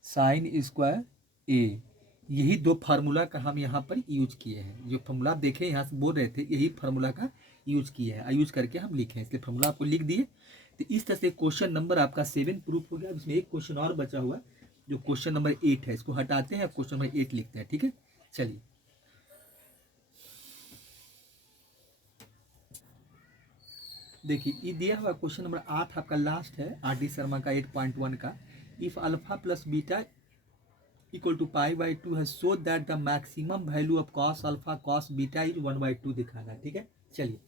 साइन स्क्वायर ए। यही दो फार्मूला का हम यहाँ पर यूज किए हैं। जो फार्मूला आप देखें यहाँ से बोल रहे थे, यही फार्मूला का यूज किया है, यूज करके हम लिखे हैं, इसलिए फार्मूला आपको लिख दिए। तो इस तरह से क्वेश्चन नंबर आपका 7 प्रूफ हो गया। इसमें एक क्वेश्चन और बचा हुआ है जो क्वेश्चन नंबर 8 है, इसको हटाते हैं, क्वेश्चन नंबर 8 लिखते हैं, ठीक है। चलिए देखिए, ये दिया हुआ क्वेश्चन नंबर 8 आपका लास्ट है, आर डी शर्मा का 8.1 का। If alpha plus beta equal to π/2 है, so that the maximum value of cos alpha cos beta is 1/2 दिखाना है, ठीक है। चलिए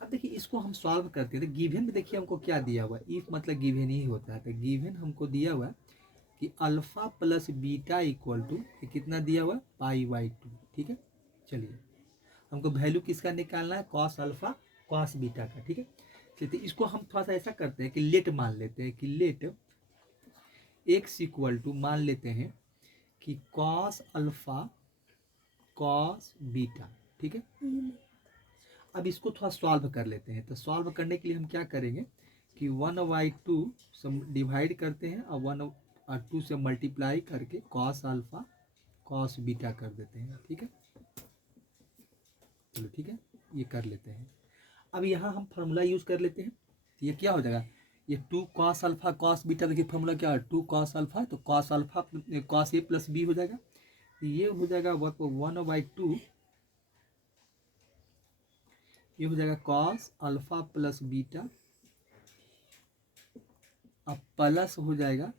अब देखिए इसको हम सॉल्व करते हैं। तो गिवन में देखिए हमको क्या दिया हुआ है, इफ मतलब गिवन ही होता है। तो गिवन हमको दिया हुआ है कि alpha plus beta equal to कितना दिया हुआ है, π/2, ठीक है। चलिए हमको वैल्यू किसका निकालना है, कॉस अल्फा कॉस बीटा का, ठीक है। चलिए इसको हम थोड़ा सा ऐसा करते हैं कि लेट मान लेते हैं कि लेट एक्स इक्वल टू मान लेते हैं कि कॉस अल्फा कॉस बीटा, ठीक है। अब इसको थोड़ा सॉल्व कर लेते हैं। तो सॉल्व करने के लिए हम क्या करेंगे कि 1/2 से डिवाइड करते हैं और 1/2 से मल्टीप्लाई करके कॉस अल्फा कॉस बीटा कर देते हैं, ठीक है। चलो ठीक है, ये कर लेते हैं। अब यहाँ हम फार्मूला यूज कर लेते हैं। ये क्या हो जाएगा, ये 2 कॉस अल्फा कॉस बीटा, देखिए फार्मूला क्या है, 2 कॉस अल्फा, तो cos alpha cos A plus B हो जाएगा। ये हो जाएगा 1/2, ये हो जाएगा कॉस अल्फा प्लस बीटा, अब प्लस हो जाएगा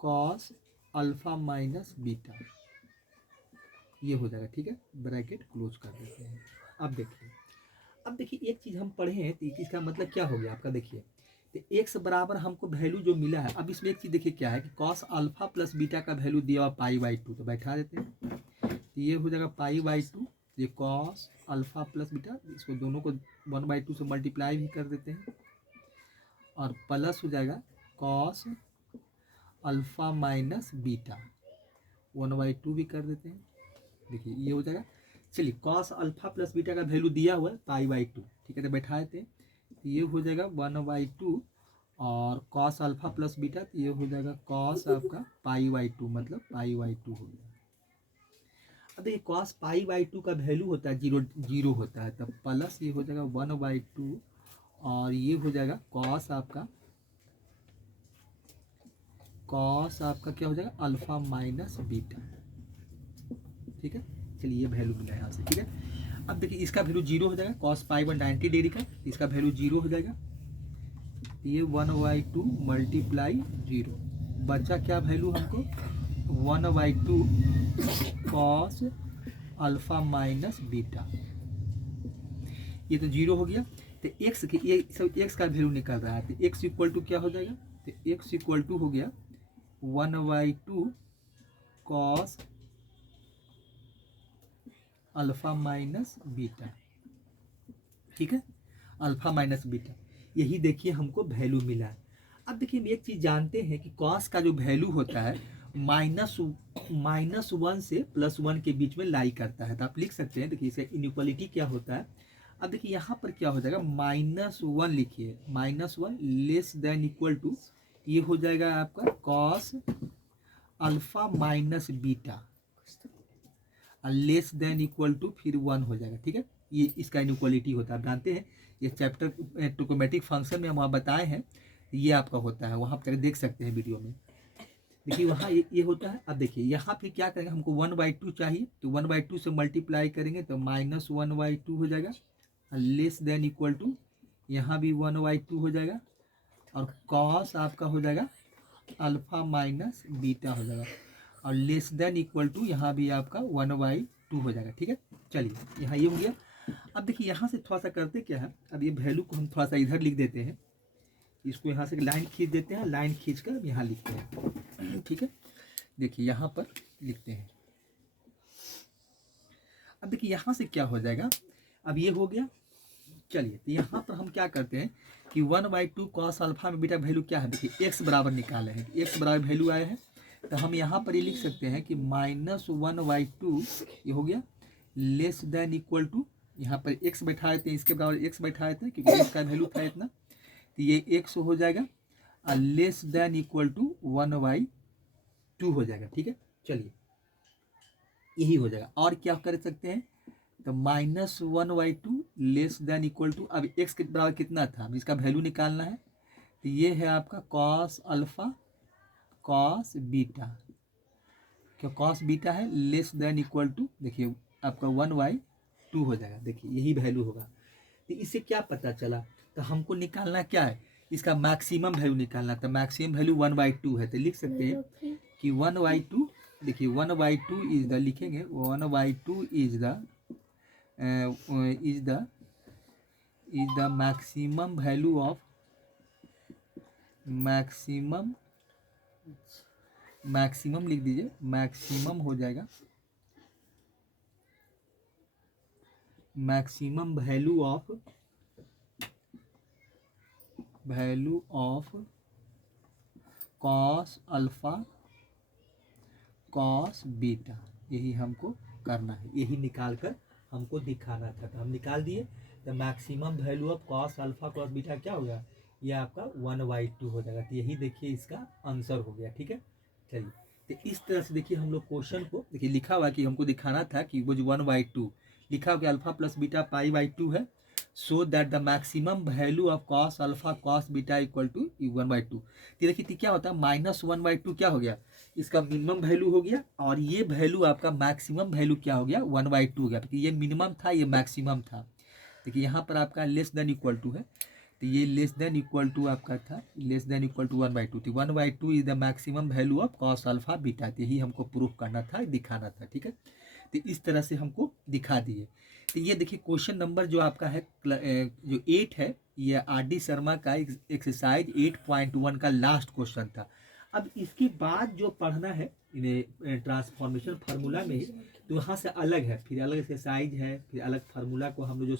कॉस अल्फा माइनस बीटा, ये हो जाएगा, ठीक है। ब्रैकेट क्लोज कर देते हैं। अब देखिए एक चीज़ हम पढ़े हैं, तो इसका मतलब क्या हो गया आपका, देखिए तो एक्स बराबर हमको वैल्यू जो मिला है। अब इसमें एक चीज़ देखिए क्या है कि कॉस अल्फा प्लस बीटा का वैल्यू दिया हुआ π/2, तो बैठा देते हैं। तो ये हो जाएगा π/2, ये कॉस अल्फा प्लस बीटा, इसको दोनों को 1/2 से मल्टीप्लाई भी कर देते हैं और प्लस हो जाएगा कॉस अल्फा माइनस बीटा, 1/2 भी कर देते हैं। देखिए ये हो जाएगा। चलिए कॉस अल्फा प्लस बीटा का वैल्यू दिया हुआ है π/2, ठीक है। तो बैठा देते हैं, तो ये हो जाएगा 1/2 और कॉस अल्फा प्लस बीटा, तो ये हो जाएगा कॉस आपका π/2, मतलब π/2 हो गया। अब देखिए कॉस π/2 का वैल्यू होता है 0 होता है, तब प्लस ये हो जाएगा 1/2 और ये हो जाएगा कॉस आपका क्या हो जाएगा, अल्फा माइनस बीटा, ठीक है। चलिए ये वैल्यू मिला यहाँ से, ठीक है। अब देखिए इसका वैल्यू 0 हो जाएगा, कॉस π/1 90 डिग्री का, इसका वैल्यू 0 हो जाएगा। ये 1/2 मल्टीप्लाई 0, बचा क्या वैल्यू हमको, 1/2 कॉस अल्फा माइनस बीटा, ये तो 0 हो गया। तो एक्स की ये सब एक्स का वैल्यू निकल रहा है, तो एक्स इक्वल टू क्या हो जाएगा, तो एक्स इक्वल टू हो गया 1/2 कॉस अल्फा माइनस बीटा, ठीक है। अल्फा माइनस बीटा, यही देखिए हमको वैल्यू मिला है। अब देखिए हम एक चीज़ जानते हैं कि कॉस का जो वैल्यू होता है -1 से +1 के बीच में लाई करता है। तो आप लिख सकते हैं, देखिए इसका इनइक्वालिटी क्या होता है। अब देखिए यहाँ पर क्या हो जाएगा, -1 लिखिए, -1 लेस देन इक्वल टू, ये हो जाएगा आपका cos alpha minus beta, less than equal to फिर 1 हो जाएगा, ठीक है। ये इसका इनइक्वालिटी होता है, आप जानते हैं, ये चैप्टर ट्रिग्नोमेट्रिक फंक्शन में हम वहाँ बताए हैं, ये आपका होता है, वहाँ पर देख सकते हैं वीडियो में। देखिए वहाँ ये होता है। अब देखिए यहाँ पे क्या करेंगे, हमको 1/2 चाहिए, तो 1/2 से मल्टीप्लाई करेंगे तो -1/2 हो जाएगा, लेस देन इक्वल टू यहाँ भी 1/2 हो जाएगा, और कॉस आपका हो जाएगा अल्फा माइनस बीटा हो जाएगा, और लेस देन इक्वल टू यहाँ भी आपका 1/2 हो जाएगा। ठीक है, चलिए यहाँ ये हो गया। अब देखिए यहाँ से थोड़ा सा करते क्या है, अब ये वैल्यू को हम थोड़ा सा इधर लिख देते हैं, इसको यहाँ से लाइन खींच देते हैं, लाइन खींच कर यहाँ लिखते हैं। ठीक है, देखिए यहाँ पर लिखते हैं। अब देखिए यहाँ से क्या हो जाएगा, अब ये हो गया। चलिए तो यहाँ पर हम क्या करते हैं कि 1/2 कॉस अल्फा में बीटा वैल्यू क्या है, देखिए एक्स बराबर निकाले हैं, एक्स बराबर वैल्यू आए हैं, तो हम यहाँ पर ये लिख सकते हैं कि -1/2 ये हो गया, लेस देन इक्वल टू, यहाँ पर एक्स बैठा देते हैं, इसके बराबर एक्स बैठा देते हैं क्योंकि एक्स का वैल्यू था इतना, तो ये एक्स हो जाएगा, और लेस देन इक्वल टू 1/2 हो जाएगा। ठीक है, चलिए यही हो जाएगा। और क्या कर सकते हैं, तो -1/2 लेस देन इक्वल टू, अब एक्स के बराबर कितना था, अब इसका वैल्यू निकालना है, तो ये है आपका कॉस अल्फा कॉस बीटा, क्या कॉस बीटा है, लेस देन इक्वल टू, देखिए आपका 1/2 हो जाएगा। देखिए यही वैल्यू होगा। तो इससे क्या पता चला, तो हमको निकालना क्या है, इसका मैक्सिमम वैल्यू निकालना, तो मैक्सिमम वैल्यू 1/2 है, तो लिख सकते हैं कि 1/2, देखिए 1/2 इज द, लिखेंगे 1/2 is the maximum value of, maximum लिख दीजिए, मैक्सिमम हो जाएगा, maximum value of cos alpha cos beta, यही हमको करना है, यही निकाल कर हमको दिखाना था, तो हम निकाल दिए। तो maximum value of cos alpha cos beta क्या होगा, ये आपका 1/2 हो जाएगा। तो यही देखिए इसका आंसर हो गया। ठीक है, चलिए तो इस तरह से देखिए हम लोग क्वेश्चन को, देखिए लिखा हुआ कि हमको दिखाना था कि वो जो 1/2 लिखा हुआ कि अल्फा प्लस बीटा π/2 है, so that the maximum value of cos alpha cos beta equal to 1/2। तो देखिए क्या होता है, -1/2 क्या हो गया, इसका मिनिमम वैल्यू हो गया, और ये वैल्यू आपका मैक्सिमम वैल्यू क्या हो गया, 1/2 हो गया, क्योंकि ये मिनिमम था, ये मैक्सिमम था। देखिए यहाँ पर आपका लेस देन इक्वल टू है, तो ये लेस देन इक्वल टू आपका था, लेस देन इक्वल टू 1/2, तो 1/2 is the maximum value of cos alpha beta, यही हमको प्रूफ करना था, दिखाना था। ठीक है, तो इस तरह से हमको दिखा दिए। तो ये देखिए क्वेश्चन नंबर जो आपका है जो 8 है, ये RD शर्मा का एक्सरसाइज 8.1 का लास्ट क्वेश्चन था। अब इसके बाद जो पढ़ना है ट्रांसफॉर्मेशन फार्मूला में, तो वहाँ से अलग है, फिर अलग एक्सरसाइज है, फिर अलग फार्मूला को हम लोग जो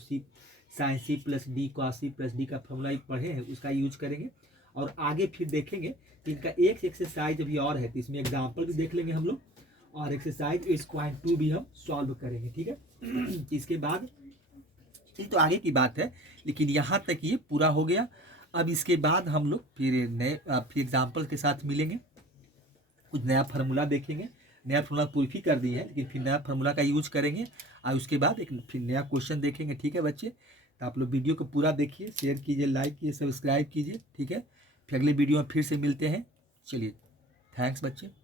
sine C + D cos C + D का फार्मूला पढ़े हैं उसका यूज करेंगे, और आगे फिर देखेंगे कि इनका एक एक्सरसाइज अभी और है, तो इसमें एग्जाम्पल भी देख लेंगे हम लोग, और एक्सरसाइज 8.2 भी हम सॉल्व करेंगे। ठीक है, इसके बाद ये तो आगे की बात है, लेकिन यहाँ तक ये पूरा हो गया। अब इसके बाद हम लोग फिर फिर एग्जाम्पल के साथ मिलेंगे, कुछ नया फार्मूला देखेंगे, नया फार्मूला प्रूफ ही कर दिए हैं, लेकिन फिर नया फार्मूला का यूज करेंगे, और उसके बाद एक फिर नया क्वेश्चन देखेंगे। ठीक है बच्चे, तो आप लोग वीडियो को पूरा देखिए, शेयर कीजिए, लाइक कीजिए, सब्सक्राइब कीजिए। ठीक है, फिर अगले वीडियो में फिर से मिलते हैं। चलिए, थैंक्स बच्चे।